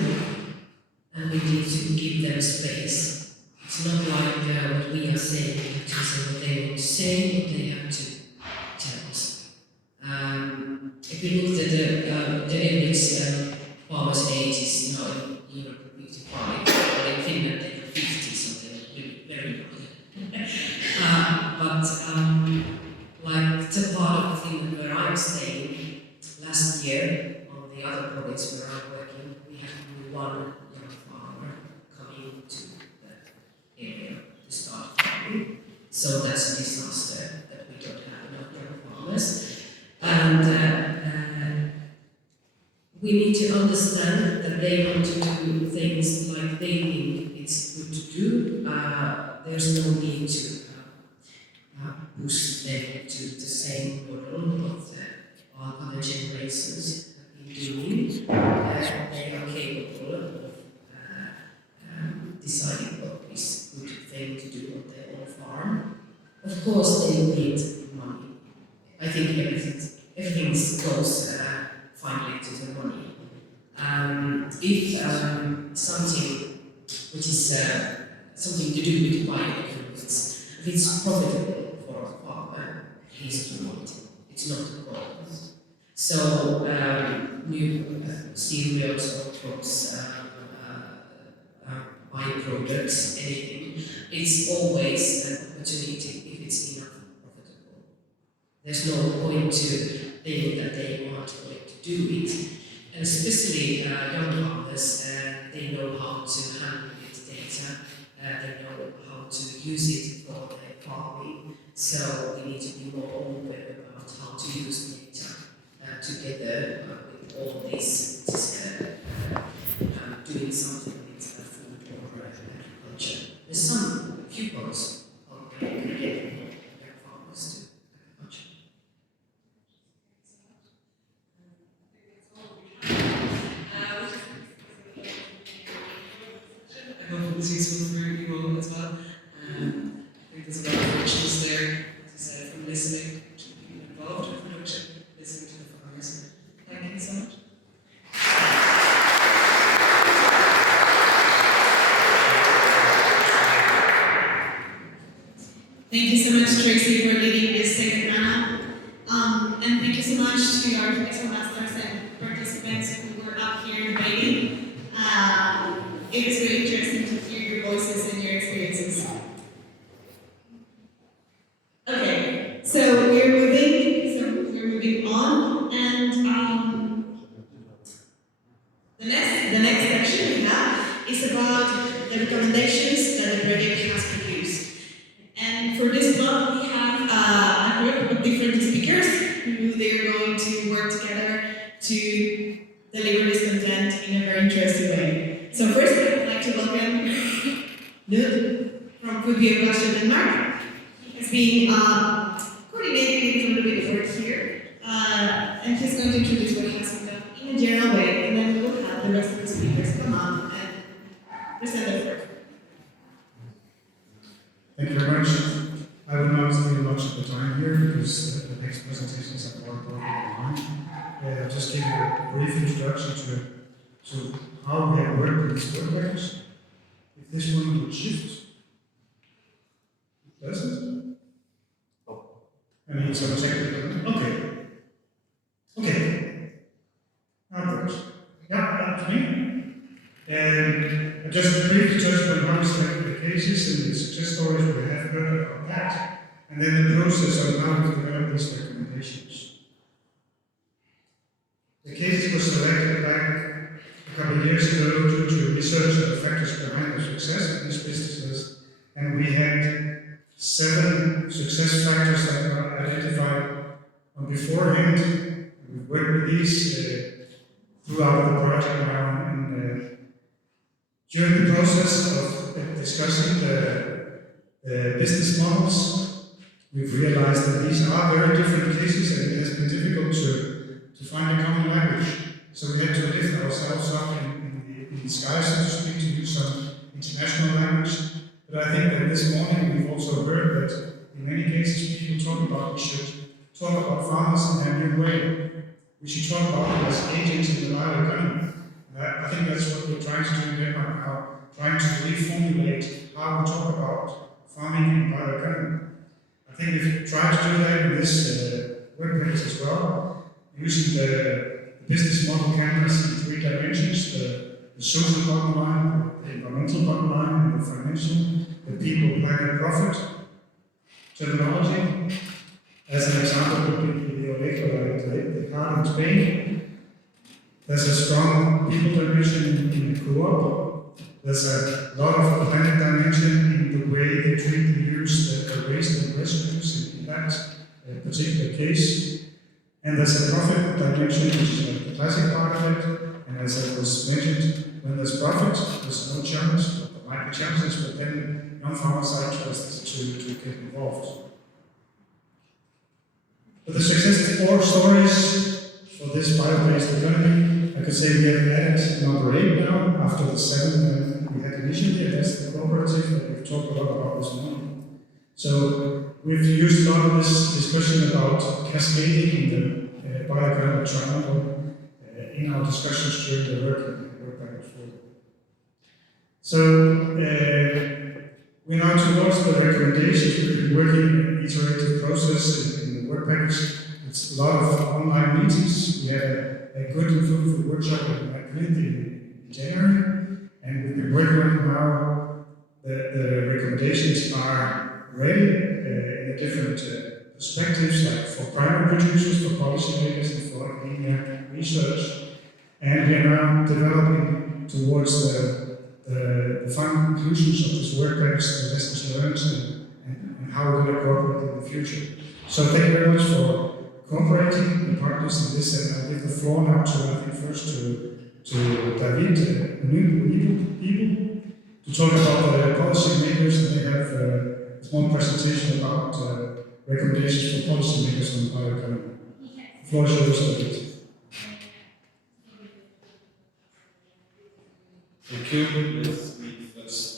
and we need to give them space. It's not like what we are saying, to say what they want to say, what they have to tell us. If we look at the average farmer's age is now in Europe 55, or in Finland they are 50, so they're really very young. Like the part of Finland where I'm staying, last year, on the other province where I'm working, we had only one young farmer coming to the area to start farming. So that's a disaster that we don't have enough young farmers. And we need to understand that they want to do things like they think it's good to do. There's no need to push them to the same model of all other generations have been doing. They are capable of deciding what is a good thing to do on their own farm. Of course, they need money. I think everything goes finally to the money. If something which is something to do with bioeconomics, if it's profitable for a farmer, he's doing it. It's not a problem. So new cereals or crops, byproducts, anything, it's always an opportunity if it's enough profitable. There's no point to think that they aren't going to do it. And especially young farmers, they know how to handle big data, they know how to use it for their farming. So we need to be more open about how to use data together with all this, doing something with food or agriculture. There's some viewpoints on how you can get more young farmers to agriculture. I hope it was useful for you all as well. I think there's a lot of options there, as I said, from listening to people involved in production, listening to the farmers. Thank you so much. Thank you so much, Tracy, for leading this second panel. And thank you so much to our special masters and participants who were up here debating. It was really interesting to hear your voices and your experiences. from COOPID Bioeconomy Denmark. He has been coordinating a little bit of work here, and he's going to introduce what he has been done in a general way, and then we will have the rest of the speakers come up and present their work. Thank you very much. I will not steal much of the time here because the next presentations are more important than mine. I'll just give you a brief introduction to how we have worked with this work package. If this one would shift, does it? Oh. I mean, it's going to check it. Okay. Okay. Now it works. Yeah, that's me. And I just briefly touched on how we select the cases and the success stories we have heard about that, and then the process of how we develop these recommendations. The cases were selected back a couple of years ago due to research on the factors behind the success of these businesses, and we had 7 success factors that were identified on beforehand. We've worked with these throughout the project now, and during the process of discussing the business models, we've realized that these are very different cases, and it has been difficult to find a common language. So we had to lift ourselves up in the sky, so to speak, to use some international language. But I think that this morning we've also heard that in many cases people talk about we should talk about farmers in a new way. We should talk about them as agents in the bioeconomy. I think that's what we're trying to do in Denmark now, trying to reformulate how we talk about farming and bioeconomy. I think we've tried to do that in this webpage as well, using the business model canvas in 3 dimensions, the social bottom line, the environmental bottom line, and the financial, the people, planet, profit terminology. As an example would be the Orejo, the card in Spain. There's a strong people dimension in the co-op. There's a lot of planet dimension in the way they treat and use the waste and residues in that particular case. And there's a profit dimension, which is the classic part of it. And as I was mentioned, when there's profit, there's no challenge. There might be challenges, but then non-farmers are interested to get involved. For the success stories for this bio-based economy, I could say we have added number 8 now, after the 7 we had initially, and that's the cooperative that we've talked a lot about this morning. So we've used a lot of this discussion about cascading in the bioeconomic triangle in our discussions during the work package 4. So we're now towards the recommendations. We've been working in an iterative process in the work package. It's a lot of online meetings. We had a good and fruitful workshop in Madrid in January, and we've been working on it now. The recommendations are ready in the different perspectives, like for primary producers, for policymakers, and for academia research. And we are now developing towards the final conclusions of this work package, the lessons learned, and how we're going to cooperate in the future. So thank you very much for cooperating with partners in this, and I'll give the floor now to, I think, first to David, Nibel, to talk about the policymakers, and they have a small presentation about recommendations for policymakers on bioeconomy. The floor is yours, David. Thank you. Let me first.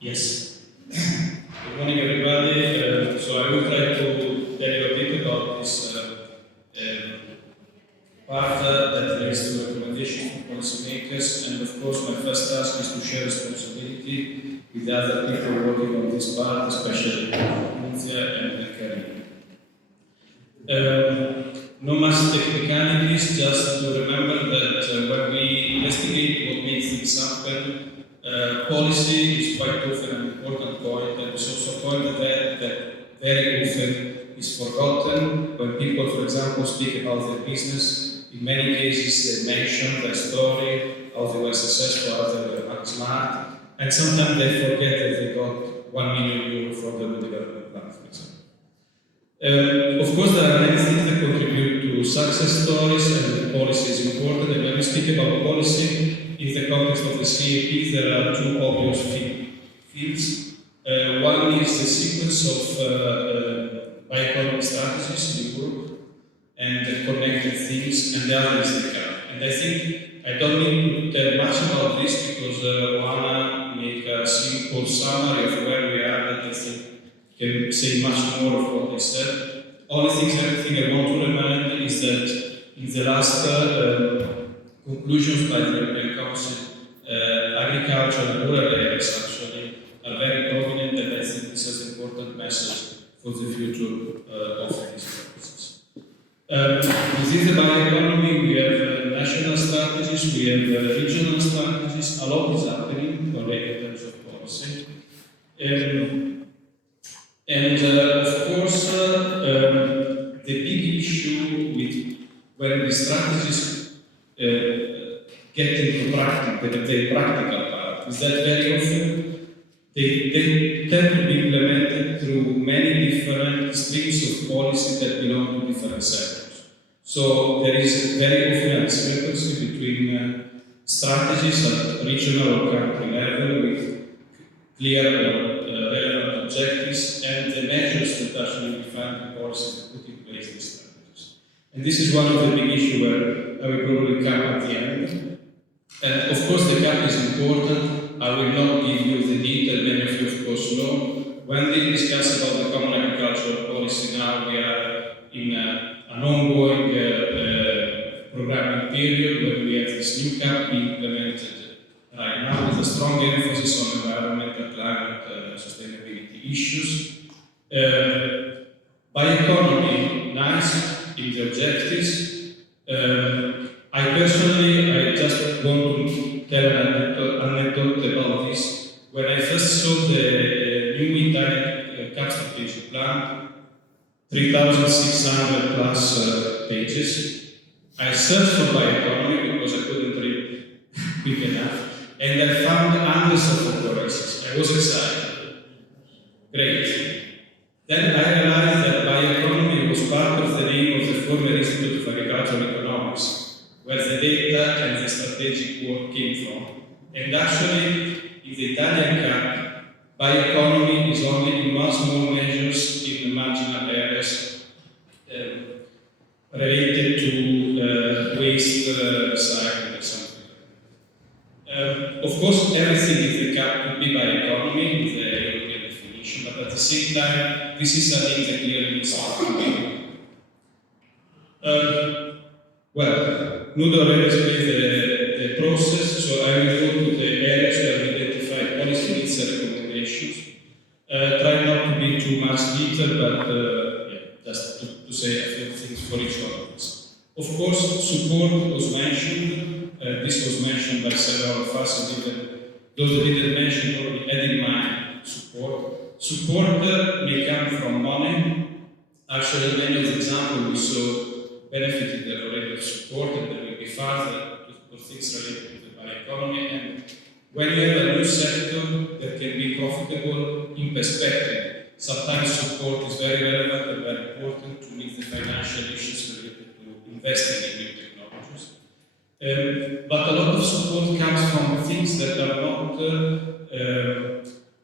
Yes. Good morning, everybody. So I will try to tell you a bit about this part that relates to recommendations for policymakers, and of course my first task is to share responsibility with the other people working on this part, especially Nunzia and Karim. No much technicalities, just to remember that when we investigate what makes things happen. Policy is quite often an important point, and it's also a point that very often is forgotten. When people, for example, speak about their business, in many cases they mention their story, how they were successful, how they were smart, and sometimes they forget that they got 1 million euro for the development plan, for example. Of course, there are many things that contribute to success stories, and policy is important. And when we speak about policy, in the context of the COP, there are two obvious fields. One is the sequence of bioeconomic strategies in Europe and the connected things, and the other is the CAP. And I think I don't need to tell much about this because Juana made a simple summary of where we are that I think can say much more of what I said. Only thing I want to remind is that in the last conclusions by the European Council, agriculture and rural areas actually are very prominent, and I think this is an important message for the future of these purposes. Within the bioeconomy, we have national strategies, we have regional strategies. A lot is happening already in terms of policy. Of course, the big issue with when the strategies get into practice, the practical part, is that very often they tend to be implemented through many different streams of policy that belong to different sectors. So there is very often a discrepancy between strategies at regional or country level with clear relevant objectives and the measures that actually define the policy to put in place these strategies. And this is one of the big issues where I will probably come at the end. And of course the CAP is important. I will not give you the detail, many of you of course know. When we discuss about the common agricultural policy now, we are in an ongoing programming period where we have this new CAP being implemented right now with a strong emphasis on environmental, climate, sustainability issues. Bioeconomy, nice in the objectives. I just want to tell an anecdote about this. When I first saw the new Italian CAP strategic plan, 3,600 plus pages, I searched for bioeconomy because I couldn't read quick enough, and I found hundreds of occurrences. I was excited. Great. Then I realized that bioeconomy was part of the name of the former Institute of Agricultural Economics, where the data and the strategic work came from. And actually, in the Italian CAP, bioeconomy is only in much more measures in the marginal areas related to waste recycling or something. Of course, everything in the CAP could be bioeconomy in the European definition, but at the same time, this is a link that clearly needs to be. Well, Nudo already explained the process, so I will go to the areas where we identify policy needs and recommendations. Try not to be too much detail, but just to say a few things for each one of us. Of course, support was mentioned. This was mentioned by several of us, and even those that didn't mention already had in mind support. Support may come from money. Actually, many of the examples we saw benefited already of support, and there will be further for things related to the bioeconomy. And when you have a new sector that can be profitable in perspective, sometimes support is very relevant and very important to meet the financial issues related to investing in new technologies. But a lot of support comes from things that are not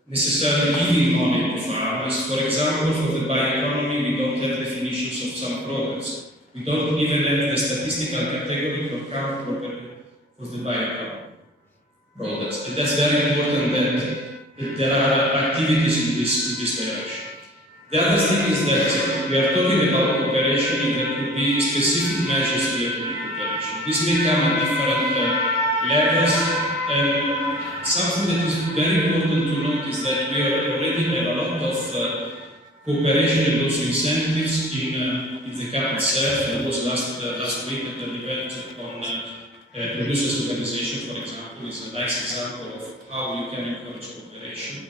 necessarily giving money to farmers. For example, for the bioeconomy, we don't have definitions of some products. We don't even have the statistical category to account properly for the bioeconomy products. And that's very important that there are activities in this direction. The other thing is that we are talking about cooperation, and there could be specific measures related to cooperation. This may come at different levels. Something that is very important to note is that we already have a lot of cooperation and also incentives in the CAP itself. There was last week at an event on producers organization, for example, is a nice example of how you can encourage cooperation.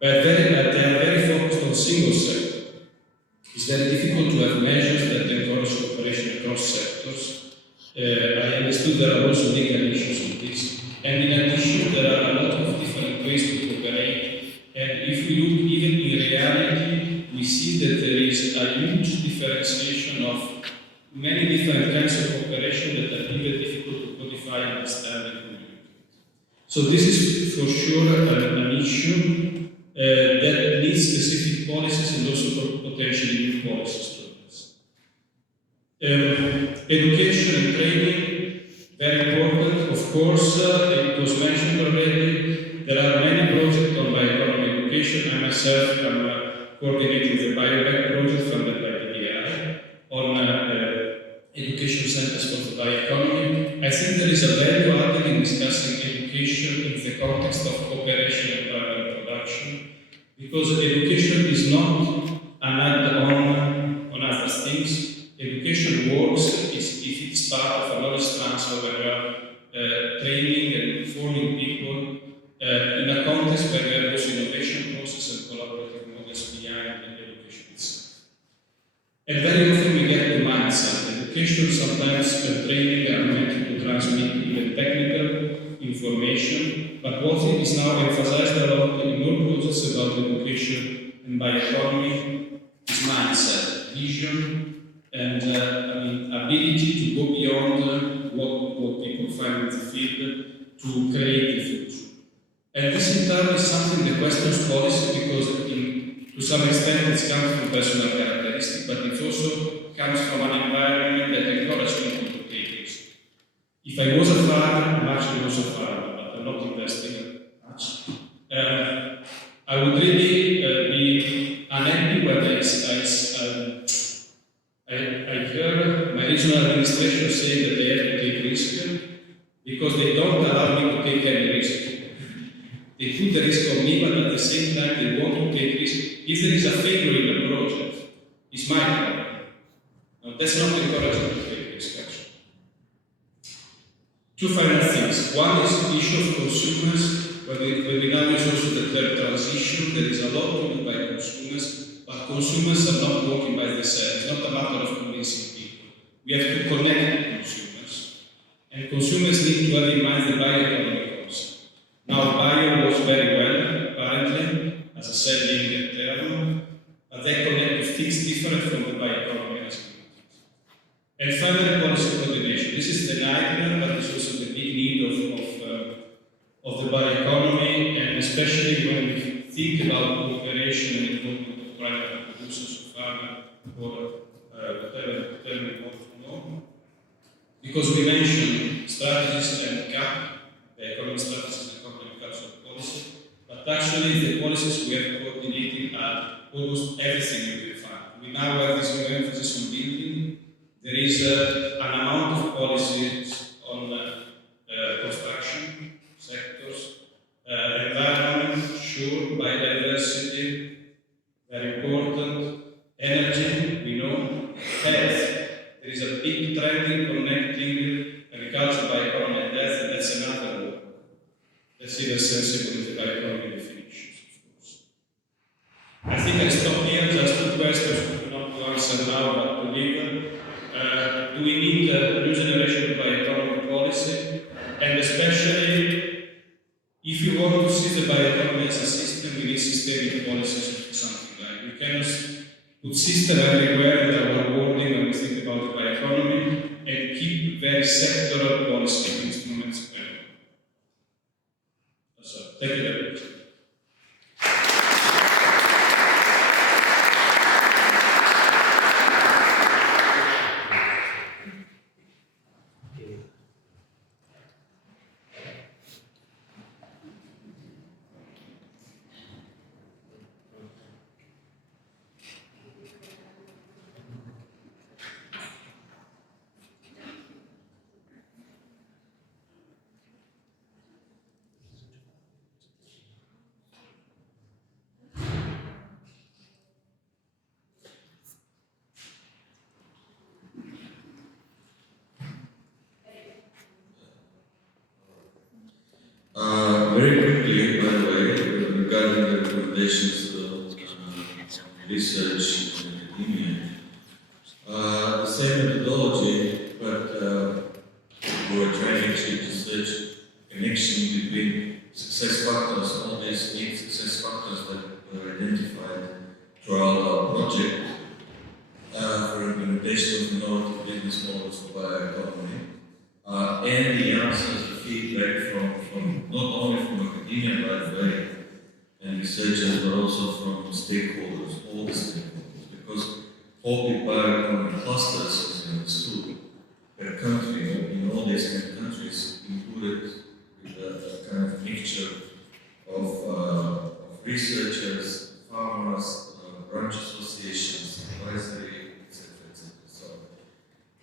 But they are very focused on single sector. It's very difficult to have measures that encourage cooperation across sectors. I understood there are also legal issues with this. And in addition, there are a lot of different ways to cooperate. And if we look even in reality, we see that there is a huge differentiation of many different kinds of cooperation that are even difficult to codify and understand and communicate. So this is for sure an issue that needs specific policies and also potentially new policies to address. Education and training, very important. Of course, it was mentioned already, there are many projects on bioeconomy education. I myself am coordinating the BioBack project funded by PBI on education centers for the bioeconomy. I think there is a value added in discussing education in the context of cooperation and primary production, because education is not an add-on on other things. Education works if it's part of a knowledge transfer where you are training and forming people in a context where there is innovation process and collaborative models behind the education itself. And very often we get the mindset. Education sometimes and training are meant to transmit even technical information, but what is now emphasized a lot in all processes about education and bioeconomy is mindset, vision, and ability to go beyond what people find in the field to create the future. And this in turn is something that questions policy because to some extent it comes from personal characteristics, but it also comes from an environment that encourages people to take risks. If I was a farmer, I'm actually also a farmer, but I'm not investing much. I would really be unhappy when I hear my regional administration saying that they have to take risk because they don't allow me to take any risk. They put the risk on me, but at the same time they want to take risk. If there is a failure in the project, it's my problem. Now, that's not encouraging to take risk, actually. Two final things. One is the issue of consumers. When we now use also the term transition, there is a lot to do by consumers, but consumers are not working by themselves. It's not a matter of convincing people. We have to connect with consumers. And consumers need to have in mind the bioeconomy concept. Now, bio works very well, apparently, as a selling term, but they connect to things different from the bioeconomy as we know it. And finally, policy coordination. This is the nightmare, but it's also the big need of the bioeconomy, and especially when we think about cooperation and involvement of private producers, farmers, or whatever term we want to know. Because we mentioned strategies and CAP, the economic strategies and agricultural policy, but actually the policies we have coordinated are almost everything you can find. We now have this new emphasis on building. There is an amount of policies on construction sectors, environment, sure, biodiversity, very important, energy, we know, health. There is a big trend in connecting agriculture, bioeconomy, and health, and that's another one. That's even sensible with the bioeconomy definitions, of course. I think I stop here, just two questions, not to answer now, but to leave. Do we need a new generation of bioeconomy policy? And especially, if you want to see the bioeconomy as a system, we need systemic policies or something like. We cannot put system everywhere in our wording when we think about the bioeconomy and keep very sectoral policy instruments available. So, thank you very much. Very quickly, by the way, regarding the recommendations of research and academia, the same methodology, but we were trying actually to search connection between success factors, all these 8 success factors that were identified throughout our project for implementation of innovative business models for bioeconomy. And the answers, the feedback from not only from academia, by the way, and researchers, but also from stakeholders, all the stakeholders, because COOPID Bioeconomy clusters, as you understood, per country, in all these 10 countries, included with a kind of mixture of researchers, farmers, branch associations, advisory, etc., etc. So,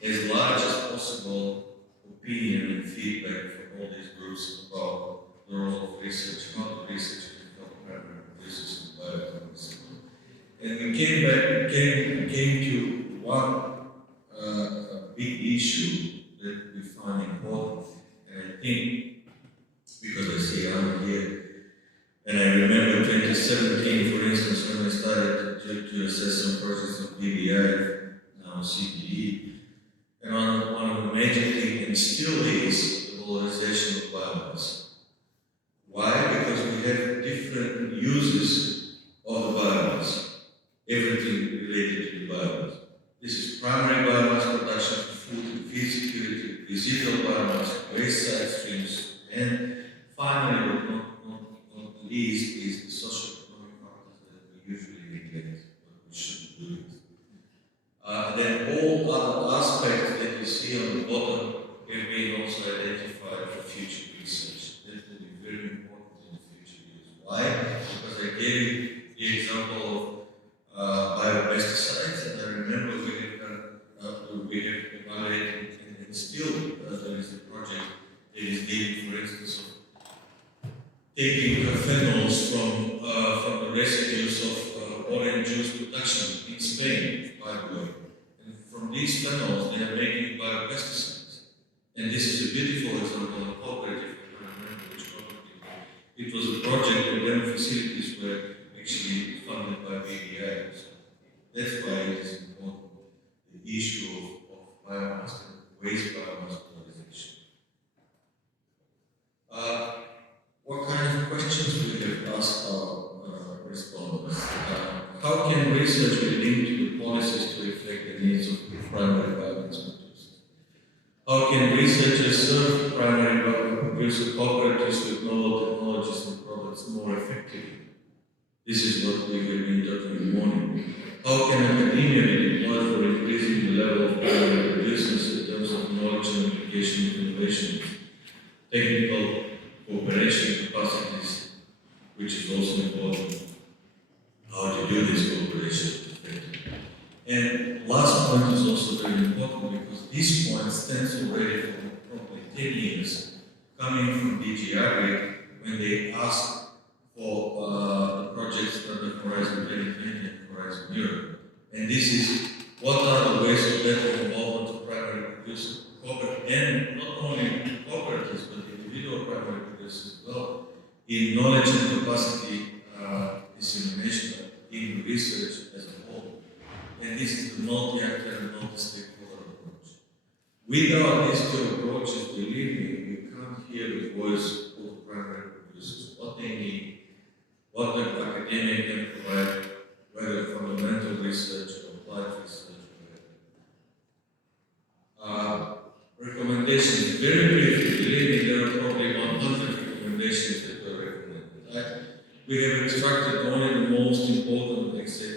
as large as possible, opinion and feedback from all these groups about the role of research, how the research can help primary producers in bioeconomy sector. And we came to one big issue that we find important, and I think, because I see I'm here, and I remember 2017, for instance, when I started to assess some projects of BBI, now CDE, and one of the major things, and still is, the valorization of biomass. Why? Because we have different uses of the biomass, everything related to the biomass. This is primary biomass production for food and feed security, residual biomass, waste side streams, and finally, but not least, is the socio-economic factors that we usually neglect, but we shouldn't do it. Then all other aspects that you see on the bottom have been also identified for future research. That will be very important in the future years. Why? Because I gave you the example of biopesticides, and I remember we have evaluated, and still there is a project that is dealing, for instance, of taking phenols from the residues of orange juice production in Spain, by the way. And from these phenols, they are making biopesticides. And this is a beautiful example of cooperative, I can't remember which cooperative. It was a project where demo facilities were actually funded by BBI. So that's why it is important, the issue of biomass and waste biomass valorization. What kind of questions we have asked our respondents? How can research be linked to the policies to reflect the needs of primary biomass producers? How can researchers serve primary biomass producer cooperatives with novel technologies and products more effectively? This is what we have been talking in the morning. How can academia be deployed for increasing the level of primary producers in terms of knowledge and application of innovation, technical cooperation capacities, which is also important, how to do this cooperation. And last point is also very important because this point stands already for probably 10 years, coming from DG Agri when they asked for the projects under Horizon 2020 and Horizon Europe. And this is what are the ways of better involvement of primary producers, and not only cooperatives, but individual primary producers as well, in knowledge and capacity dissemination in research as a whole. And this is the multi-actor and multi-stakeholder approach. Without these two approaches, believe me, we can't hear the voice of the primary producers, what they need, what the academia can provide, whether fundamental research or applied research. Recommendations, very briefly, believe me, there are probably 100 recommendations that were recommended. We have extracted only the most important, let's say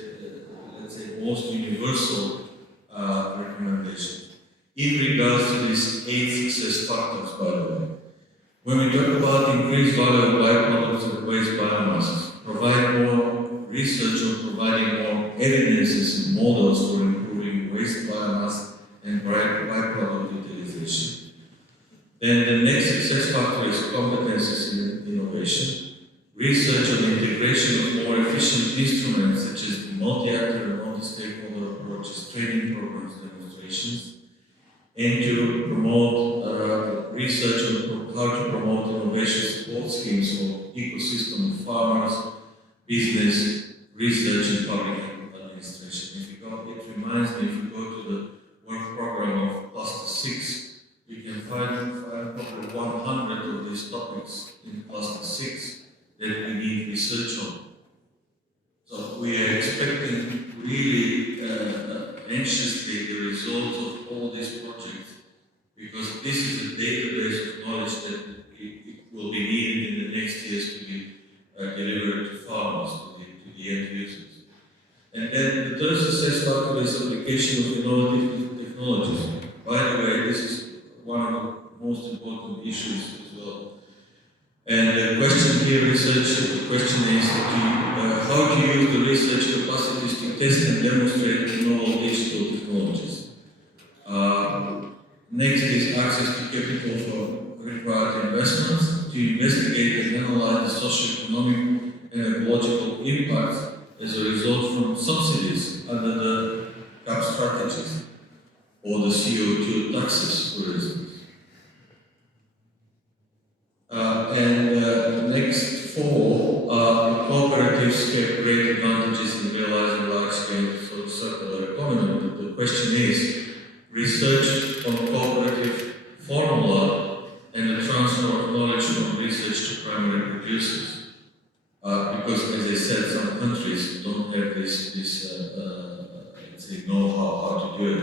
most universal recommendations in regards to these 8 success factors, by the way. When we talk about increased value of byproducts and waste biomasses, provide more research on providing more evidences and models for improving waste biomass and byproduct utilization. Then the next success factor is competences in innovation. Research on integration of more efficient instruments such as multi-actor and multi-stakeholder approaches, training programs, demonstrations, and to promote research on how to promote innovation support schemes for ecosystem of farmers, business, research and public administration. It reminds me, if you go to the work program of Cluster 6, you can find probably 100 of these topics in Cluster 6 that we need research on. So we are expecting really anxiously the results of all these projects, because this is a database of knowledge that it will be needed in the next years to be delivered to farmers, to the end users. And then the third success factor is application of innovative technologies. By the way, this is one of the most important issues as well. And the question here, the question is how to use the research capacities to test and demonstrate novel digital technologies. Next is access to capital for required investments, to investigate and analyze the socio-economic and ecological impacts as a result from subsidies under the CAP strategies or the CO2 taxes, for instance. Next four, cooperatives have great advantages in realizing large-scale circular economy. The question is, research on cooperative formula and the transfer of knowledge from research to primary producers. Because, as I said, some countries don't have this let's say, know-how how to do it.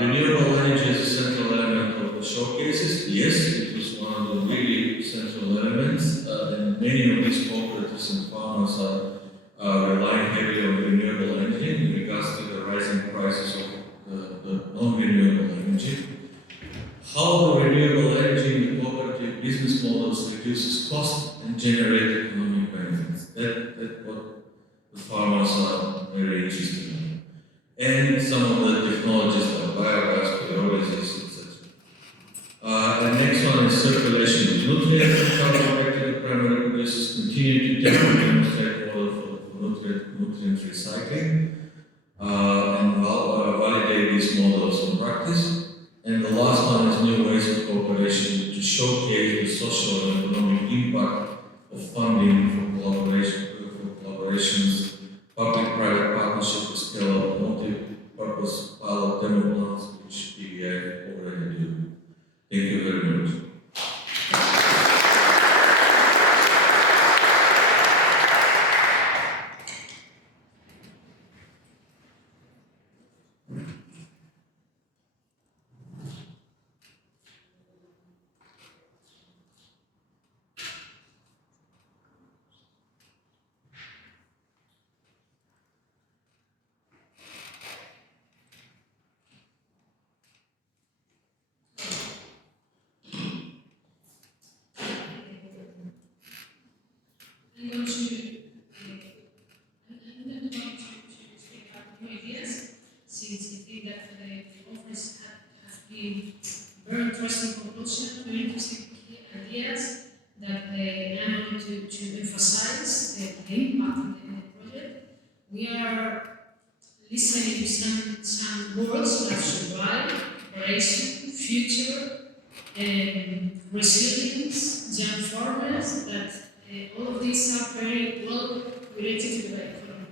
Renewable energy is a central element of the showcases. Yes, it was one of the really central elements, and many of these cooperatives and farmers are relying heavily on renewable energy in regards to the rising prices of the non-renewable energy. How the renewable energy in the cooperative business models reduces cost and generate economic benefits. That's what the farmers are very interested in. And some of the technologies like biogas, pyrolysis, etc. The next one is circulation of nutrients and carbon back to the primary producers. Continue to demonstrate model for nutrient recycling and validate these models in practice. And the last one is new ways of cooperation to showcase the social and economic impact of funding for collaborations, public-private partnership to scale up multi-purpose pilot demo plans, which PBI already do. Thank you very much. I'm going to speak about new ideas, since I think that the conference has been very interesting conclusion, very interesting ideas that I'm going to emphasize the impact in the project. We are listening to some words like survive, operation, future, resilience, young farmers, that all of these are very well related to the economy.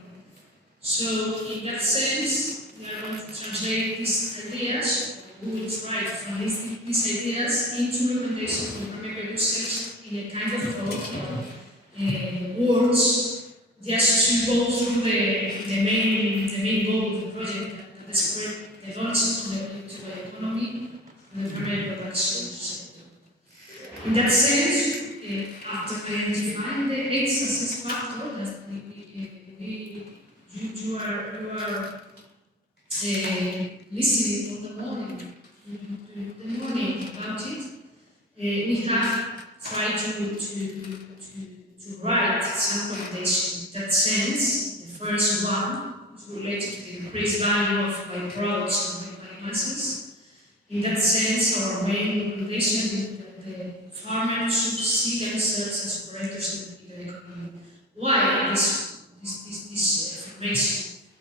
So in that sense, we are going to translate these ideas, we will try to translate these ideas into recommendations for primary producers in a kind of colloquial words, just to go through the main goal of the project, that is spread the knowledge of the bioeconomy and the primary production sector. In that sense, after identifying the X-axis factor that you are listening all the morning about it, we have tried to write some recommendations. In that sense, the first one is related to the increased value of byproducts and biomasses. In that sense, our main recommendation is that the farmers should see themselves as operators in the economy. Why this affirmation?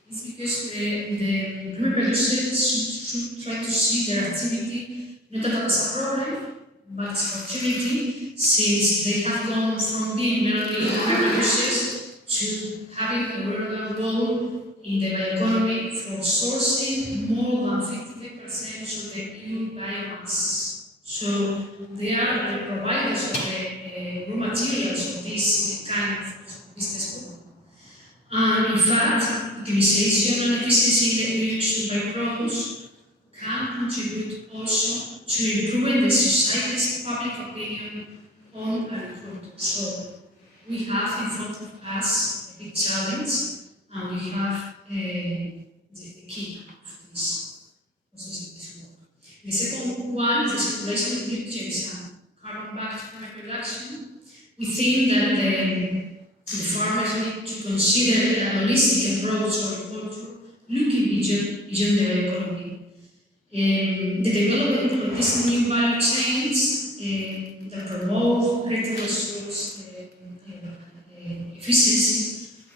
It's because the producers should try to see their activity not as a problem, but opportunity since they have gone from being merely producers to having a relevant role in the bioeconomy for sourcing more than 55% of the EU biomass. So they are the providers of the raw materials of this kind of business model. And in fact, utilization and efficiency in the use of byproducts can contribute also to improving the society's public opinion on agriculture. So we have in front of us a big challenge, and we have the key of this work. The second one is the circulation of nutrients and carbon-backed production. We think that the farmers need to consider a holistic approach to agriculture, looking beyond the economy. The development of these new value chains that promote greater resource efficiency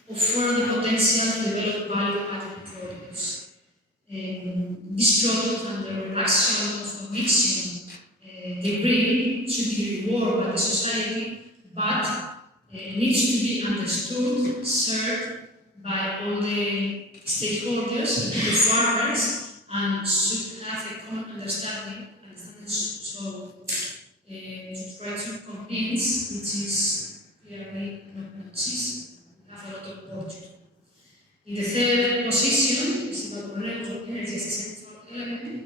offer the potential to develop value-added products. This product and the reduction of emission they bring should be rewarded by the society, but needs to be understood, served by all the stakeholders, the farmers, and should have a common understanding. So to try to convince, which is clearly not easy. We have a lot of work to do. In the third position is about renewable energy as a central element.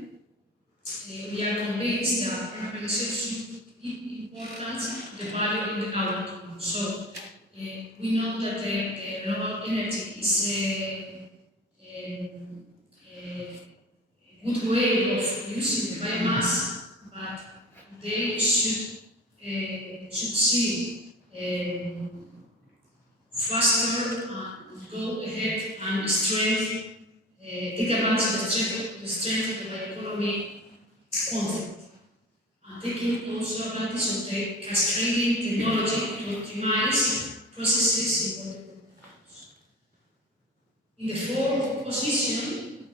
We are convinced that renewable should give importance to the value in the outcome. So we know that the renewable energy is a good way of using the biomass, but they should see faster and go ahead and take advantage of the strength of the bioeconomy concept, and taking also advantage of the cascading technology to optimize processes in water products. In the fourth position,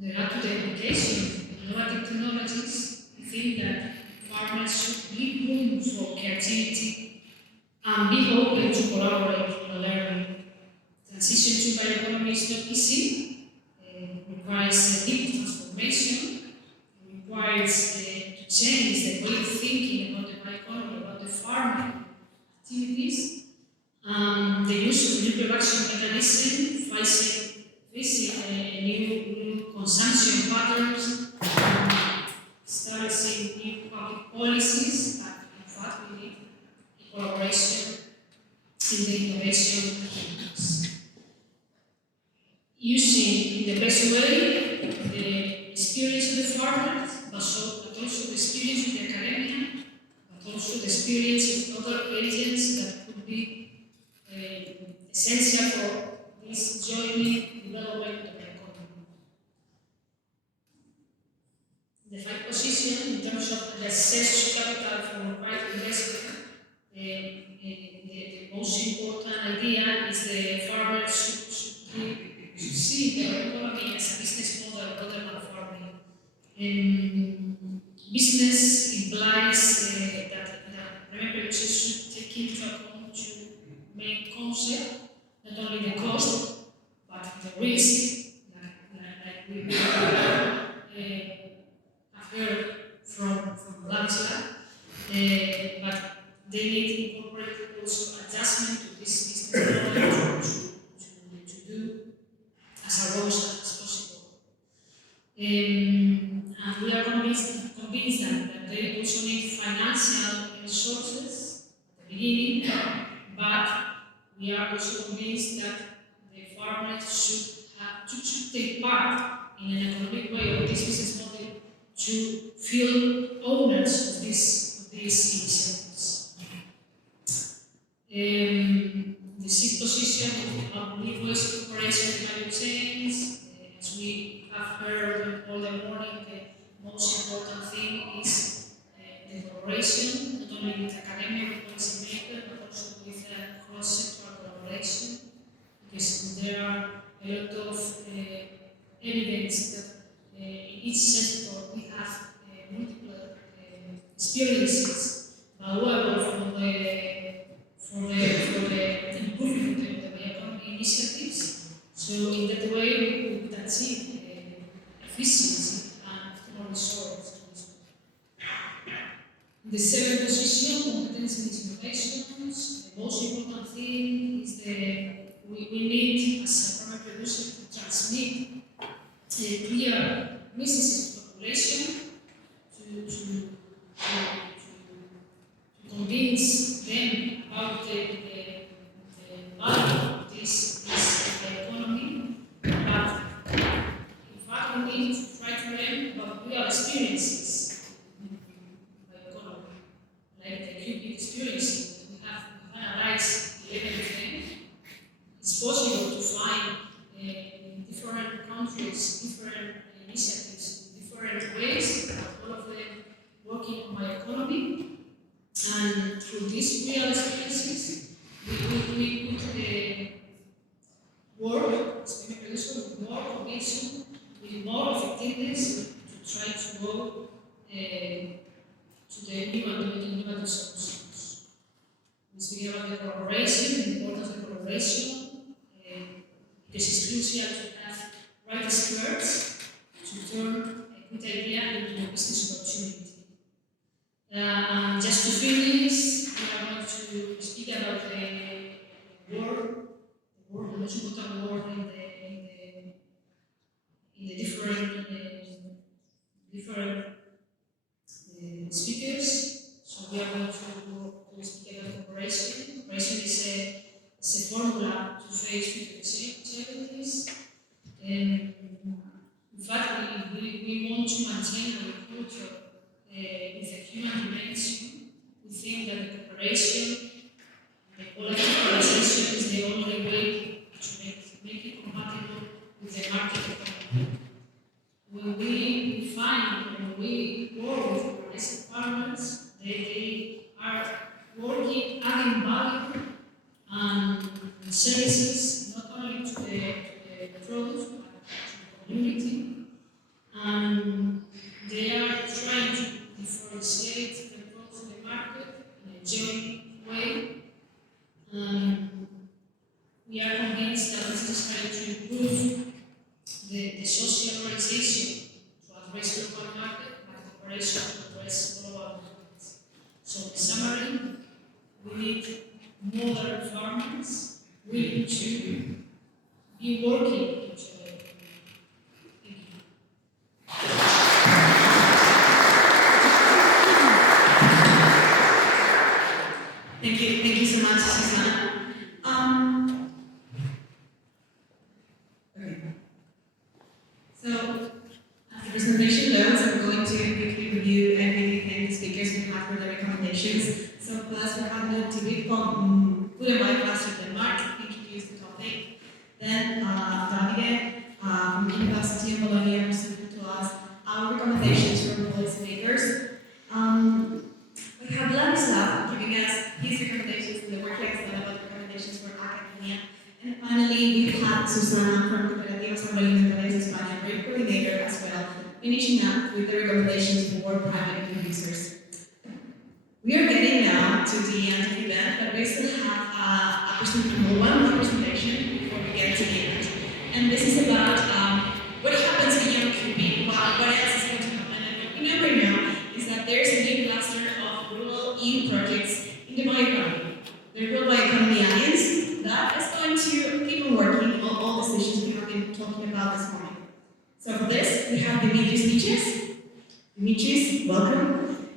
related to the application of innovative technologies, I think that farmers should leave room for creativity and be open to collaborate and learn. Transition to bioeconomy is not easy. It requires a deep transformation. It requires to change the way of thinking about the bioeconomy, about the farming activities, the use of new production mechanisms, facing new consumption patterns, establishing new public policies, but in fact we need collaboration in the innovation techniques. Using in the best way the experience of the farmers, but also the experience of the academia, but also the experience of other agents that could be essential for this joint development of the economy. The fifth position, in terms of the access to capital for private investment, the most important idea is the farmers should see the economy as a business model rather than farming. Business implies that private producers should take into account two main concepts, not only the cost, but the risk, like we have heard from Ladisla, but they need to incorporate also adjustment to this business model to do as arose as possible. And we are convinced that they also need financial resources at the beginning, but we are also convinced that the farmers should take part in an economic way of this business model to feel owners of these initiatives. The sixth position of new ways of operation value chains, as we have heard all the morning, the most important thing is the collaboration, not only with academia, with policymakers, but also with cross-sectoral collaboration, because there are a lot of evidence that in each sector we have multiple experiences So in that way, we could achieve efficiency and optimal resource. In the seventh position, competence in innovations, the most important thing is we need, as a primary producer, to transmit clear messages to the population to convince them about the value of this economy. But in fact, we need to try to learn about real experiences by economy, like the COOPID experience that we have analyzed 11 of them. It's possible to find in different countries, different initiatives, different ways, all of them working on bioeconomy. And through these real experiences, we could work, as a producer, with more conviction, with more effectiveness to try to go to the new solutions. We speak about the collaboration, the importance of collaboration, because it's crucial to have right experts to turn a good idea into a business opportunity. And just to finish, we are going to speak about the most important word in the different speakers. So we are going to speak about cooperation. Cooperation is a formula to face future challenges. In fact, we want to maintain our culture with a human dimension. We think that the cooperation, the collective collaboration is the only way to make it compatible with the market economy. When we find, when we work with organized partners, they are working, adding value and services not only to the product but to the community, and they are trying to differentiate the products in the market in a joint way. We are convinced that this is going to improve the social organization to address local market and cooperation to address global markets. So in summary, we need modern farmers willing to be working into it. Thank you. Thank you so much, Susanna. Okay. So, as the presentation goes, I'm going to quickly review everything the speakers we have for the recommendations. So, first we have the TV from COOPID Bioeconomy Denmark introduce the topic. Then, Davide from the University of Bologna presented to us our recommendations for policymakers. We have Ladislav giving us his recommendations and the work he has done about recommendations for academia. And finally, we've had Susana from Cooperativas Agroalimentarias España, great coordinator as well, finishing up with the recommendations for private producers. We are getting now to the end of the event, but we still have one more presentation before we get to the end. And this is about what happens beyond COOPID, what else is going to happen. And what we never know is that there's a new cluster of rural EU projects in the bioeconomy. The Rural Bioeconomy Alliance that is going to keep on working on all the issues we have been talking about this morning. So for this, we have Dimitris Niches. Dimitris, welcome.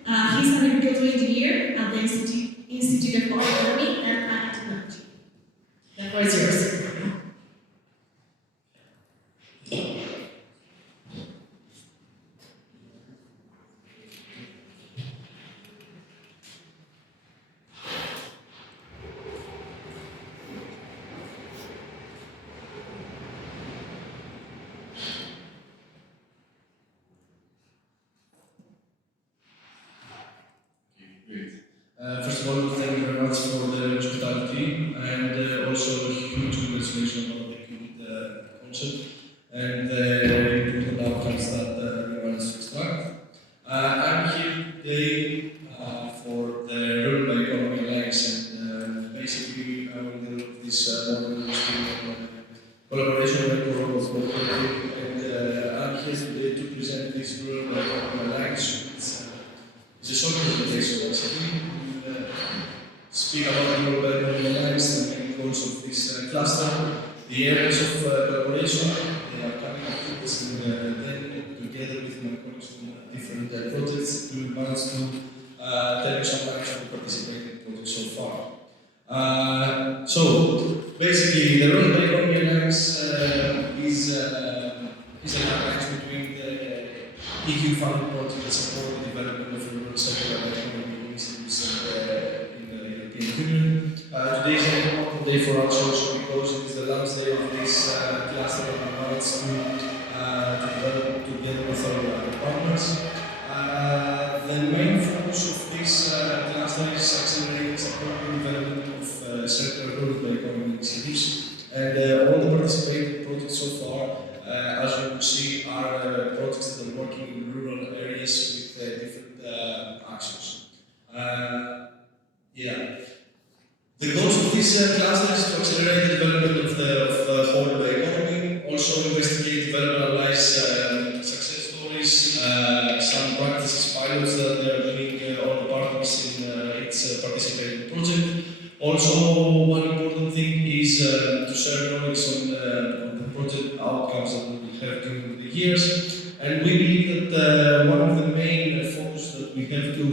He's an agricultural engineer at the Institute of Bioeconomy and Technology. The floor is yours. First of all, thank you very much for the hospitality bioeconomy alliance, the main goals of this cluster, the areas of collaboration, the upcoming activities, and then together with my colleagues from different projects, we want to tell you some facts of the participating projects so far. So basically, the Rural Bioeconomy Alliance is an alliance between the EU-funded projects that support the development of rural circular economy initiatives in the European Union. Today is an important day for us also because it is the last day of this cluster of alliance to develop together with our other partners. The main focus of this cluster is accelerating supporting the development of circular rural bioeconomy initiatives, and all the participating projects so far, as you will see, are projects that are working in rural areas with different actions. The goals of this cluster is to accelerate the development of the whole bioeconomy, also investigate, develop, analyze success stories, some practices, pilots that they are doing all the partners in its participating project. Also, one important thing is to share knowledge on the project outcomes that we will have during the years. And we believe that one of the main focus that we have to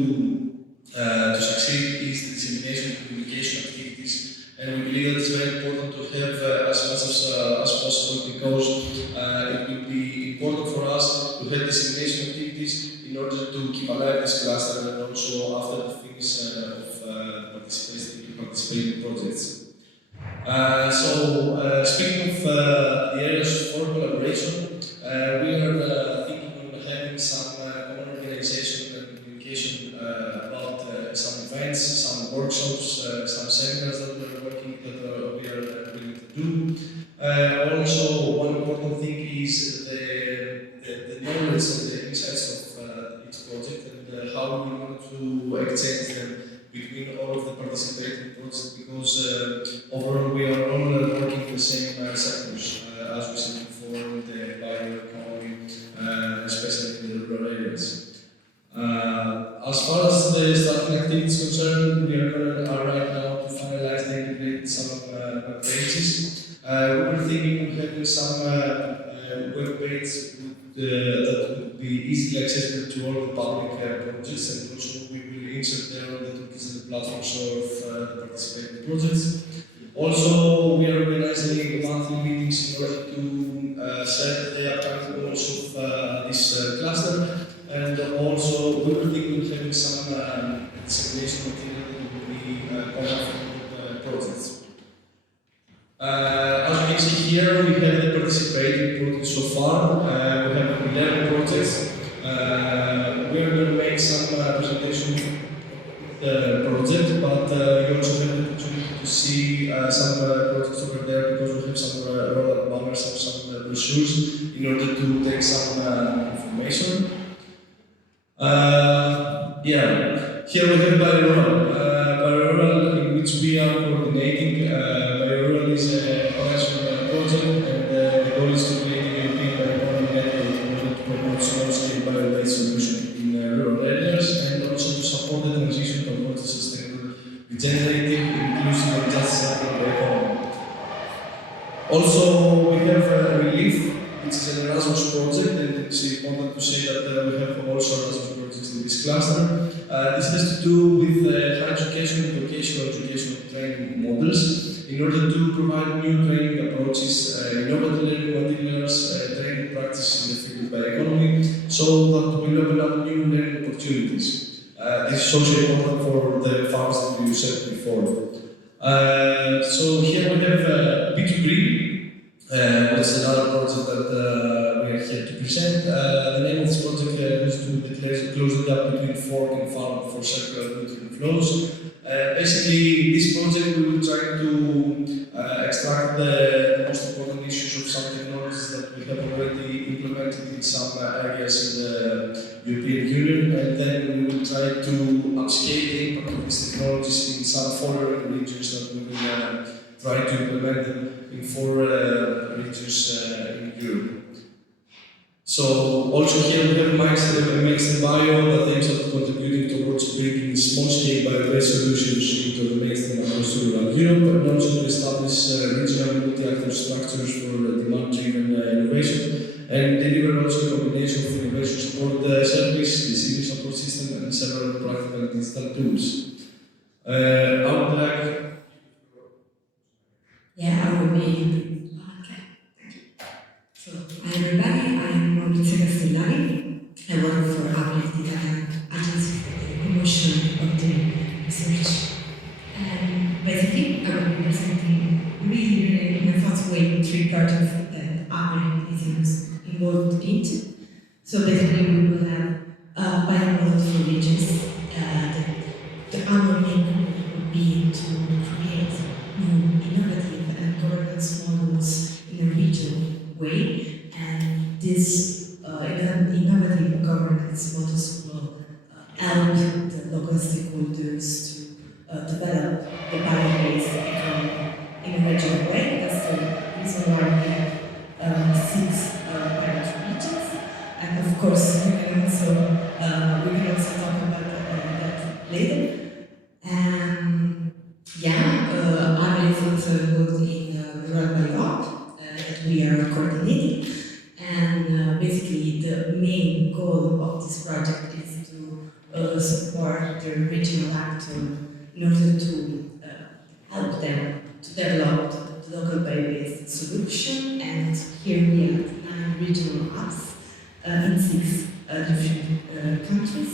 succeed is the dissemination of communication activities. And we believe that it's very important to have as much as possible because it will be important for us to have dissemination activities in order to keep alive this cluster and also after the finish of participating projects. Speaking of the areas for collaboration, we are thinking on having some common organization and communication about some events, some workshops, some seminars that we are working that we are willing to do. Also, one important thing is the knowledge and the insights of each project and how we want to exchange them between all of the participating projects because overall we are all working in the same sectors as we said before in the bioeconomy, especially in the rural areas. As far as the starting activity is concerned, we are right now to finalize the integrate some web pages. We were thinking of having some web pages that would be easily accessible to all the public projects, and also we will insert there the toolkits and the platforms of the participating projects. Also, we are organizing monthly meetings in order to set the upcoming goals of this cluster, and also we were thinking of having some dissemination material that will be common for the projects. As you can see here, we have the participating projects so far. We have 11 projects. We are going to make some presentation of the project, but you also have the opportunity to see some projects over there because we have some roll-up banners and some brochures in order to take some information. Here we have Biorural. Biorural, in which we are coordinating. Biorural is a national project, and the goal is to create a European bioeconomy network in order to promote small-scale bio-based solutions in rural areas, and also to support the transition towards a sustainable, regenerative, inclusive, and just circular bioeconomy. Also, we have Relief, which is an Erasmus project, and it's important to say that we have also Erasmus projects in this cluster. This has to do with higher education and vocational educational training models in order to provide new training approaches, innovative learning materials, training practices in the field of bioeconomy, so that we open up new learning opportunities. This is also important for the farms that you said before. So here we have B2Green, which is another project that we are here to present. The name of this project is to close the gap between fork and farm for circular nutrient flows. Basically, in this project, we will try to extract the most important issues of some technologies that we have already implemented in some areas in the European Union, and then we will try to upscale the impact of these technologies in some following regions that we will try to implement them in 4 regions in Europe. So also here we have Mixed Bio that aims at contributing towards bringing small-scale bio-based solutions into the mainstream across rural Europe, and also to establish regional multi-actor structures for demand-driven innovation, and deliver also a combination of innovation support service, decision support system, and several practical digital tools. I would like. Yeah, I will be. Okay. So, hi everybody, I'm Maurizio Castellani. I work for Uplift, the agency for the promotion of the research. And basically, I will be presenting really in a fast way 3 projects that Uplift is involved in. So basically, we will have biomodels for regions. The other main goal would be to create new innovative and governance models in a regional way, and this innovative governance models will help the local stakeholders to develop the bio-based economy in a regional way. That's the reason why we have 6 pilot regions, and of course we can also talk about that later. I is also involved in rural bio that we are coordinating, and basically the main goal of this project is to support the regional actor in order to help them to develop the local bio-based solution. And here we have 9 regional hubs in 6 different countries.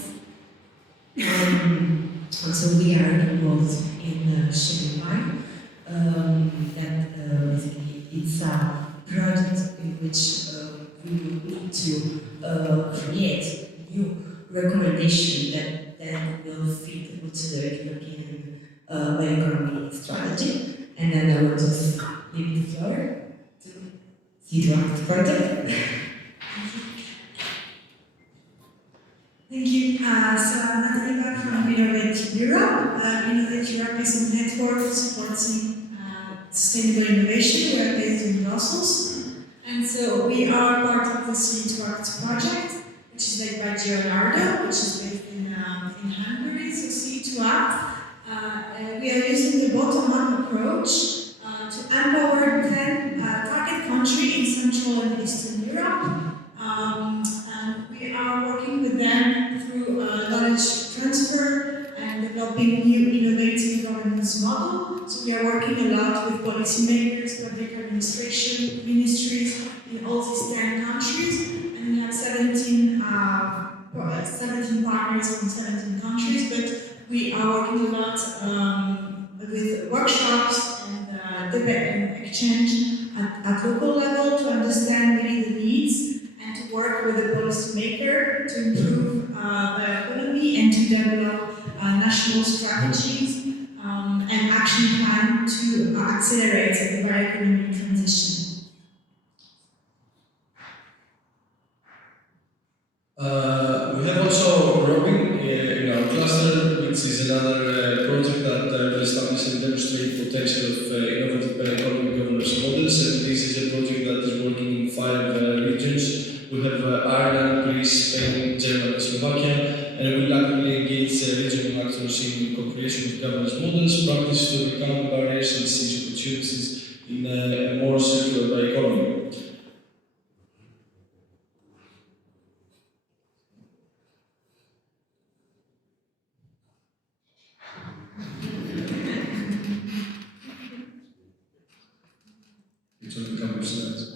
So we are involved in shaping bio. That basically it's a project in which we will need to create new recommendation that then will fit into the European bioeconomy strategy. And then I will just leave the floor to see to act further. Thank you. So I'm Natalie from Innovate Europe. Innovate Europe is a network supporting sustainable innovation. We are based in Brussels. And so we are part of the C2Act project, which is led by Leonardo, which is based in Hungary. So C2Act, we are using the bottom-up approach to empower 10 target countries in Central and Eastern Europe. And we are working with them through knowledge transfer and developing new innovative governance model. So we are working a lot with policymakers, public administration, ministries in all these 10 countries. And we have 17 partners from 17 countries, but we are working a lot with workshops and debate and exchange at local level to understand really the needs and to work with the policymaker to improve bioeconomy and to develop national strategies and action plan to accelerate the bioeconomy transition. We have also Robin in our cluster, which is another project that will establish and demonstrate potential of innovative bioeconomy governance models. And this is a project that is working in 5 regions. We have Ireland, Greece, Spain, Germany, Slovakia, and we will actively engage regional actors in co-creation of governance models, practice to overcome barriers and seize opportunities in a more circular bioeconomy. Which one becomes next?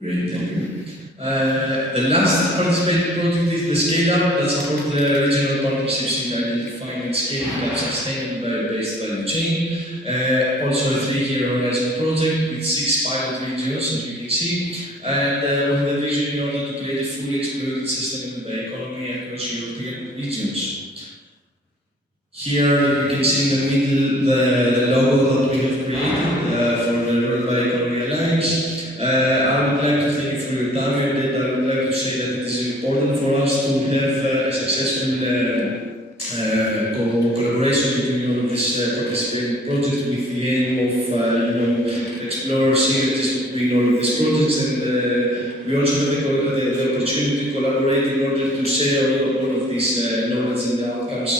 Great, thank you. The last participating project is the Scale-Up that supports the regional partnerships in identifying and scaling up sustainable bio-based value chain. Also a 3-year horizon project with 6 pilot regions, as you can see, and with the vision in order to create a fully exploited sustainable bioeconomy across European regions. Here you can see in the middle the logo that we have created for the Rural Bioeconomy Alliance. I would like to thank you for your time, and I would like to say that it is important for us to have a successful collaboration between all of these participants. with the aim of explore synergies between all of these projects, and we also have the opportunity to collaborate in order to share all of these knowledge and outcomes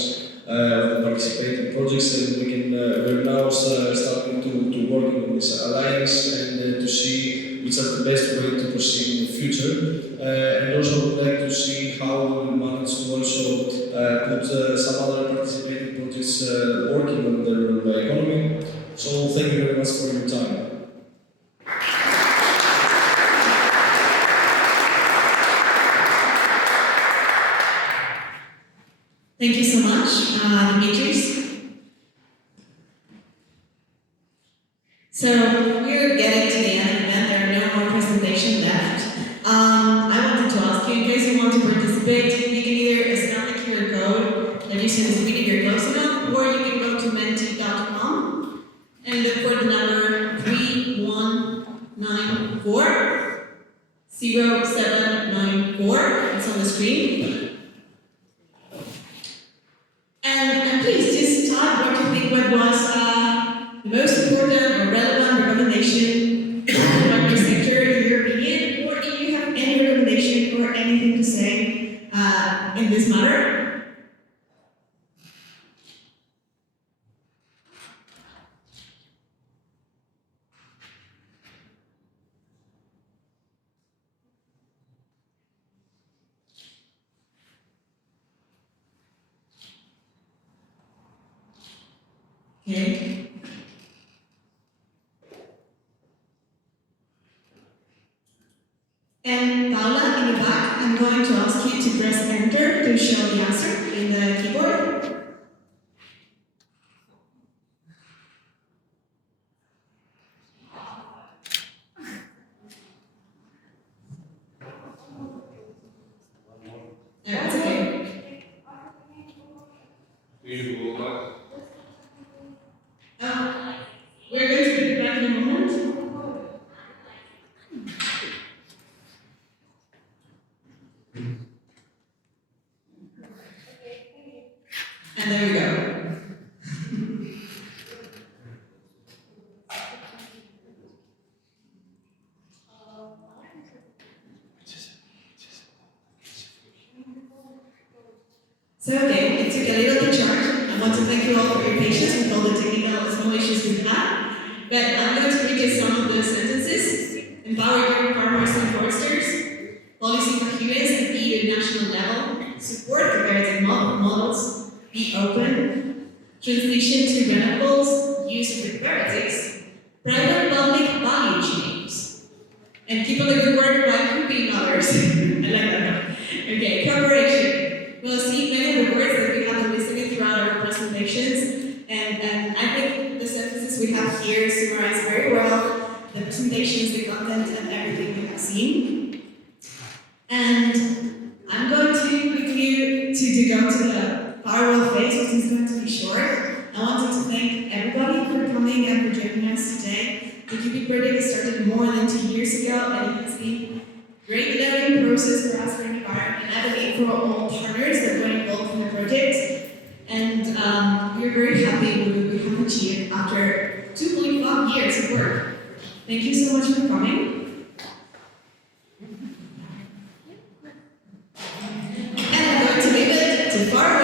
of the participating projects, and we're now starting to work on this alliance and to see which are the best way to proceed in the future. And also would like to see how we will manage to also put some other participating projects working on the rural economy. So thank you very much for your time. Thank you so much, Dimitris. So we're getting to the end of the event. There are no more presentations left. I wanted to ask you, in case you want to participate, you can either scan the QR code that you see on the screen if you're close enough, or you can go to menti.com and look for the number 3194-0794. It's on the screen. And please just type what you think what was the most important or relevant recommendation for the primary sector in your opinion, or if you have any recommendation or anything to say in this matter. Okay. And Paula, in the back, I'm going to ask you to press enter to show the answer in the keyboard. That's okay. We're going to be back in a moment. And there we go. So okay, it took a little bit short. I want to thank you all for your patience with all the technical small issues we've had. But I'm going to read you some of the sentences. Empower your farmers and foresters. Policy coherence at the national level. Support comparative models. Be open. Transition to renewables. Use of cooperatives. Private-public value chains. And keep on the good work while grouping others. I like that. Okay, cooperation. We'll see many of the words that we have been listening throughout our presentations, and I think the sentences we have here summarize very well the presentations, the content, and everything we have seen. And I'm going to with you to go to the powerful phase, which is going to be short. I wanted to thank everybody for coming and for joining us today. The COOPID project started more than 2 years ago, and it has been a great learning process for us for the environment, and I believe for all partners that were involved in the project. And we're very happy with what we have achieved after 2.5 years of work. Thank you so much for coming. And I'm going to leave it to Farah.